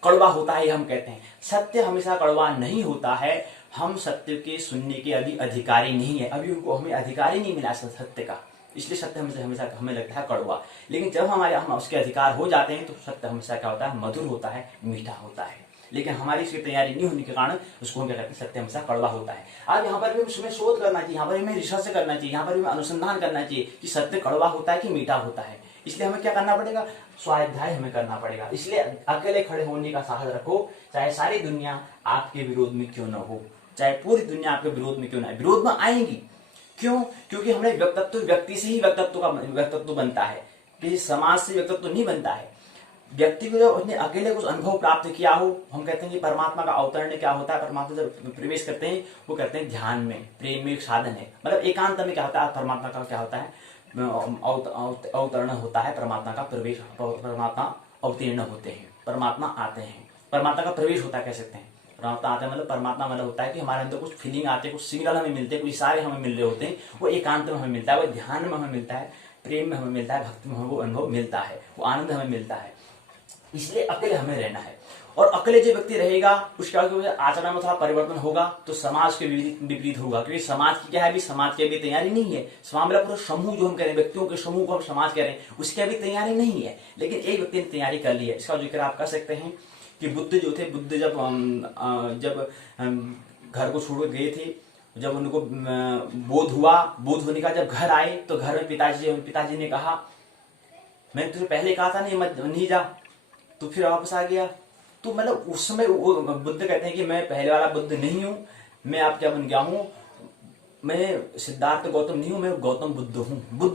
कड़वा होता है। हम कहते हैं सत्य हमेशा कड़वा नहीं होता है। हम सत्य के सुनने के अभी अधिकारी नहीं है, अभी उनको हमें अधिकारी नहीं मिला सत्य का, इसलिए सत्य हमेशा हमें लगता है कड़वा। लेकिन जब हम उसके अधिकार हो जाते हैं तो सत्य हमेशा क्या होता है, मधुर होता है, मीठा होता है। लेकिन हमारी इसकी तैयारी नहीं होने के कारण उसको हम क्या कहते हैं, सत्य हमेशा कड़वा होता है। आज यहाँ पर भी हमें शोध करना चाहिए, यहाँ पर हमें रिसर्च करना चाहिए, यहाँ पर हमें अनुसंधान करना चाहिए कि सत्य कड़वा होता है कि मीठा होता है। इसलिए हमें क्या करना पड़ेगा, स्वाध्याय हमें करना पड़ेगा। इसलिए अकेले खड़े होने का साहस रखो, चाहे सारी दुनिया आपके विरोध में क्यों न हो, चाहे पूरी दुनिया आपके विरोध में क्यों ना, विरोध में आएंगी। क्यों? क्योंकि हमने व्यक्ति से ही व्यक्तित्व बनता है, किसी समाज से व्यक्तित्व नहीं बनता है। व्यक्ति को जब उसने अकेले कुछ अनुभव प्राप्त किया हो, हम कहते हैं कि परमात्मा का अवतरण क्या होता है, परमात्मा जब प्रवेश करते हैं वो करते हैं ध्यान में, प्रेम में, एक साधन है। मतलब एकांत में क्या होता है, परमात्मा का क्या होता है, अवतरण होता है, परमात्मा का प्रवेश, परमात्मा अवतीर्ण होते हैं, परमात्मा आते हैं, परमात्मा का प्रवेश होता है, कह सकते हैं। परमात्मा आते हैं मतलब परमात्मा मतलब होता है कि हमारे अंदर कुछ फीलिंग आते हैं, कुछ सिग्नल हमें मिलते हैं, कुछ इशारे हमें मिल रहे होते हैं, वो एकांत में हमें मिलता है, वो ध्यान में हमें मिलता है, प्रेम में हमें मिलता है, भक्ति में हमें वो अनुभव मिलता है, वो आनंद हमें मिलता है। इसलिए अकेले हमें रहना है। और अकेले जो व्यक्ति रहेगा उसके आचरण में थोड़ा परिवर्तन होगा तो समाज के विपरीत होगा, क्योंकि समाज की क्या है, अभी समाज की अभी तैयारी नहीं है। समाज में पूरा समूह जो हम कह रहे हैं, व्यक्तियों के समूह को हम समाज कह रहे हैं, उसकी अभी तैयारी नहीं है। लेकिन एक व्यक्ति ने तैयारी कर ली है। इसका जिक्र आप कर सकते हैं कि बुद्ध जो थे, बुद्ध जब घर को छोड़ गए थे, जब उनको बोध हुआ, बोध होने का जब घर आए तो घर में पिताजी ने कहा, मैंने तुझे पहले कहा था नहीं जा, तो फिर वापस आ गया। तो मतलब उस समय बुद्ध कहते हैं कि मैं पहले वाला बुद्ध नहीं हूं, मैं आप क्या बन गया हूं, मैं सिद्धार्थ गौतम नहीं हूं, मैं गौतम बुद्ध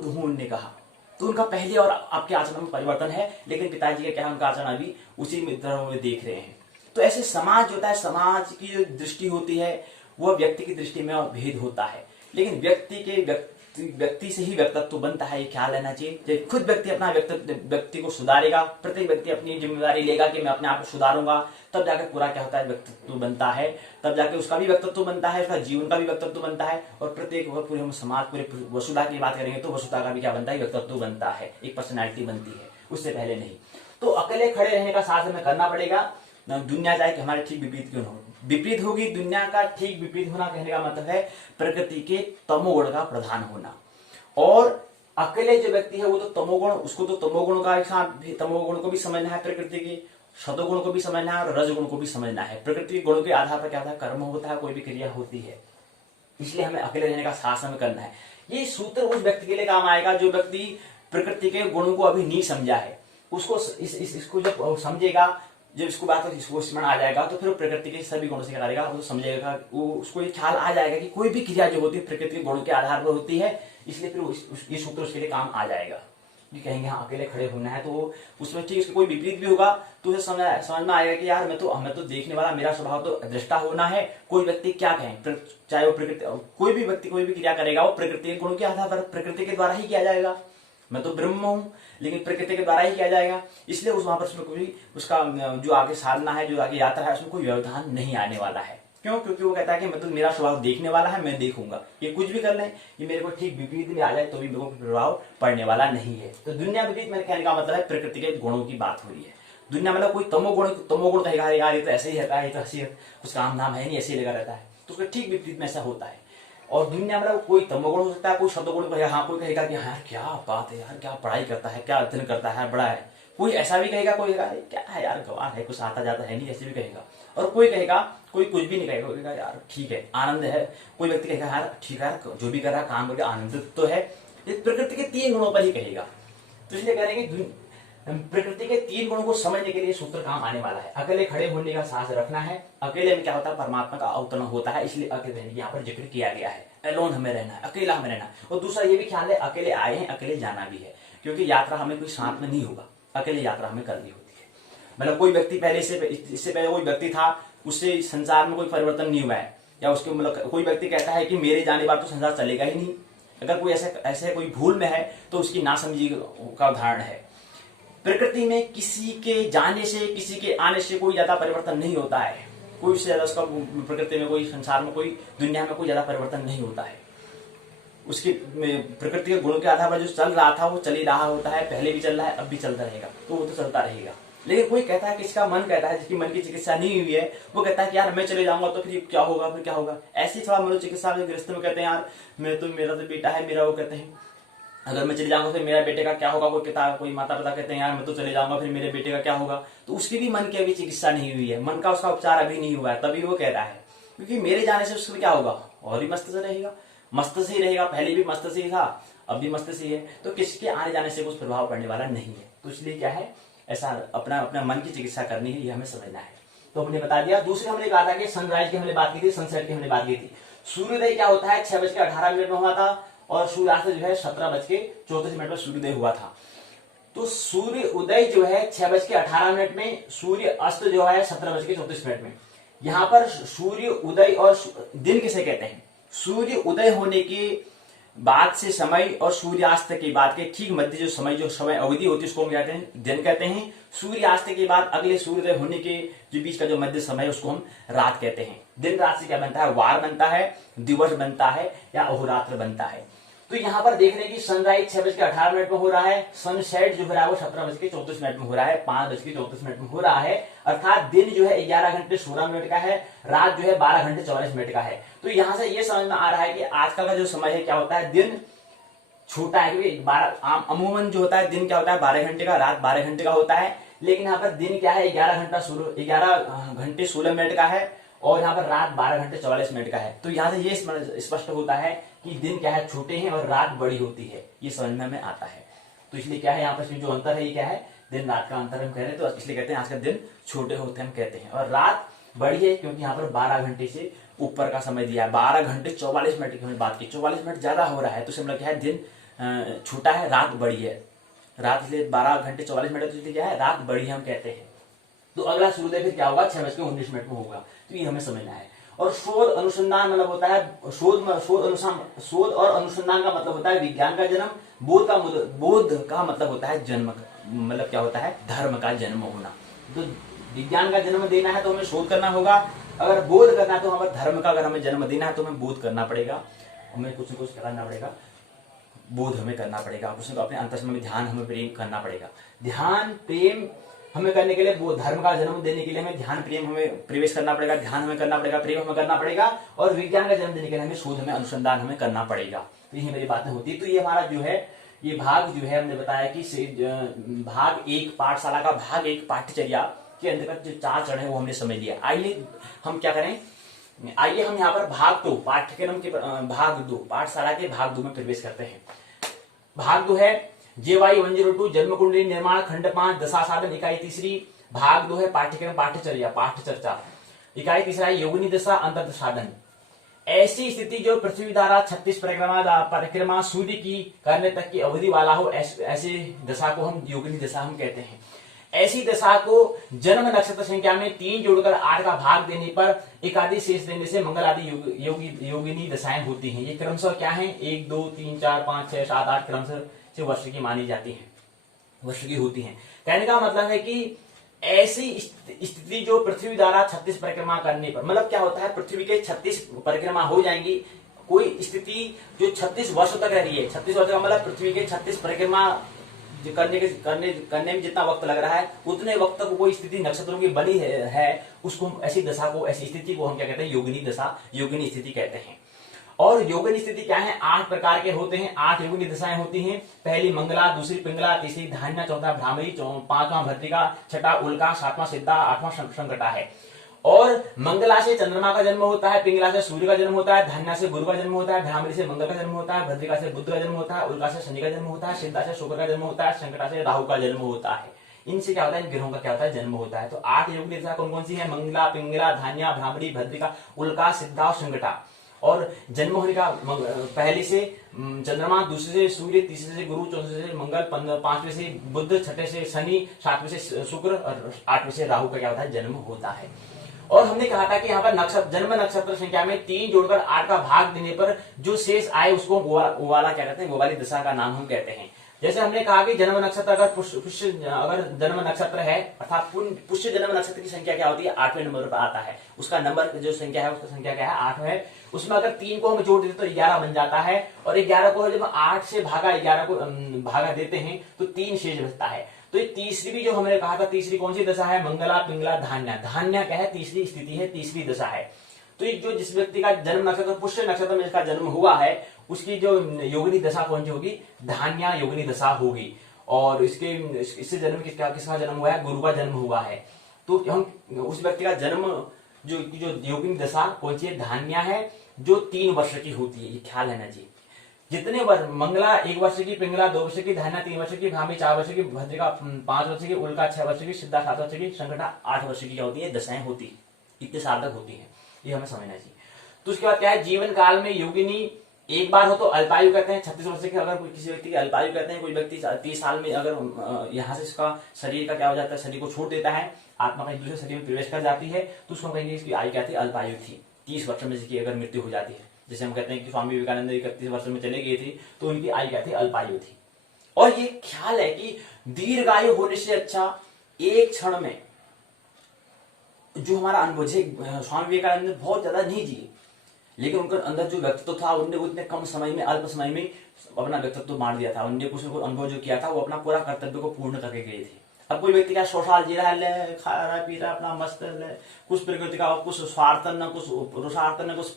हूं उन्होंने कहा। तो उनका पहले और आपके आचरण में परिवर्तन है, लेकिन पिताजी का क्या है, उनका आचरण अभी उसी तरह में देख रहे हैं। तो ऐसे समाज होता है, समाज की जो दृष्टि होती है वो व्यक्ति की दृष्टि में भेद होता है। लेकिन व्यक्ति से ही व्यक्तित्व बनता है, ये ख्याल रहना चाहिए। खुद व्यक्ति अपना व्यक्ति को सुधारेगा, प्रत्येक व्यक्ति अपनी जिम्मेदारी लेगा कि मैं अपने आप को सुधारूंगा, तब जाकर पूरा क्या होता है, व्यक्तित्व बनता है, तब जाके उसका भी व्यक्तित्व बनता है, उसका जीवन का भी व्यक्तित्व बनता है। और प्रत्येक पूरे हम समाज, पूरे वसुधा की बात करेंगे तो वसुधा का भी क्या बनता है, व्यक्तित्व बनता है, एक पर्सनैलिटी बनती है, उससे पहले नहीं। तो अकेले खड़े रहने का साहस हमें करना पड़ेगा। दुनिया चाहे कि हमारे ठीक विपरीत क्यों हो, विपरीत होगी। दुनिया का ठीक विपरीत होना कहने का मतलब है प्रकृति के तमोगुण का प्रधान होना। और अकेले जो व्यक्ति है वो तो तमोगुण, उसको तो तमोगुण का साथ तमोगुण को भी समझना है, प्रकृति के सतोगुण को भी समझना है और रजगुण को भी समझना है। प्रकृति के गुणों के आधार पर क्या होता है, कर्म होता है, कोई भी क्रिया होती है, इसलिए हमें अकेले रहने का साहस हमें करना है। ये सूत्र उस व्यक्ति के लिए काम आएगा जो व्यक्ति प्रकृति के गुणों को अभी नहीं समझा है। उसको इसको जब समझेगा, जब इसको बात इसको स्मरण आ जाएगा तो फिर वो प्रकृति के सभी गुणों से क्या करेगा, वो समझेगा, वो उसको ये ख्याल आ जाएगा कि कोई भी क्रिया जो होती है प्रकृति के गुणों के आधार पर होती है, इसलिए फिर ये सूत्र उसके लिए काम आ जाएगा। ये कहेंगे हाँ अकेले खड़े होना है, तो उसमें ठीक इसका कोई विपरीत भी होगा तो उसे समझ में आएगा कि यार मैं तो देखने वाला, मेरा स्वभाव तो दृष्टा होना है। कोई व्यक्ति क्या कहें, चाहे वो प्रकृति, कोई भी व्यक्ति कोई भी क्रिया करेगा वो प्रकृति के गुणों के आधार पर, प्रकृति के द्वारा ही किया जाएगा। मैं तो ब्रह्म हूँ लेकिन प्रकृति के द्वारा ही किया जाएगा, इसलिए वहां पर उसमें कोई उसका जो आगे साधना है, जो आगे यात्रा है, उसमें कोई व्यवधान नहीं आने वाला है। क्यों? क्योंकि वो कहता है कि मतलब मेरा स्वभाव देखने वाला है, मैं देखूंगा, ये कुछ भी कर ले, ये मेरे को ठीक विपरीत में आ जाए तो भी मेरे को प्रभाव पड़ने वाला नहीं है। तो दुनिया विपरीत मेरे कहने का मतलब है प्रकृति के गुणों की बात हो रही है। दुनिया मतलब कोई तमोगुण कहेगा यार ये तो ऐसे ही रहता है, ये तो ऐसे कुछ काम नाम है नहीं, ऐसे ही लगा रहता है, तो उसका ठीक विपरीत में ऐसा होता है। और दुनिया मतलब कोई तमोगुण हो सकता है, कोई सतोगुण कहेगा, हाँ कोई कहेगा कि हाँ क्या बात है यार, क्या पढ़ाई करता है, क्या अध्ययन करता है, बड़ा है, कोई ऐसा भी कहेगा, कोई कहेगा क्या है यार गवार है, कुछ आता जाता है नहीं, ऐसे भी कहेगा। और कोई कहेगा, कोई कुछ भी नहीं कहेगा, कोई कहेगा यार ठीक है आनंद है, कोई व्यक्ति कहेगा यार ठीक है जो भी कर रहा है काम करके आनंदित तो है। ये प्रकृति के 3 गुणों पर ही कहेगा। तो इसलिए कह रहे हैं कि प्रकृति के 3 गुणों को समझने के लिए सूत्र काम आने वाला है। अकेले खड़े होने का साहस रखना है, अकेले में क्या होता है परमात्मा का अवतरण होता है, इसलिए अकेले रहने की यहाँ पर जिक्र किया गया है। एलोन हमें रहना है, अकेला हमें रहना है। और दूसरा ये भी ख्याल है अकेले आए हैं अकेले जाना भी है, क्योंकि यात्रा हमें कोई साथ में नहीं होगा, अकेले यात्रा हमें करनी होती है। मतलब कोई व्यक्ति पहले इससे पहले कोई व्यक्ति था, उससे संसार में कोई परिवर्तन नहीं हुआ है, या उसके मतलब कोई व्यक्ति कहता है कि मेरे जाने बाद तो संसार चलेगा ही नहीं। अगर कोई ऐसे कोई भूल में है तो उसकी नासमझी का उदाहरण है। प्रकृति में किसी के जाने से, किसी के आने से कोई ज्यादा परिवर्तन नहीं होता है, कोई उससे ज्यादा उसका प्रकृति में, कोई संसार में, कोई दुनिया में कोई ज्यादा परिवर्तन नहीं होता है। उसकी प्रकृति के गुणों के आधार पर जो चल रहा था वो चल ही रहा होता है, पहले भी चल रहा है, अब भी चलता रहेगा, तो वो तो चलता रहेगा। लेकिन कोई कहता है, किसका मन कहता है, जिसकी मन की चिकित्सा नहीं हुई है, वो कहता है कि यार मैं चले जाऊंगा तो फिर क्या होगा, फिर क्या होगा। ऐसी थोड़ा मनोचिकित्सा जो गृहस्थ में कहते हैं यार मेरा तो बेटा है, मेरा वो कहते हैं अगर मैं चले जाऊंगा फिर मेरा बेटे का क्या होगा। कोई माता पिता कहते हैं यार मैं तो चले जाऊंगा फिर मेरे बेटे का क्या होगा। तो उसकी भी मन की अभी चिकित्सा नहीं हुई है, मन का उसका उपचार अभी नहीं हुआ है, तभी वो कह रहा है, क्योंकि मेरे जाने से उसको क्या होगा, और ही मस्त से रहेगा, मस्त से ही रहेगा, पहले भी मस्त से ही था, अब भी मस्त से ही है, तो किसके आने जाने से कुछ प्रभाव पड़ने वाला नहीं है। तो इसलिए क्या है, ऐसा अपना मन की चिकित्सा करनी है, ये हमें समझना है। तो हमने बता दिया। दूसरे हमने कहा था कि सनराइज की हमने बात की थी, सनसेट की हमने बात की थी। सूर्योदय क्या होता है 6:18 में हुआ था, और सूर्यास्त जो है 17:34 में सूर्योदय हुआ था। तो सूर्य उदय जो है 6:18 में, सूर्य अस्त जो है 17:34 में। यहाँ पर सूर्य उदय और दिन किसे कहते हैं, सूर्य उदय होने के बाद से समय और सूर्यास्त के बाद के ठीक मध्य जो समय अवधि होती है उसको हम कहते हैं दिन कहते हैं। सूर्यास्त के बाद अगले सूर्योदय होने के जो बीच का जो मध्य समय है उसको हम रात कहते हैं। दिन रात से क्या बनता है, वार बनता है, दिवस बनता है, या अहोरात्र बनता है। तो यहाँ पर देख रहे हैं कि सनराइज 6:18 में हो रहा है, सनसेट जो हो रहा है वो 17:34 में हो रहा है, 5:34 में हो रहा है। अर्थात दिन जो है 11 घंटे 16 मिनट का है, रात जो है 12 घंटे 44 मिनट का है। तो यहाँ से ये समझ में आ रहा है कि आजकल का जो समय है क्या होता है, दिन छोटा है, क्योंकि अमूमन जो होता है दिन क्या होता है 12 घंटे का, रात 12 घंटे का होता है। लेकिन यहाँ पर दिन क्या है 11 घंटे 16 मिनट का है, और यहाँ पर रात 12 घंटे 44 मिनट का है। तो यहाँ से ये स्पष्ट होता है कि दिन क्या है छोटे हैं और रात बड़ी होती है, ये समझ में आता है। तो इसलिए क्या है यहाँ पर जो अंतर है ये क्या है, दिन रात का अंतर हम कह रहे हैं, तो इसलिए कहते हैं आज का दिन छोटे होते हम कहते हैं, और रात बड़ी है क्योंकि यहाँ पर 12 घंटे से ऊपर का समय दिया है। 12 घंटे 44 मिनट की हमने बात की, 44 मिनट ज्यादा हो रहा है, तो मतलब क्या है दिन छोटा है, रात बड़ी है। रात इसलिए 12 घंटे 44 मिनट, तो इसलिए क्या है रात बड़ी है हम कहते हैं। तो अगला सूर्योदय फिर क्या होगा 6:19 में होगा, तो ये हमें समझना है। और शोध अनुसंधान मतलब होता है, शोध और अनुसंधान का मतलब होता है विज्ञान का जन्म, बोध का मतलब होता है जन्म, मतलब क्या होता है धर्म का जन्म होना। तो विज्ञान का जन्म देना है तो हमें शोध करना होगा, अगर बोध करना है तो हमें धर्म का, अगर हमें जन्म देना है तो हमें बोध करना पड़ेगा, हमें कुछ न कुछ करना पड़ेगा, बोध हमें करना पड़ेगा, कुछ अपने अंतर्मन में ध्यान हमें प्रेम करना पड़ेगा। ध्यान प्रेम हमें करने के लिए, वो धर्म का जन्म देने के लिए हमें ध्यान प्रेम हमें प्रवेश करना पड़ेगा, ध्यान हमें करना पड़ेगा, प्रेम हमें करना पड़ेगा, और विज्ञान का जन्म देने के लिए हमें शोध हमें अनुसंधान हमें करना पड़ेगा। तो यही मेरी बातें होती है। तो ये हमारा जो है ये भाग जो है हमने बताया कि भाग एक पाठशाला का भाग एक पाठ्यचर्या के अंतर्गत जो 4 चरण है वो हमने समझ लिया। आइए हम क्या करें, आइए हम यहाँ पर भाग 2 पाठ्यक्रम के भाग 2 पाठशाला के भाग 2 में प्रवेश करते हैं। भाग 2 है JY 102 जन्म कुंडली निर्माण खंड 5 दशा साधन इकाई तीसरी। भाग 2 है पाठ्यक्रम पाठ्यचर्या पाठ्यचर्चा इकाई तीसरा योगिनी दशा अंतर्दशा साधन। ऐसी स्थिति जो पृथ्वी द्वारा 36 परिक्रमा सूर्य की करने तक की अवधि वाला हो, ऐसी दशा को हम योगिनी दशा हम कहते हैं। ऐसी दशा को जन्म नक्षत्र संख्या में 3 जोड़कर 8 का भाग देने पर एकादि शेष देने से मंगल आदि योगिनी दशाएं होती हैं। ये क्रमशः क्या है, 1 2 3 4 5 6 7 8 क्रमशः से वर्ष की मानी जाती है, वर्ष की होती है। कहने का मतलब है कि ऐसी स्थिति जो पृथ्वी द्वारा 36 परिक्रमा करने पर, मतलब क्या होता है, पृथ्वी के 36 परिक्रमा हो जाएंगी, कोई स्थिति जो 36 वर्ष तक रह रही है, 36 वर्ष का मतलब पृथ्वी के 36 परिक्रमा करने में जितना वक्त लग रहा है उतने वक्त तक कोई स्थिति नक्षत्रों की बनी है उसको, ऐसी दशा को, ऐसी स्थिति को हम क्या कहते हैं, योगिनी दशा, योगिनी स्थिति कहते हैं। और योगिनी स्थिति क्या है, 8 प्रकार के होते हैं, 8 योगिनी दशाएं होती हैं। पहली मंगला, दूसरी पिंगला, तीसरी धान्या, चौथा भ्रामरी, 5वां भद्रिका, 6वां उल्का, 7वां सिद्धा, 8वां संकटा है। और मंगला से चंद्रमा का जन्म होता है, पिंगला से सूर्य का जन्म होता है, धान्या से गुरु का जन्म होता है, भ्रामरी से मंगल का जन्म होता है, भद्रिका से बुध का जन्म होता है, उल्का से शनि का जन्म होता है, सिद्धा से शुक्र का जन्म होता है, संकटा से राहु का जन्म होता है। इनसे क्या होता है, इन ग्रहों का क्या होता है, जन्म होता है। तो 8 योगिनी दशा कौन कौन सी है, मंगला, पिंगला, धान्या, भ्रामरी, भद्रिका, उल्का, सिद्धा और संकटा। और जन्म होने का पहले से चंद्रमा, दूसरे से सूर्य, तीसरे से गुरु, चौथे से मंगल, 5वें से बुध, 6ठे से शनि, 7वें से शुक्र और 8वें से राहु का क्या होता है, जन्म होता है। और हमने कहा था कि यहाँ पर जन्म नक्षत्र संख्या में 3 जोड़कर 8 का भाग देने पर जो शेष आए उसको वो वाला क्या कहते हैं, वो वाली दशा का नाम हम कहते हैं। जैसे हमने कहा कि जन्म नक्षत्र अगर जन्म नक्षत्र है अर्थात पुष्य जन्म नक्षत्र की संख्या क्या होती है, 8वें नंबर पर आता है। उसका नंबर जो संख्या है, उसका संख्या क्या है, 8 है। उसमें अगर 3 को हम जोड़ देते तो 11 बन जाता है, और 11 को जब 8 से भागा 11 को भागा देते हैं तो 3 शेष बचता है। तो ये तीसरी भी जो हमने कहा था, तीसरी कौन सी दशा है, मंगला, पिंगला, धान्या। धान्या क्या है, तीसरी स्थिति है, तीसरी दशा है। तो ये जो जिस व्यक्ति का जन्म नक्षत्र पुष्य नक्षत्र में जिसका जन्म हुआ है उसकी जो योगिनी दशा कौन सी होगी, धान्या योगिनी दशा होगी। और इससे जन्म किसका जन्म हुआ है, गुरु का जन्म हुआ है। तो हम उस व्यक्ति का जन्म जो योगिनी दशा कौन सी है, धान्या है, जो 3 वर्ष की होती है। ये ख्याल है ना जी। जितने वर्ष, मंगला 1 वर्ष की, पिंगला 2 वर्ष की, धान्या 3 वर्ष की, भ्रामरी 4 वर्ष की, भद्रिका 5 वर्ष की, उल्का 6 वर्ष की, सिद्धा 7 वर्ष की, संकटा 8 वर्ष की क्या होती है, दशाएं होती है, इतने सार्थक होती है। ये हमें समझना चाहिए। तो उसके बाद क्या है, जीवन काल में योगिनी एक बार हो तो अल्पायु कहते हैं। 36 वर्ष के अगर कोई किसी व्यक्ति की अल्पायु कहते हैं, कोई व्यक्ति 30 साल में अगर यहाँ से इसका शरीर का क्या हो जाता है, शरीर को छोड़ देता है, आत्मा का एक दूसरे शरीर में प्रवेश कर जाती है, तो उसको कहेंगे इसकी आयु क्या थी, अल्पायु थी। 30 वर्ष में इसकी अगर मृत्यु हो जाती है, जैसे हम कहते हैं कि स्वामी विवेकानंद 31 वर्ष में चले गए थे, तो उनकी आयु क्या थी, अल्पायु थी। और ये ख्याल है कि दीर्घायु होने से अच्छा एक क्षण में जो हमारा अनुभव, स्वामी विवेकानंद ने बहुत ज्यादा नहीं जिए, लेकिन उनके अंदर जो व्यक्तित्व था, उनने उतने कम समय में, अल्प समय में अपना व्यक्तित्व मार दिया था। उनने कुछ अनुभव जो किया था वो अपना पूरा कर्तव्य को पूर्ण करके गए थे। अब कोई व्यक्ति क्या 100 साल जी रहा है, खा रहा है, पी रहा है, अपना मस्त कुछ प्रकृति का कुछ स्वार्थ न कुछ पुरुषार्थ न कुछ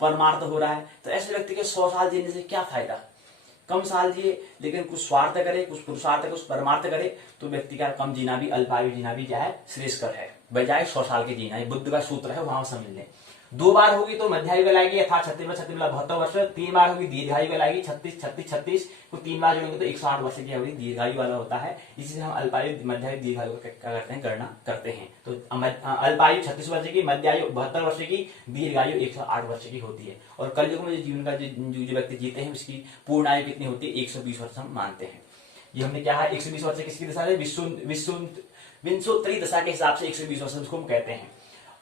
परमार्थ हो रहा है, तो ऐसे व्यक्ति के 100 साल जीने से क्या फायदा। कम साल जिए लेकिन कुछ स्वार्थ करे, कुछ पुरुषार्थ, कुछ परमार्थ करे, तो व्यक्ति का कम जीना भी, अल्पायु जीना भी क्या है, श्रेष्ठकर है, बजाय 100 साल के जीना। बुद्ध का सूत्र है, वहां समझ लें। 2 बार होगी तो मध्यायु कहलाएगी, अर्थात 36 72 वर्ष। 3 बार होगी दीर्घायु कहलाएगी, 36 36 36 को 3 बार जोड़ेंगे तो 108 वर्ष की होगी, दीर्घायु वाला होता है। इसी से हम अल्पायु, मध्यायु, दीर्घायु क्या करते हैं, गणना करते हैं। तो अल्पायु 36 वर्ष की, मध्यायु 72 वर्ष की, दीर्घायु 108 वर्ष की होती है। और कलयुग में जो जीवन का जो व्यक्ति जीते हैं उसकी पूर्ण आयु कितनी होती है, 120 वर्ष हम मानते हैं। ये हमने क्या है, 120 वर्ष किसकी दशा है, विंशोत्तरी दशा के हिसाब से 120 वर्ष उसको हम कहते हैं।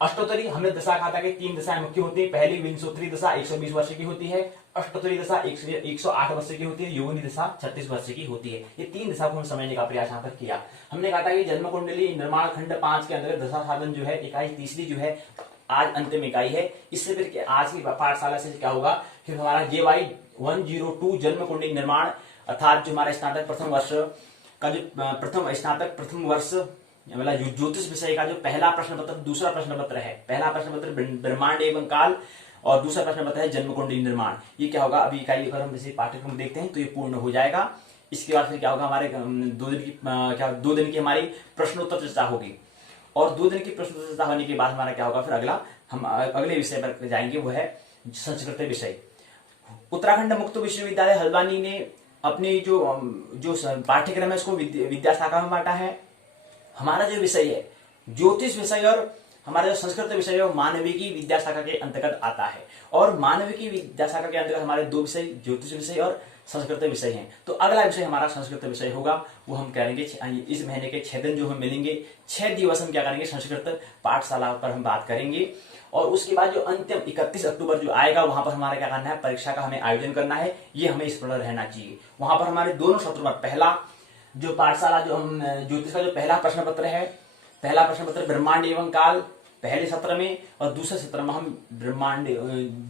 अष्टोत्तरी हमने दशा कहा था कि 3 दशाएं मुख्य होती है। पहली विंशोत्तरी दशा 120 वर्ष की होती है, अष्टोत्तरी दशा 108 वर्ष की होती है, योगिनी दशा 36 वर्ष की होती है। ये 3 दशा को हम समझने का प्रयास यहाँ पर किया। हमने कहा था कि जन्म कुंडली निर्माण खंड 5 के अंतर्गत दशा साधन जो है, इकाई तीसरी जो है आज अंतिम इकाई है। इससे फिर आज की पाठशाला से क्या होगा, फिर हमारा JY 102 जन्म कुंडली निर्माण, अर्थात जो हमारा स्नातक प्रथम वर्ष का जो स्नातक प्रथम वर्ष मतलब ज्योतिष विषय का जो पहला प्रश्न पत्र दूसरा प्रश्न पत्र है, पहला प्रश्न पत्र ब्रह्मांड एवं काल और दूसरा प्रश्न पत्र है जन्म कुंडली निर्माण। ये क्या होगा, अभी इकाई अगर हम जैसे पाठ्यक्रम देखते हैं तो ये पूर्ण हो जाएगा। इसके बाद फिर क्या होगा, हमारे 2 दिन की हमारी प्रश्नोत्तर चर्चा होगी, और 2 दिन की प्रश्नोत्तर चर्चा होने के बाद हमारा क्या होगा, फिर अगला हम अगले विषय पर जाएंगे, वो है संस्कृत विषय। उत्तराखंड मुक्त विश्वविद्यालय हल्द्वानी ने अपनी जो पाठ्यक्रम है उसको विद्या शाखा में बांटा है। हमारा जो विषय है ज्योतिष विषय और हमारा जो संस्कृत विषय है वो मानविकी विद्या शाखा के अंतर्गत आता है, और मानविकी विद्या शाखा के अंतर्गत हमारे 2 विषय ज्योतिष विषय और संस्कृत विषय हैं। तो अगला विषय हमारा संस्कृत विषय होगा, वो हम करेंगे इस महीने के 6 दिन जो हम मिलेंगे, 6 दिवस हम क्या करेंगे, संस्कृत पाठशाला पर हम बात करेंगे। और उसके बाद जो अंतिम 31 अक्टूबर जो आएगा, वहां पर हमारा क्या करना है, परीक्षा का हमें आयोजन करना है, ये हमें स्मरण रहना चाहिए। वहां पर हमारे दोनों सत्रों में पहला जो पाठशाला जो हम ज्योतिष का जो पहला प्रश्न पत्र है, पहला प्रश्न पत्र ब्रह्मांड एवं काल पहले सत्र में, और दूसरे सत्र में हम ब्रह्मांड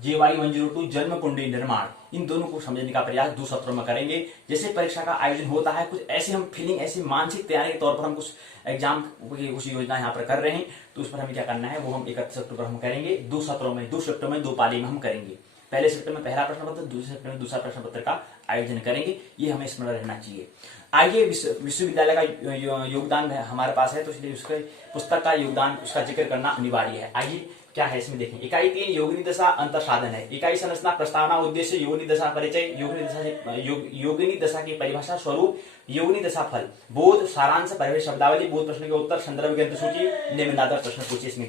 JY 102 जन्म कुंडली निर्माण, इन दोनों को समझने का प्रयास 2 सत्रों में करेंगे। जैसे परीक्षा का आयोजन होता है, कुछ ऐसी हम फीलिंग, ऐसी मानसिक तैयारी के तौर पर हम कुछ एग्जाम की कुछ योजना यहाँ पर कर रहे हैं, तो उस पर हमें क्या करना है, वो हम 31 अक्टूबर हम करेंगे 2 सत्रों में, 2 शिफ्टों में 2 पाली में हम करेंगे। पहले शिफ्ट में पहला प्रश्न पत्र, दूसरे शिफ्ट में दूसरा प्रश्न पत्र का आयोजन करेंगे, ये हमें स्मरण रहना चाहिए। आइए विश्वविद्यालय का योगदान हमारे पास है, तो इसलिए उसके पुस्तक का योगदान उसका जिक्र करना अनिवार्य है। आइए क्या है इसमें देखें। इकाई 3 योगिनी दशा अंतर साधन है। इकाई संरचना प्रस्तावना उद्देश्य योगिनी दशा परिचय, योगिनी दशा की परिभाषा स्वरूप, योगिनी दशा फल, बोध सारांश परिवेश शब्दावली, बोध प्रश्न के उत्तर, संदर्भ ग्रंथ सूची, निम्नादर प्रश्न सूची इसमें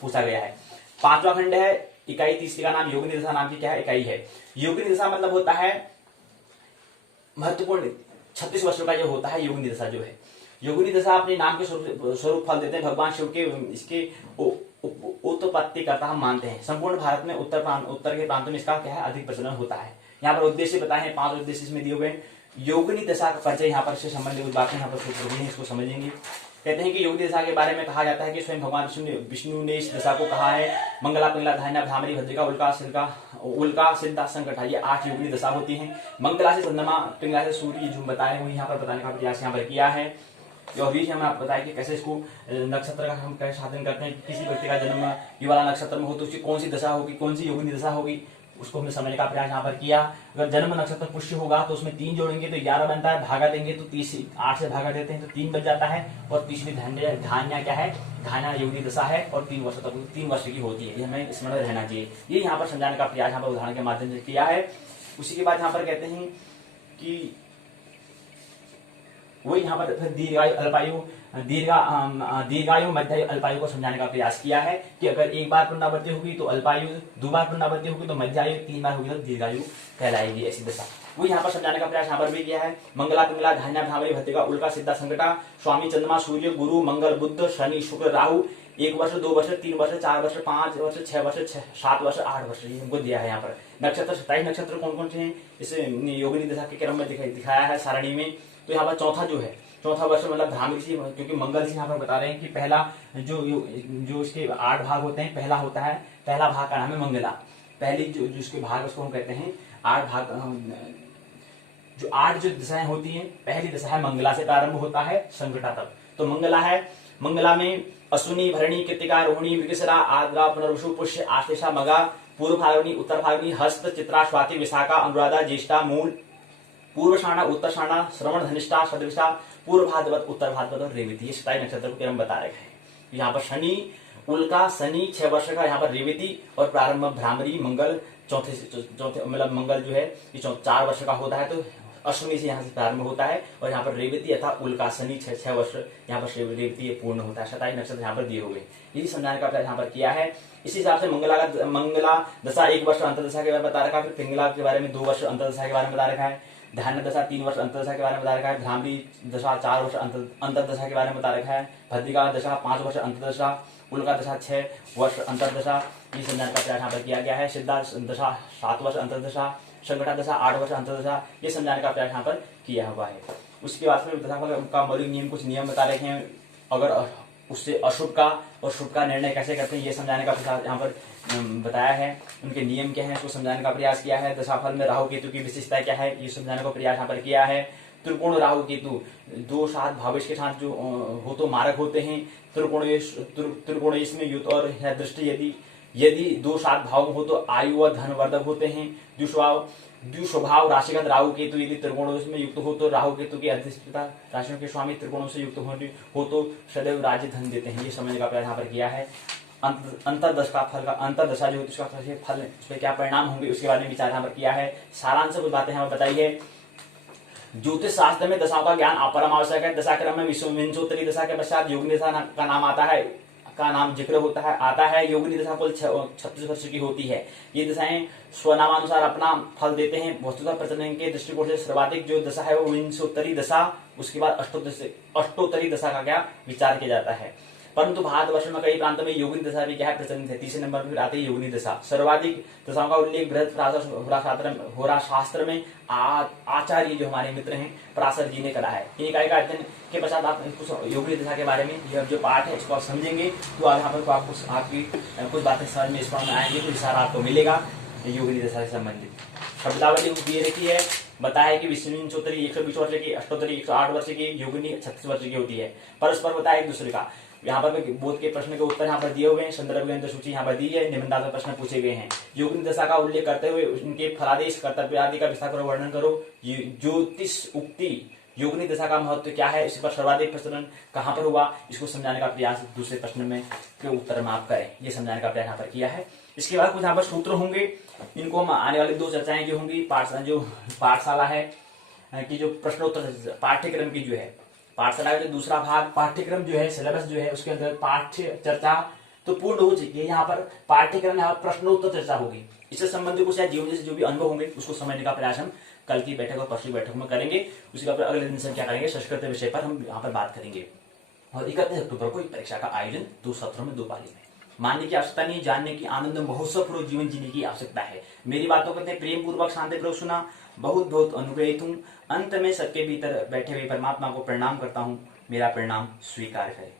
पूछा गया है। 5वां खंड है इकाई 3 का नाम योगिनी दशा नाम की क्या है, इकाई है। योगिनी दशा मतलब होता है महत्वपूर्ण 36 वर्षों का जो होता है योगिनी दशा जो है। योगिनी दशा अपने नाम के स्वरूप फल देते हैं भगवान शिव के, इसके उत्पत्ति करता हम मानते हैं। संपूर्ण भारत में उत्तर के प्रांतों में इसका क्या है, अधिक प्रचलन होता है। यहाँ पर उद्देश्य बताए हैं, 5 उद्देश्य इसमें दिए हुए। योगिनी दशा का परिचय यहाँ पर से संबंधित बातें यहाँ पर सूत्र हैं, इसको समझेंगे। कहते हैं कि योगिनी दशा के बारे में कहा जाता है कि स्वयं भगवान विष्णु ने इस दशा को कहा है। मंगला पिंगला धान्या भ्रामरी भद्रिका उल्का सिद्धा संकट, ये 8 योगिनी दशा होती हैं। मंगला से चंद्रमा, पिंगला से सूर्य, जो बताए हुए यहाँ पर बताने का प्रयास यहाँ पर किया है। और बीच में आपको बताया कि कैसे इसको नक्षत्र का हम कैसे साधन करते हैं। किसी व्यक्ति का जन्म ये वाला नक्षत्र में हो तो उसकी कौन सी दशा होगी, कौन सी योगिनी दशा होगी, उसको हमने समझने का प्रयास यहाँ पर किया। अगर जन्म नक्षत्र पुष्य होगा तो उसमें 3 जोड़ेंगे तो 11 बनता है, भागा देंगे तो 8 से भागा देते हैं तो 3 बन जाता है। और तीसरी धान्या क्या है, धान्या योगिनी दशा है और 3 वर्ष तक 3 वर्ष की होती है, ये हमें स्मरण रहना चाहिए। ये यहाँ पर समझाने का प्रयास यहाँ पर उदाहरण के माध्यम से किया है। उसी के बाद यहाँ पर कहते हैं कि वही यहाँ पर फिर दीर्घायु अल्पायु दीर्घायु मध्यायु अल्पायु को समझाने का प्रयास किया है कि अगर एक बार पुनरावृत्ति होगी तो अल्पायु, 2 बार पुनरावृत्ति होगी तो मध्यायु, 3 बार होगी तो दीर्घायु कहलाएगी ऐसी दशा। वो यहाँ पर समझाने का प्रयास यहाँ पर भी किया है। मंगला पिंगला धान्या भ्रामरी भद्रिका उल्का सिद्धा संकटा, स्वामी चंद्रमा सूर्य गुरु मंगल बुध शनि शुक्र राहु, 1 वर्ष 2 वर्ष 3 वर्ष 4 वर्ष 5 वर्ष 6 वर्ष 7 वर्ष 8 वर्ष, ये हमको दिया है यहाँ पर। नक्षत्र 27 नक्षत्र कौन कौन से हैं इसे योगिनी दशा के क्रम में दिखाया है सारणी में। तो यहाँ पर चौथा वर्ष मतलब भ्रामरी से, क्योंकि मंगल से यहाँ पर बता रहे हैं कि पहला जो इसके 8 भाग होते हैं, पहला भाग का नाम है मंगला। पहली जो इसके भाग उसको हम कहते हैं 8 भाग, जो 8 जो दशाएं होती हैं, पहली दशा है मंगला से प्रारंभ होता है संकटा तक। तो मंगला है, मंगला में अश्विनी भरणी कृतिका रोहिणी मृगशिरा आद्रा पुनर्वसु पुष्य आश्लेषा मगा पूर्व फाल्गुनी उत्तर फाल्गुनी हस्त चित्रा स्वाति विशाखा अनुराधा ज्येष्ठा मूल पूर्वषाढ़ा उत्तरषाढ़ा श्रवण धनिष्ठा सदृशा पूर्व भाद्रपद उत्तर भाद्रपद और रेवती, ये 27 नक्षत्र को क्रम बता रखे हैं। यहाँ पर शनि उल्का शनि 6 वर्ष का, यहाँ पर रेवती और प्रारंभ भ्रामरी मंगल चौथे मतलब मंगल जो है ये 4 वर्ष का होता है, तो अश्विनी से यहाँ से प्रारंभ होता है। और यहाँ पर रेवती अथा उल्का शनि 6 वर्ष यहाँ पर रेवती ये पूर्ण होता है। 27 नक्षत्र यहाँ पर दिए हुए, यही समझाने का प्रयास यहाँ पर किया है। इसी हिसाब से मंगला दशा 1 वर्ष अंतर्दशा के बारे में बता रखा है, फिर पिंगला के बारे में 2 वर्ष अंतर्दशा के बारे में बता रखा है, धान्य दशा 3 वर्ष अंतर्दशा के बारे में बता रखा है, भ्रामरी दशा 4 वर्ष अंतर्दशा के बारे में बता रखा है, भद्रिका दशा 5 वर्ष अंतर्दशा, उल्का दशा 6 वर्ष अंतर्दशा, ये समझाने का प्रयास यहाँ पर किया गया है। सिद्धा दशा 7 वर्ष अंतर्दशा, संकटा दशा 8 वर्ष अंतर्दशा, ये समझाने का प्रयास यहाँ पर किया हुआ है। उसके बाद में दशाफल का मौलिक नियम, कुछ नियम बता रखे हैं, अगर उससे अशुभ का और शुभ का निर्णय कैसे करते हैं ये समझाने का प्रयास यहाँ पर बताया है। उनके नियम क्या है इसको समझाने का प्रयास किया है। दशाफल में राहु केतु की विशेषता क्या है ये समझाने का प्रयास यहाँ पर किया है। त्रिकोण राहु केतु दो साथ भावेश के साथ जो हो तो मारक होते हैं। त्रिकोणेश में युत और दृष्टि यदि यदि दो सात भाव हो तो आयु और धन वर्धक होते हैं। द्विस्वभाव राशिगत राहु केतु यदि त्रिकोणों में युक्त हो तो राहु केतु की अधिष्ठता राशियों के स्वामी त्रिकोणों से युक्त हो तो सदैव राज्य धन देते हैं। ये समझने का प्रयास यहाँ पर किया है। अंतरदशा का फल का अंतरदशा जो उसका फल उस पर क्या परिणाम होंगे उसके बारे में विचार यहाँ पर किया है। सारांश कुछ बातें यहाँ पर बताई है। ज्योतिष शास्त्र में दशाओं का ज्ञान अपरम आवश्यक है। दशा क्रम में विंशोत्तरी दशा के पश्चात योगिनी दशा का नाम आता है, का नाम जिक्र होता है आता है। योगिनी दशा कुल 36 वर्ष की होती है। ये दशाएं स्वनामानुसार अपना फल देते हैं। वस्तुतः प्रचलन के दृष्टिकोण से सर्वाधिक जो दशा है वो विंशोत्तरी दशा, उसके बाद अष्टोत्तरी दशा का क्या विचार किया जाता है। परंतु भारतवर्ष में कई प्रांतों में योगिनी दशा भी क्या है प्रचलित है। तीसरे नंबर पर आती है योगिनी दशा। सर्वाधिक दशाओं का उल्लेख बृहत होरा शास्त्र में आचार्य जो हमारे मित्र हैं पराशर जी ने करा है। इकाई का अध्ययन के पश्चात आप योगिनी दशा के बारे में यह जो पाठ है इसको आप समझेंगे तो यहाँ पर आपको आपकी कुछ बातें समझ में स्पष्ट में आएंगे, कुछ इशारा आपको मिलेगा योगिनी दशा से संबंधित। शब्दावली दिए रखी है, बताया कि विंशोत्तरी 120 वर्ष की, अष्टोत्तरी 108 वर्ष की, योगिनी 36 वर्ष की होती है। परस्पर बताया एक दूसरे का। यहाँ पर बोध के प्रश्न के उत्तर यहाँ पर दिए हुए हैं। संदर्भ ग्रंथ सूची यहाँ पर दी है। निबंधात्मक प्रश्न पूछे गए हैं। योगिनी दशा का उल्लेख करते हुए उनके फलादेश कर्तव्य आदि का विस्तार करो, वर्णन करो। ज्योतिष उक्ति योगिनी दशा का महत्व क्या है, इस पर सर्वाधिक प्रचलन कहाँ पर हुआ, इसको समझाने का प्रयास दूसरे प्रश्न में के उत्तर में आप करें। ये समझाने का प्रयास यहाँ पर किया है। इसके बाद कुछ यहाँ पर सूत्र होंगे, इनको हम आने वाली 2 चर्चाएं जो होंगी जो पाठशाला है कि जो प्रश्नोत्तर पाठ्यक्रम की जो है पाठशाला का जो दूसरा भाग पाठ्यक्रम जो है सिलेबस जो है उसके अंदर पाठ्य चर्चा तो पूर्ण हो चुकी है। यहाँ पर पाठ्यक्रम यहाँ प्रश्नोत्तर चर्चा होगी। इससे संबंधित कुछ जीवन जैसे जो भी अनुभव होंगे उसको समझने का प्रयास हम कल की बैठक और परसों बैठक में करेंगे। उसके बाद अगले दिन से क्या करेंगे, संस्कृत विषय पर हम यहाँ पर बात करेंगे। और 31 अक्टूबर को परीक्षा का आयोजन 2 सत्रों में 2 पाली में। मानने की आवश्यकता नहीं, जानने की आनंद महोत्सवपूर्वक जीवन जीने की आवश्यकता है। मेरी बातों को प्रेम पूर्वक शांतिपूर्वक सुना, बहुत बहुत अनुग्रहित हूँ। अंत में सबके भीतर बैठे हुए परमात्मा को प्रणाम करता हूँ। मेरा प्रणाम स्वीकार करें।